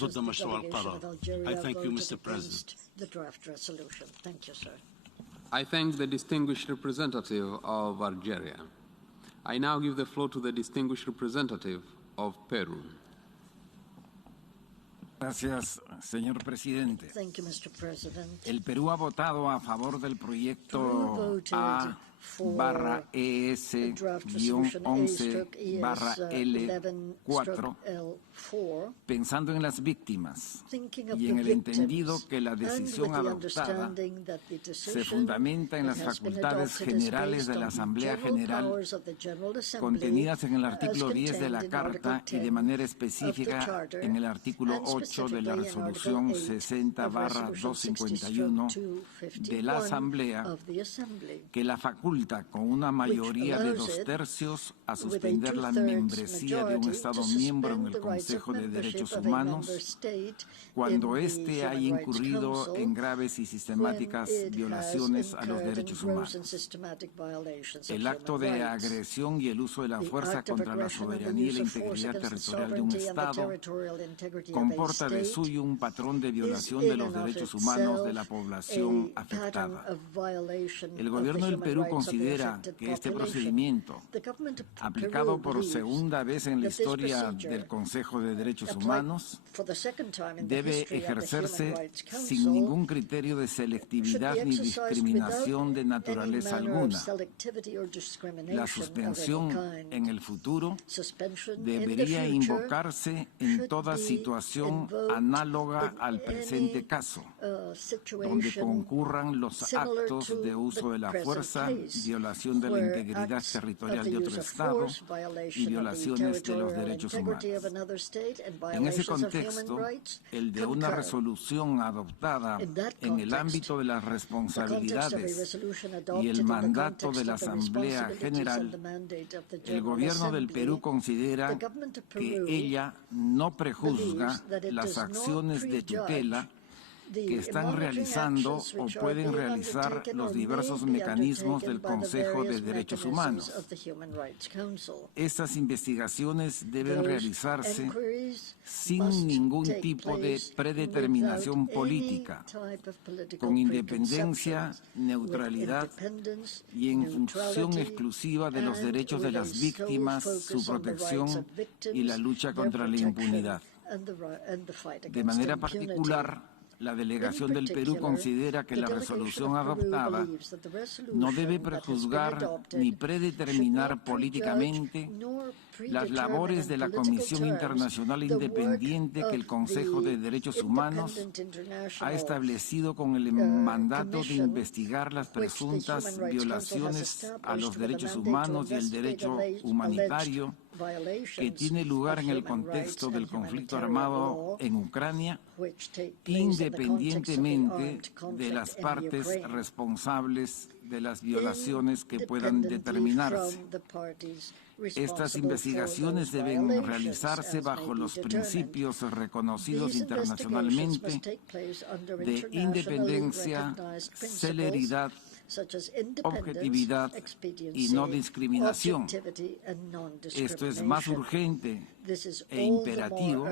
ضد مشروع القرار. I thank you, Mr. President. I thank the distinguished representative of Algeria. I now give the floor to the distinguished representative of Peru. Gracias, señor presidente. Thank you, Mr. President. El Perú ha votado a favor del proyecto A/11-L4, pensando en las víctimas y en el entendido que la decisión adoptada se fundamenta en las facultades generales de la Asamblea General contenidas en el artículo 10 de la Carta y de manera específica en el artículo 8 de la Resolución 60/251 de la Asamblea, que la faculta con una mayoría de 2/3 a suspender la membresía de un Estado miembro en el Consejo de Derechos Humanos cuando éste haya incurrido en graves y sistemáticas violaciones a los derechos humanos. El acto de agresión y el uso de la fuerza contra la soberanía y la integridad territorial de un Estado comporta de suyo un patrón de violación de los derechos humanos de la población afectada. El gobierno del Perú considera que este procedimiento, aplicado por segunda vez en la historia del Consejo de Derechos Humanos, debe ejercerse sin ningún criterio de selectividad ni discriminación de naturaleza alguna. La suspensión en el futuro debería invocarse en toda situación análoga al presente caso, donde concurran los actos de uso de la fuerza, violación de la integridad territorial de otro Estado y violaciones de los derechos humanos. En ese contexto, el de una resolución adoptada en el ámbito de las responsabilidades y el mandato de la Asamblea General, el gobierno del Perú considera que ella no prejuzga las acciones de tutela que están realizando o pueden realizar los diversos mecanismos del Consejo de Derechos Humanos. Estas investigaciones deben realizarse sin ningún tipo de predeterminación política, con independencia, neutralidad y en función exclusiva de los derechos de las víctimas, su protección y la lucha contra la impunidad. De manera particular, la delegación del Perú considera que la resolución adoptada no debe prejuzgar ni predeterminar políticamente las labores de la Comisión Internacional Independiente que el Consejo de Derechos Humanos ha establecido con el mandato de investigar las presuntas violaciones a los derechos humanos y el derecho humanitario que tiene lugar en el contexto del conflicto armado en Ucrania, independientemente de las partes responsables de las violaciones que puedan determinarse. Estas investigaciones deben realizarse bajo los principios reconocidos internacionalmente de independencia, celeridad, objetividad y no discriminación. Esto es más urgente e imperativo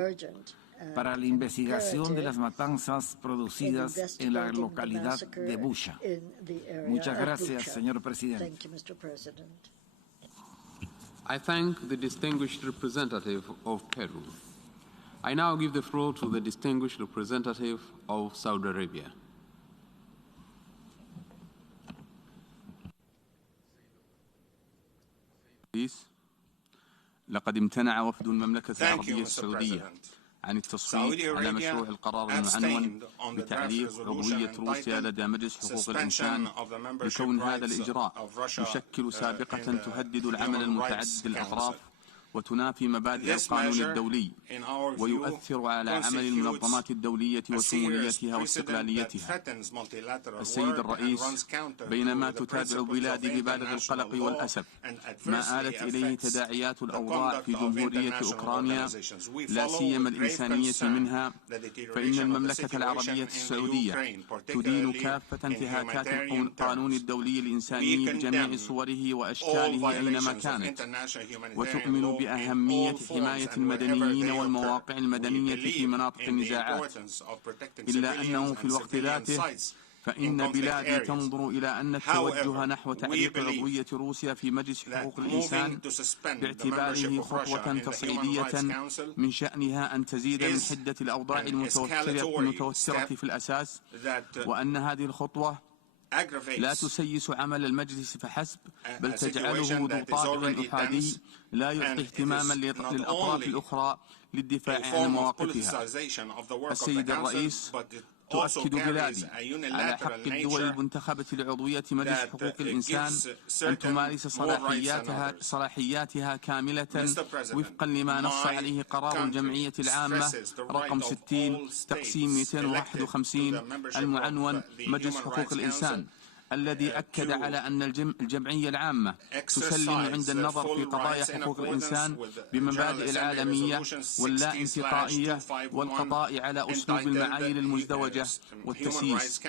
para la investigación de las matanzas producidas en la localidad de Bucha. Muchas gracias, señor presidente. Thank you, Mr. President. I thank the distinguished representative of Peru. I now give the floor to the distinguished representative of Saudi Arabia. لقد امتنع وفد المملكة العربية السعودية عن التصويت على مشروع القرار المعنون بتعليق عضوية روسيا لدى مجلس حقوق الإنسان بكون هذا الإجراء يشكل سابقة تهدد العمل المتعدد الأطراف وتنافي مبادئ القانون الدولي ويؤثر على عمل المنظمات الدولية وشموليتها واستقلاليتها. السيد الرئيس، بينما تتابع بلادي ببالغ القلق والأسف ما آلت إليه تداعيات الأوضاع في جمهورية أوكرانيا لا سيما الإنسانية منها، فإن المملكة العربية السعودية تدين كافة انتهاكات القانون الدولي الإنساني بجميع صوره وأشكاله أينما كانت، وتؤمن بأهمية حماية المدنيين والمواقع المدنية في مناطق النزاعات، إلا أنه في الوقت ذاته فإن بلادي تنظر إلى أن التوجه نحو تعليق عضوية روسيا في مجلس حقوق الإنسان باعتباره خطوة تصعيدية من شأنها أن تزيد من حدة الأوضاع المتوترة في الأساس، وأن هذه الخطوة لا تسيس عمل المجلس فحسب، بل تجعله ذو طابع أحادي لا يعطي اهتماما للأطراف الأخرى للدفاع عن مواقفها. السيد الرئيس، تؤكد بلادي على حق الدول المنتخبة لعضوية مجلس حقوق الإنسان أن تمارس صلاحياتها كاملة وفقا لما نص عليه قرار الجمعية العامة رقم 60 تقسيم 251 المعنون مجلس حقوق الإنسان، الذي أكد على أن الجمعية العامة تسلم عند النظر في قضايا حقوق الإنسان بمبادئ العالمية واللا انتقائية والقضاء على أسلوب المعايير المزدوجة والتسييس.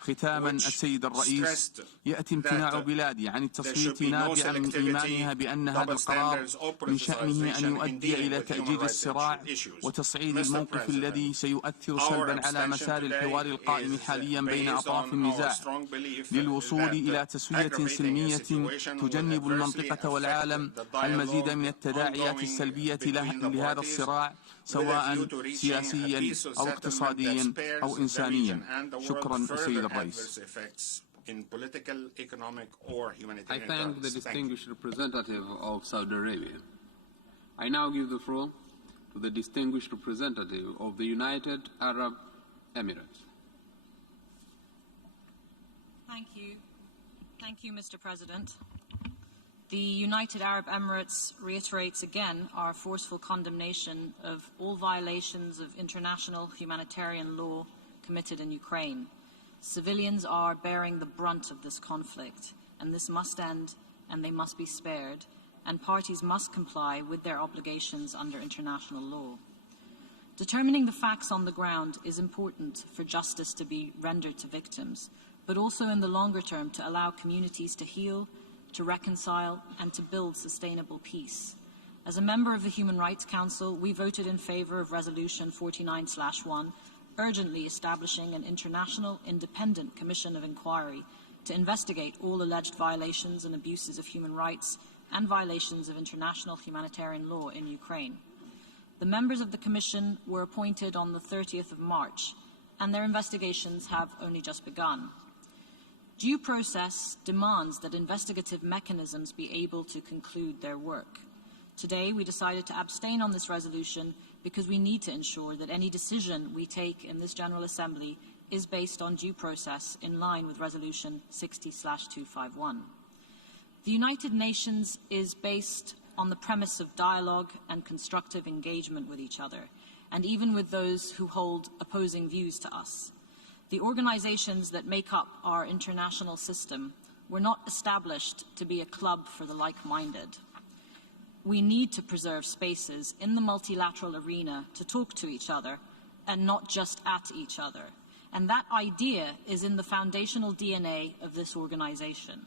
ختاما، السيد الرئيس، يأتي امتناع بلادي عن التصويت نابعا من إيمانها بأن هذا القرار من شأنه أن يؤدي إلى تأجيج الصراع وتصعيد الموقف الذي سيؤثر سلبا على مسار الحوار القائم حاليا بين أطراف النزاع للوصول إلى تسوية سلمية تجنب المنطقة والعالم المزيد من التداعيات السلبية لهذا الصراع، سواء سياسيا أو اقتصاديا أو إنسانيا. شكرا السيد الرئيس. I thank the distinguished representative of Saudi Arabia. I now give the floor to the distinguished representative of the United Arab Emirates. Thank you, Mr. President. The United Arab Emirates reiterates again our forceful condemnation of all violations of international humanitarian law committed in Ukraine. Civilians are bearing the brunt of this conflict, and this must end, and they must be spared, and parties must comply with their obligations under international law. Determining the facts on the ground is important for justice to be rendered to victims, but also in the longer term to allow communities to heal, to reconcile, and to build sustainable peace. As a member of the Human Rights Council, we voted in favor of Resolution 49/1, urgently establishing an international independent commission of inquiry to investigate all alleged violations and abuses of human rights and violations of international humanitarian law in Ukraine. The members of the commission were appointed on the 30th of March, and their investigations have only just begun. Due process demands that investigative mechanisms be able to conclude their work. Today, we decided to abstain on this resolution because we need to ensure that any decision we take in this General Assembly is based on due process in line with Resolution 60/251. The United Nations is based on the premise of dialogue and constructive engagement with each other, and even with those who hold opposing views to us. The organizations that make up our international system were not established to be a club for the like-minded. We need to preserve spaces in the multilateral arena to talk to each other and not just at each other. And that idea is in the foundational DNA of this organization.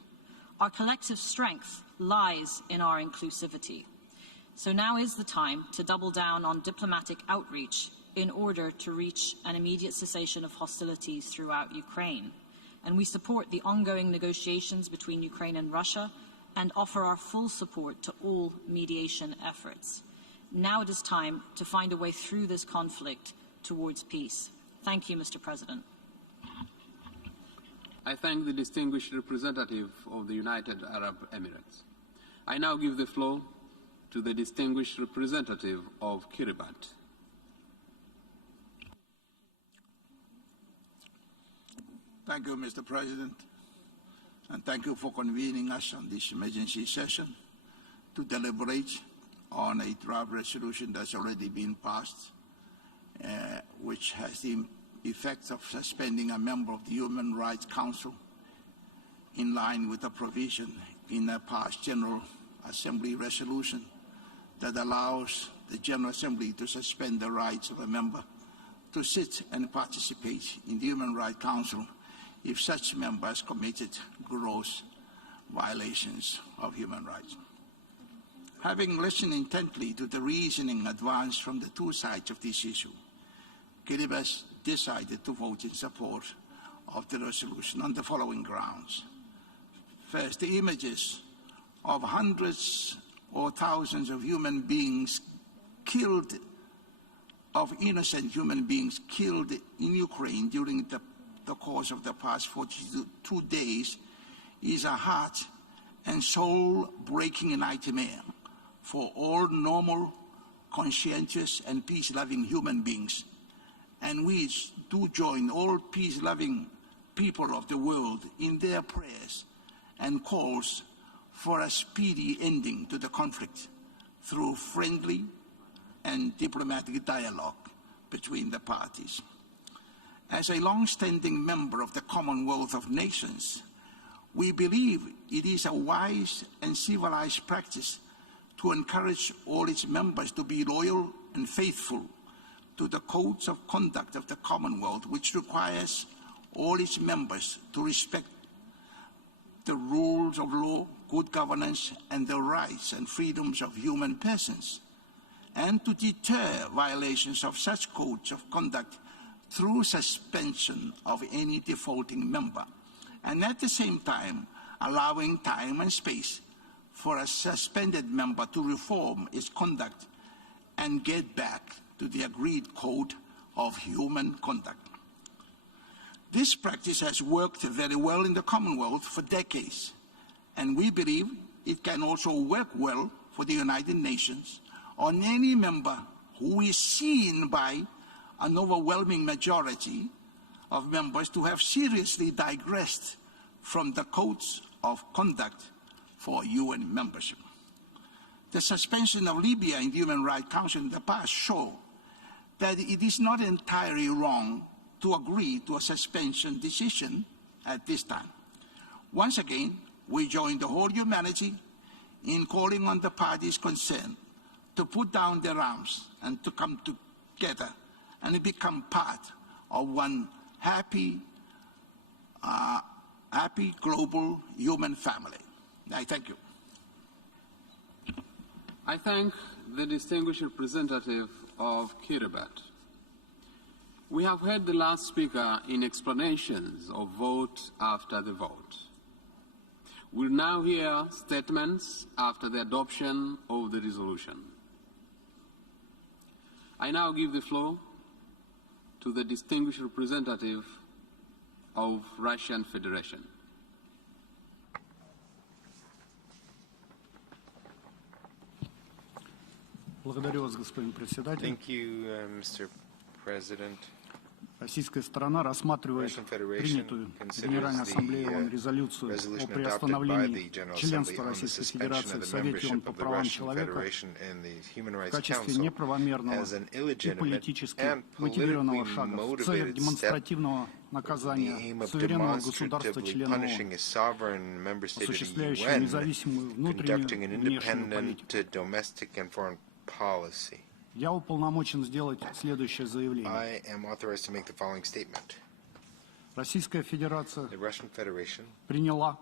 Our collective strength lies in our inclusivity. So now is the time to double down on diplomatic outreach in order to reach an immediate cessation of hostilities throughout Ukraine. And we support the ongoing negotiations between Ukraine and Russia and offer our full support to all mediation efforts. Now it is time to find a way through this conflict towards peace. Thank you, Mr. President. I thank the distinguished representative of the United Arab Emirates. I now give the floor to the distinguished representative of Kiribati. Thank you, Mr. President, and thank you for convening us on this emergency session to deliberate on a draft resolution that's already been passed, which has the effect of suspending a member of the Human Rights Council in line with a provision in a past General Assembly resolution that allows the General Assembly to suspend the rights of a member to sit and participate in the Human Rights Council if such member has committed gross violations of human rights. Having listened intently to the reasoning advanced from the two sides of this issue, Kiribati decided to vote in support of the resolution on the following grounds. First, the images of hundreds or thousands of human beings killed, of innocent human beings killed in Ukraine during the course of the past 42 days is a heart and soul-breaking nightmare for all normal, conscientious, and peace-loving human beings. And we do join all peace-loving people of the world in their prayers and calls for a speedy ending to the conflict through friendly and diplomatic dialogue between the parties. As a long-standing member of the Commonwealth of Nations, we believe it is a wise and civilized practice to encourage all its members to be loyal and faithful to the codes of conduct of the Commonwealth, which requires all its members to respect the rules of law, good governance, and the rights and freedoms of human persons, and to deter violations of such codes of conduct through suspension of any defaulting member, and at the same time allowing time and space for a suspended member to reform its conduct and get back to the agreed code of human conduct. This practice has worked very well in the Commonwealth for decades, and we believe it can also work well for the United Nations on any member who is seen by an overwhelming majority of members to have seriously digressed from the codes of conduct for UN membership. The suspension of Libya in the Human Rights Council in the past show that it is not entirely wrong to agree to a suspension decision at this time. Once again, we join the whole humanity in calling on the parties concerned to put down their arms and to come together and become part of one happy global human family. I thank you. I thank the distinguished representative of Kiribati. We have heard the last speaker in explanations of vote after the vote. We'll now hear statements after the adoption of the resolution. I now give the floor to the distinguished representative of Russian Federation. Thank you, Mr. President. Российская сторона рассматривает принятую Генеральной Ассамблеей ООН резолюцию о приостановлении членства Российской Федерации в Совете ООН по правам человека в качестве неправомерного и политически мотивированного шага в целях демонстративного наказания суверенного государства-члена ООН, осуществляющего независимую внутреннюю и внешнюю политику. Я уполномочен сделать следующее заявление. Российская Федерация приняла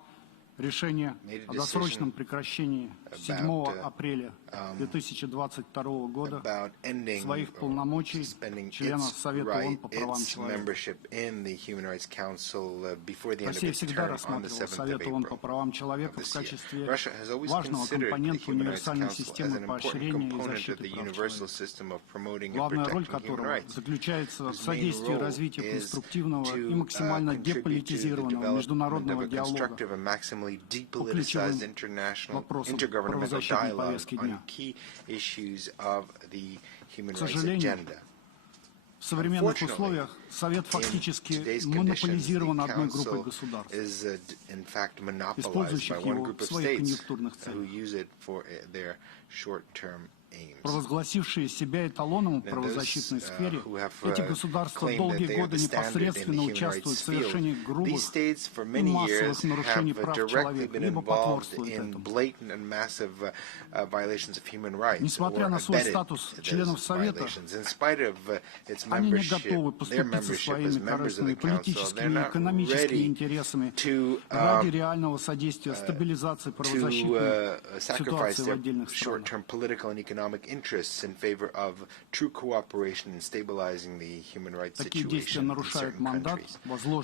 решение о досрочном прекращении 7 апреля 2022 года своих полномочий членов Совета ООН по правам человека. Россия всегда рассматривала Совет ООН по правам человека в качестве важного компонента универсальной системы поощрения и защиты прав человека, главная роль которого заключается в содействии развитию конструктивного и максимально деполитизированного международного диалога по ключевым вопросам правозащитной повестки дня. К сожалению, в современных условиях Совет фактически монополизирован одной группой государств, использующих его в своих конъюнктурных целях. Провозгласившие себя эталоном в правозащитной сфере, эти государства долгие годы непосредственно участвуют в совершении грубых и массовых нарушений прав человека, либо потворствуют этому. Несмотря на свой статус членов Совета, они не готовы поступиться своими корыстными политическими и экономическими интересами ради реального содействия стабилизации правозащитной ситуации в отдельных странах. Interests in favor of true cooperation in stabilizing the human rights situation in certain countries.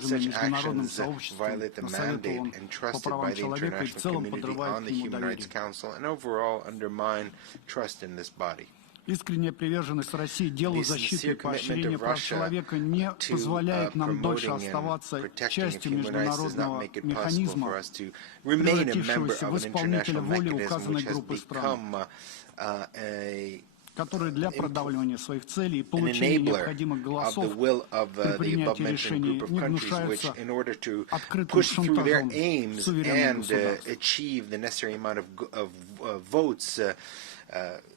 Such actions violate the mandate entrusted by the international community on the Human Rights Council and overall undermine trust in this body. Искренняя приверженность России делу защиты и поощрения прав человека не позволяет нам дольше оставаться частью международного механизма, превратившегося в исполнителя воли указанной группы стран, которые для продавливания своих целей и получения необходимых голосов при принятии решений не гнушаются открытым шантажом суверенных государств.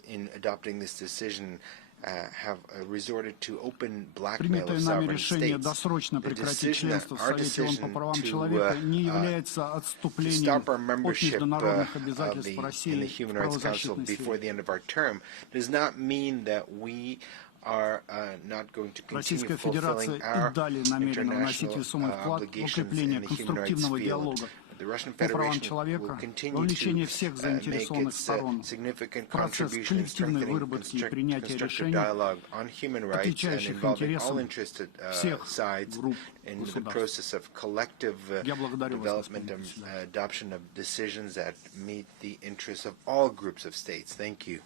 In adopting this decision, have resorted to open blackmail Принятое of нами sovereign решение states. досрочно The прекратить членство в our Совете ООН по decision правам человека не является отступлением stop our от membership международных in обязательств the России Human в Rights Council правозащитной before the сфере. end of our term does not mean that we are not going to continue Российская fulfilling Федерация our и далее намерена вносить international весомый вклад в obligations укрепление in the human rights конструктивного field. диалога The Russian по правам Federation человека, will continue вовлечение to всех make заинтересованных its сторон в significant процесс contribution in коллективной strengthening выработки и принятия constructive решений, dialogue on human rights and отвечающих involving all интересам interested всех sides групп in the государств. process of collective Я благодарю вас, development господин and председатель. adoption of decisions that meet the interests of all groups of states. Thank you.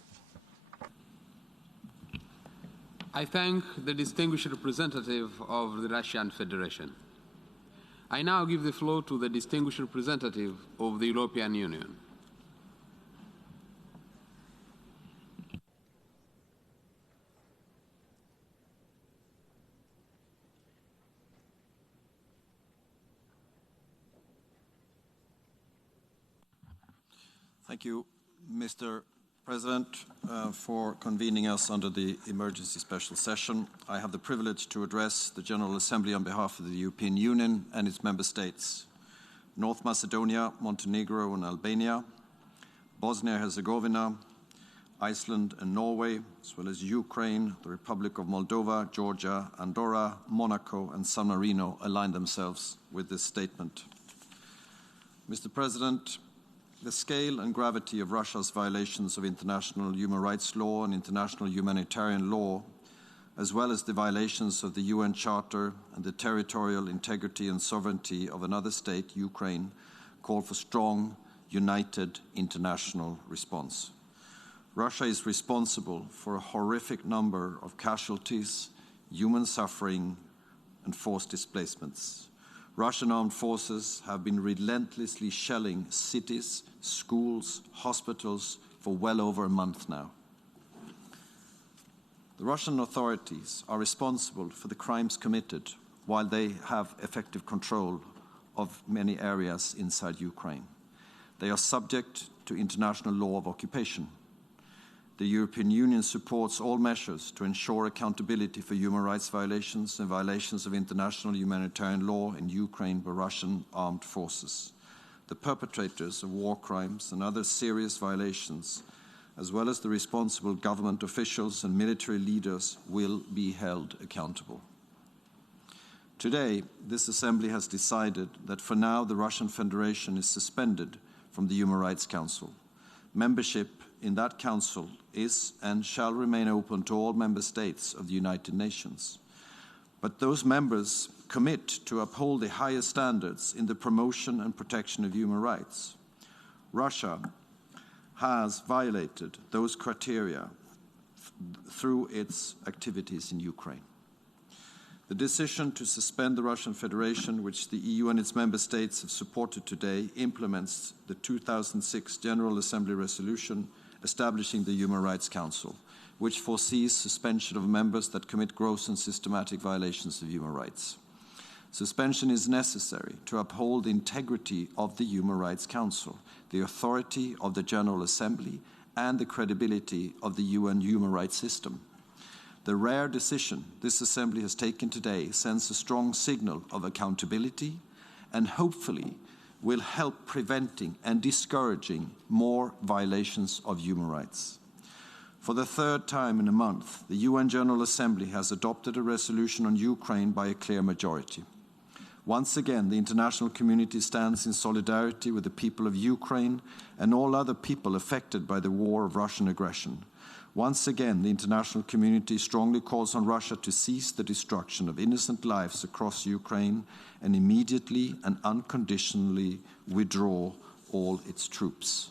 I thank the distinguished representative of the Russian Federation. I now give the floor to the distinguished representative of the European Union. Thank you, Mr. President, for convening us under the emergency special session. I have the privilege to address the General Assembly on behalf of the European Union and its member states, North Macedonia, Montenegro and Albania, Bosnia-Herzegovina, Iceland and Norway, as well as Ukraine, the Republic of Moldova, Georgia, Andorra, Monaco and San Marino align themselves with this statement. Mr. President, the scale and gravity of Russia's violations of international human rights law and international humanitarian law, as well as the violations of the UN Charter and the territorial integrity and sovereignty of another state, Ukraine, call for strong, united international response. Russia is responsible for a horrific number of casualties, human suffering, and forced displacements. Russian armed forces have been relentlessly shelling cities, schools, hospitals for well over a month now. The Russian authorities are responsible for the crimes committed while they have effective control of many areas inside Ukraine. They are subject to international law of occupation. The European Union supports all measures to ensure accountability for human rights violations and violations of international humanitarian law in Ukraine by Russian armed forces. The perpetrators of war crimes and other serious violations, as well as the responsible government officials and military leaders, will be held accountable. Today, this Assembly has decided that for now the Russian Federation is suspended from the Human Rights Council. Membership in that council is and shall remain open to all member states of the United Nations. But those members commit to uphold the highest standards in the promotion and protection of human rights. Russia has violated those criteria through its activities in Ukraine. The decision to suspend the Russian Federation, which the EU and its member states have supported today, implements the 2006 General Assembly resolution establishing the Human Rights Council, which foresees suspension of members that commit gross and systematic violations of human rights. Suspension is necessary to uphold the integrity of the Human Rights Council, the authority of the General Assembly, and the credibility of the UN human rights system. The rare decision this Assembly has taken today sends a strong signal of accountability and hopefully will help preventing and discouraging more violations of human rights. For the third time in a month, the UN General Assembly has adopted a resolution on Ukraine by a clear majority. Once again, the international community stands in solidarity with the people of Ukraine and all other people affected by the war of Russian aggression. Once again, the international community strongly calls on Russia to cease the destruction of innocent lives across Ukraine and immediately and unconditionally withdraw all its troops.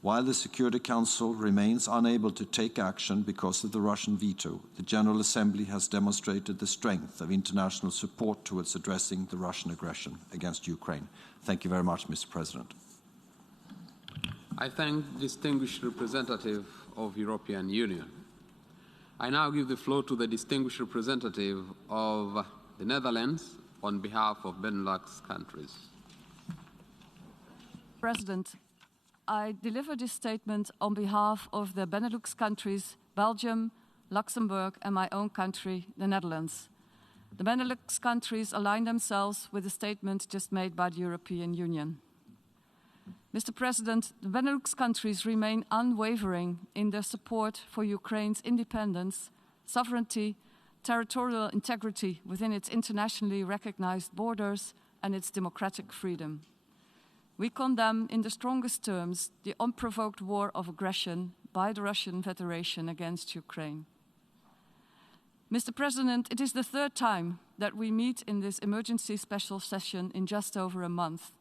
While the Security Council remains unable to take action because of the Russian veto, the General Assembly has demonstrated the strength of international support towards addressing the Russian aggression against Ukraine. Thank you very much, Mr. President. I thank the distinguished representative of European Union. I now give the floor to the distinguished representative of the Netherlands on behalf of Benelux countries. President, I deliver this statement on behalf of the Benelux countries, Belgium, Luxembourg, and my own country, the Netherlands. The Benelux countries align themselves with the statement just made by the European Union. Mr. President, the Benelux countries remain unwavering in their support for Ukraine's independence, sovereignty, territorial integrity within its internationally recognized borders, and its democratic freedom. We condemn in the strongest terms the unprovoked war of aggression by the Russian Federation against Ukraine. Mr. President, it is the third time that we meet in this emergency special session in just over a month.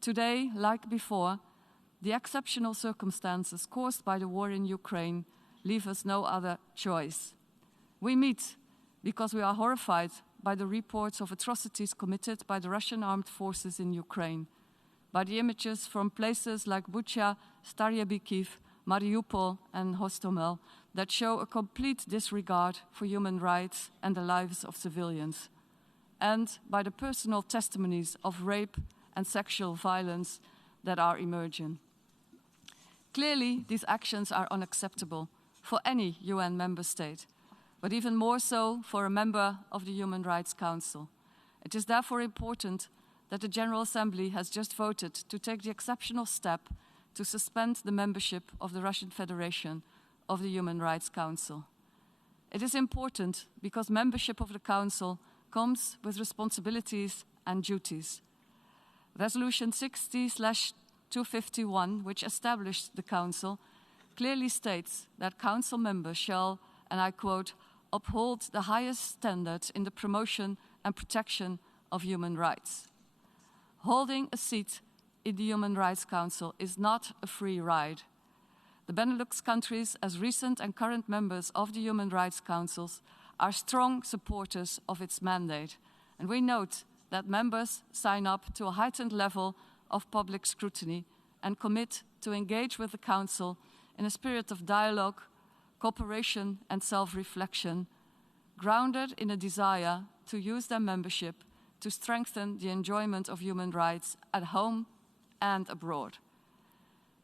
Today, like before, the exceptional circumstances caused by the war in Ukraine leave us no other choice. We meet because we are horrified by the reports of atrocities committed by the Russian armed forces in Ukraine, by the images from places like Bucha, Starye-Bikiv, Mariupol and Hostomel that show a complete disregard for human rights and the lives of civilians, and by the personal testimonies of rape and sexual violence that are emerging. Clearly, these actions are unacceptable for any UN member state, but even more so for a member of the Human Rights Council. It is therefore important that the General Assembly has just voted to take the exceptional step to suspend the membership of the Russian Federation of the Human Rights Council. It is important because membership of the Council comes with responsibilities and duties. Resolution 60/251, which established the Council, clearly states that Council members shall, and I quote, uphold the highest standards in the promotion and protection of human rights. Holding a seat in the Human Rights Council is not a free ride. The Benelux countries, as recent and current members of the Human Rights Councils, are strong supporters of its mandate, and we note that members sign up to a heightened level of public scrutiny and commit to engage with the Council in a spirit of dialogue, cooperation and self-reflection, grounded in a desire to use their membership to strengthen the enjoyment of human rights at home and abroad.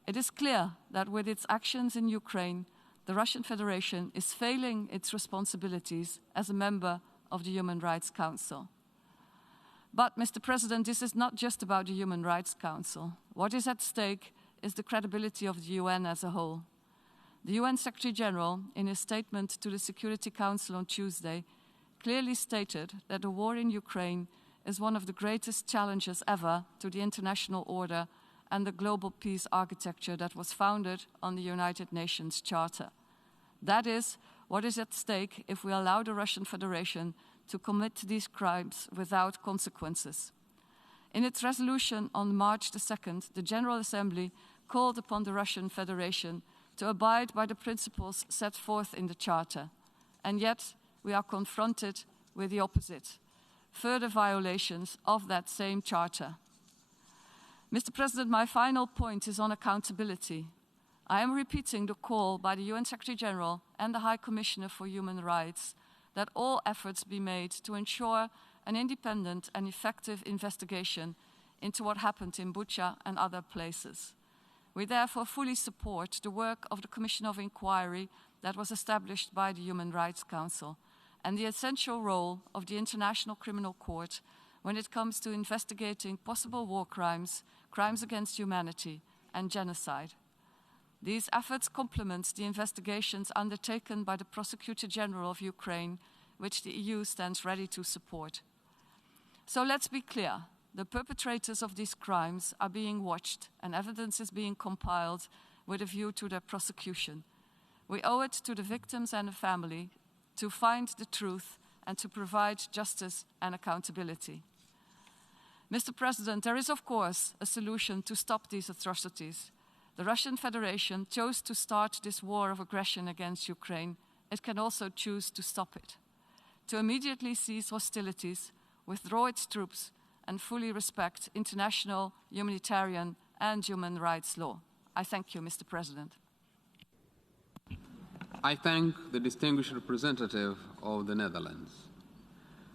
It is clear that with its actions in Ukraine, the Russian Federation is failing its responsibilities as a member of the Human Rights Council. But, Mr. President, this is not just about the Human Rights Council. What is at stake is the credibility of the UN as a whole. The UN Secretary General, in his statement to the Security Council on Tuesday, clearly stated that the war in Ukraine is one of the greatest challenges ever to the international order and the global peace architecture that was founded on the United Nations Charter. That is what is at stake if we allow the Russian Federation to commit these crimes without consequences. In its resolution on March the 2nd, the General Assembly called upon the Russian Federation to abide by the principles set forth in the Charter. And yet, we are confronted with the opposite, further violations of that same Charter. Mr. President, my final point is on accountability. I am repeating the call by the UN Secretary General and the High Commissioner for Human Rights that all efforts be made to ensure an independent and effective investigation into what happened in Bucha and other places. We therefore fully support the work of the Commission of Inquiry that was established by the Human Rights Council and the essential role of the International Criminal Court when it comes to investigating possible war crimes, crimes against humanity, and genocide. These efforts complement the investigations undertaken by the Prosecutor General of Ukraine, which the EU stands ready to support. So let's be clear, the perpetrators of these crimes are being watched and evidence is being compiled with a view to their prosecution. We owe it to the victims and the family to find the truth and to provide justice and accountability. Mr. President, there is of course a solution to stop these atrocities. The Russian Federation chose to start this war of aggression against Ukraine. It can also choose to stop it, to immediately cease hostilities, withdraw its troops, and fully respect international humanitarian and human rights law. I thank you, Mr. President. I thank the distinguished representative of the Netherlands.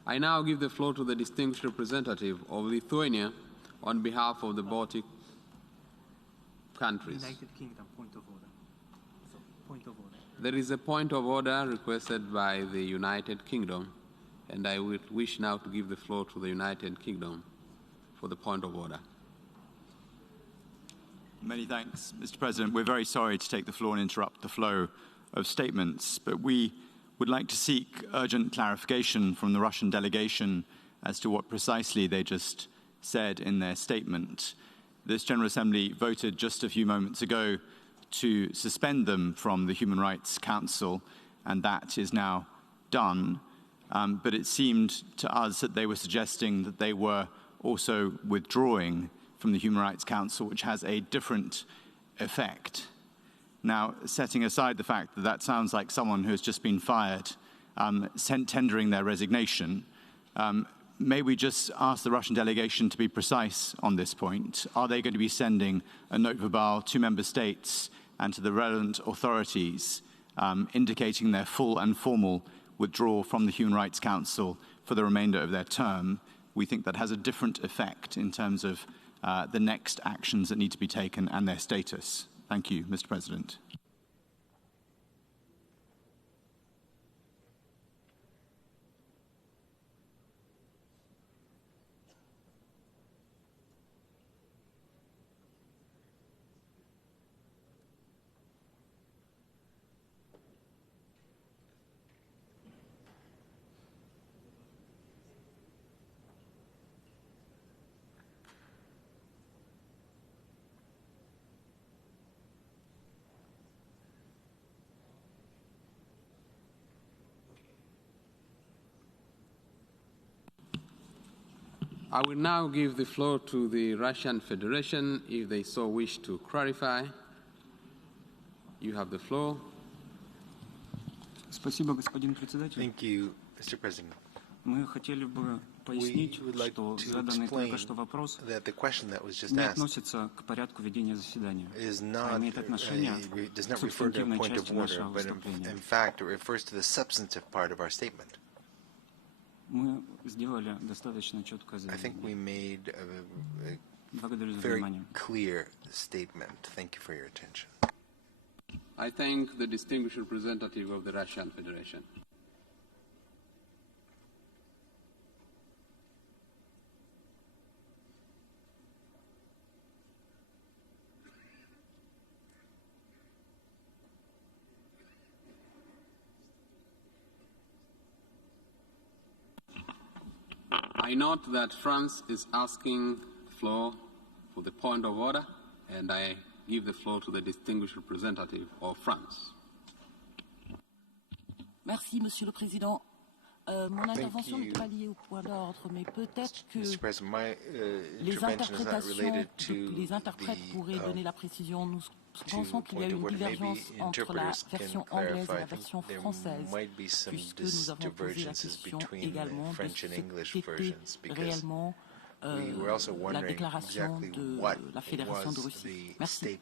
I now give the floor to the distinguished representative of Lithuania on behalf of the Baltic countries. United Kingdom, point of order. So, point of order. There is a point of order requested by the United Kingdom, and I would wish now to give the floor to the United Kingdom for the point of order. Many thanks, Mr. President. We're very sorry to take the floor and interrupt the flow of statements, but we would like to seek urgent clarification from the Russian delegation as to what precisely they just said in their statement. This General Assembly voted just a few moments ago to suspend them from the Human Rights Council, and that is now done. But it seemed to us that they were suggesting that they were also withdrawing from the Human Rights Council, which has a different effect. Now, setting aside the fact that that sounds like someone who has just been fired, tendering their resignation, may we just ask the Russian delegation to be precise on this point? Are they going to be sending a note verbal to member states and to the relevant authorities indicating their full and formal withdrawal from the Human Rights Council for the remainder of their term? We think that has a different effect in terms of the next actions that need to be taken and their status. Thank you, Mr. President. I will now give the floor to the Russian Federation if they so wish to clarify. You have the floor. Спасибо, господин председатель. Thank you, Mr. President. Мы хотели бы пояснить, что заданный только что вопрос не относится к порядку ведения заседания, а имеет отношение к субстантивной части нашего выступления. In fact, it refers to the substantive part of our statement. Мы сделали достаточно четкое заявление. I think we made a very clear statement. Thank you for your attention. I thank the distinguished representative of the Russian Federation. I note that France is asking the floor for the point of order, and I give the floor to the distinguished representative of France. Merci, Monsieur le Président. Mon intervention n'est pas liée au point d'ordre, mais peut-être que les interprètes pourraient donner la précision. Nous pensons qu'il y a une divergence entre la version anglaise et la version française, puisque nous avons posé la question également de ce qu'était réellement la déclaration de la Fédération de Russie. Merci.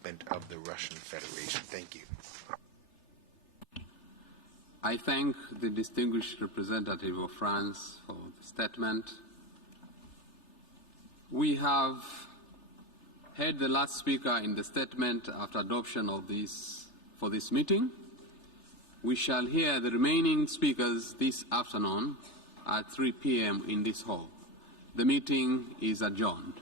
I thank the distinguished representative of France for the statement. We have heard the last speaker in the statement after adoption of for this meeting. We shall hear the remaining speakers this afternoon at 3 p.m. in this hall. The meeting is adjourned.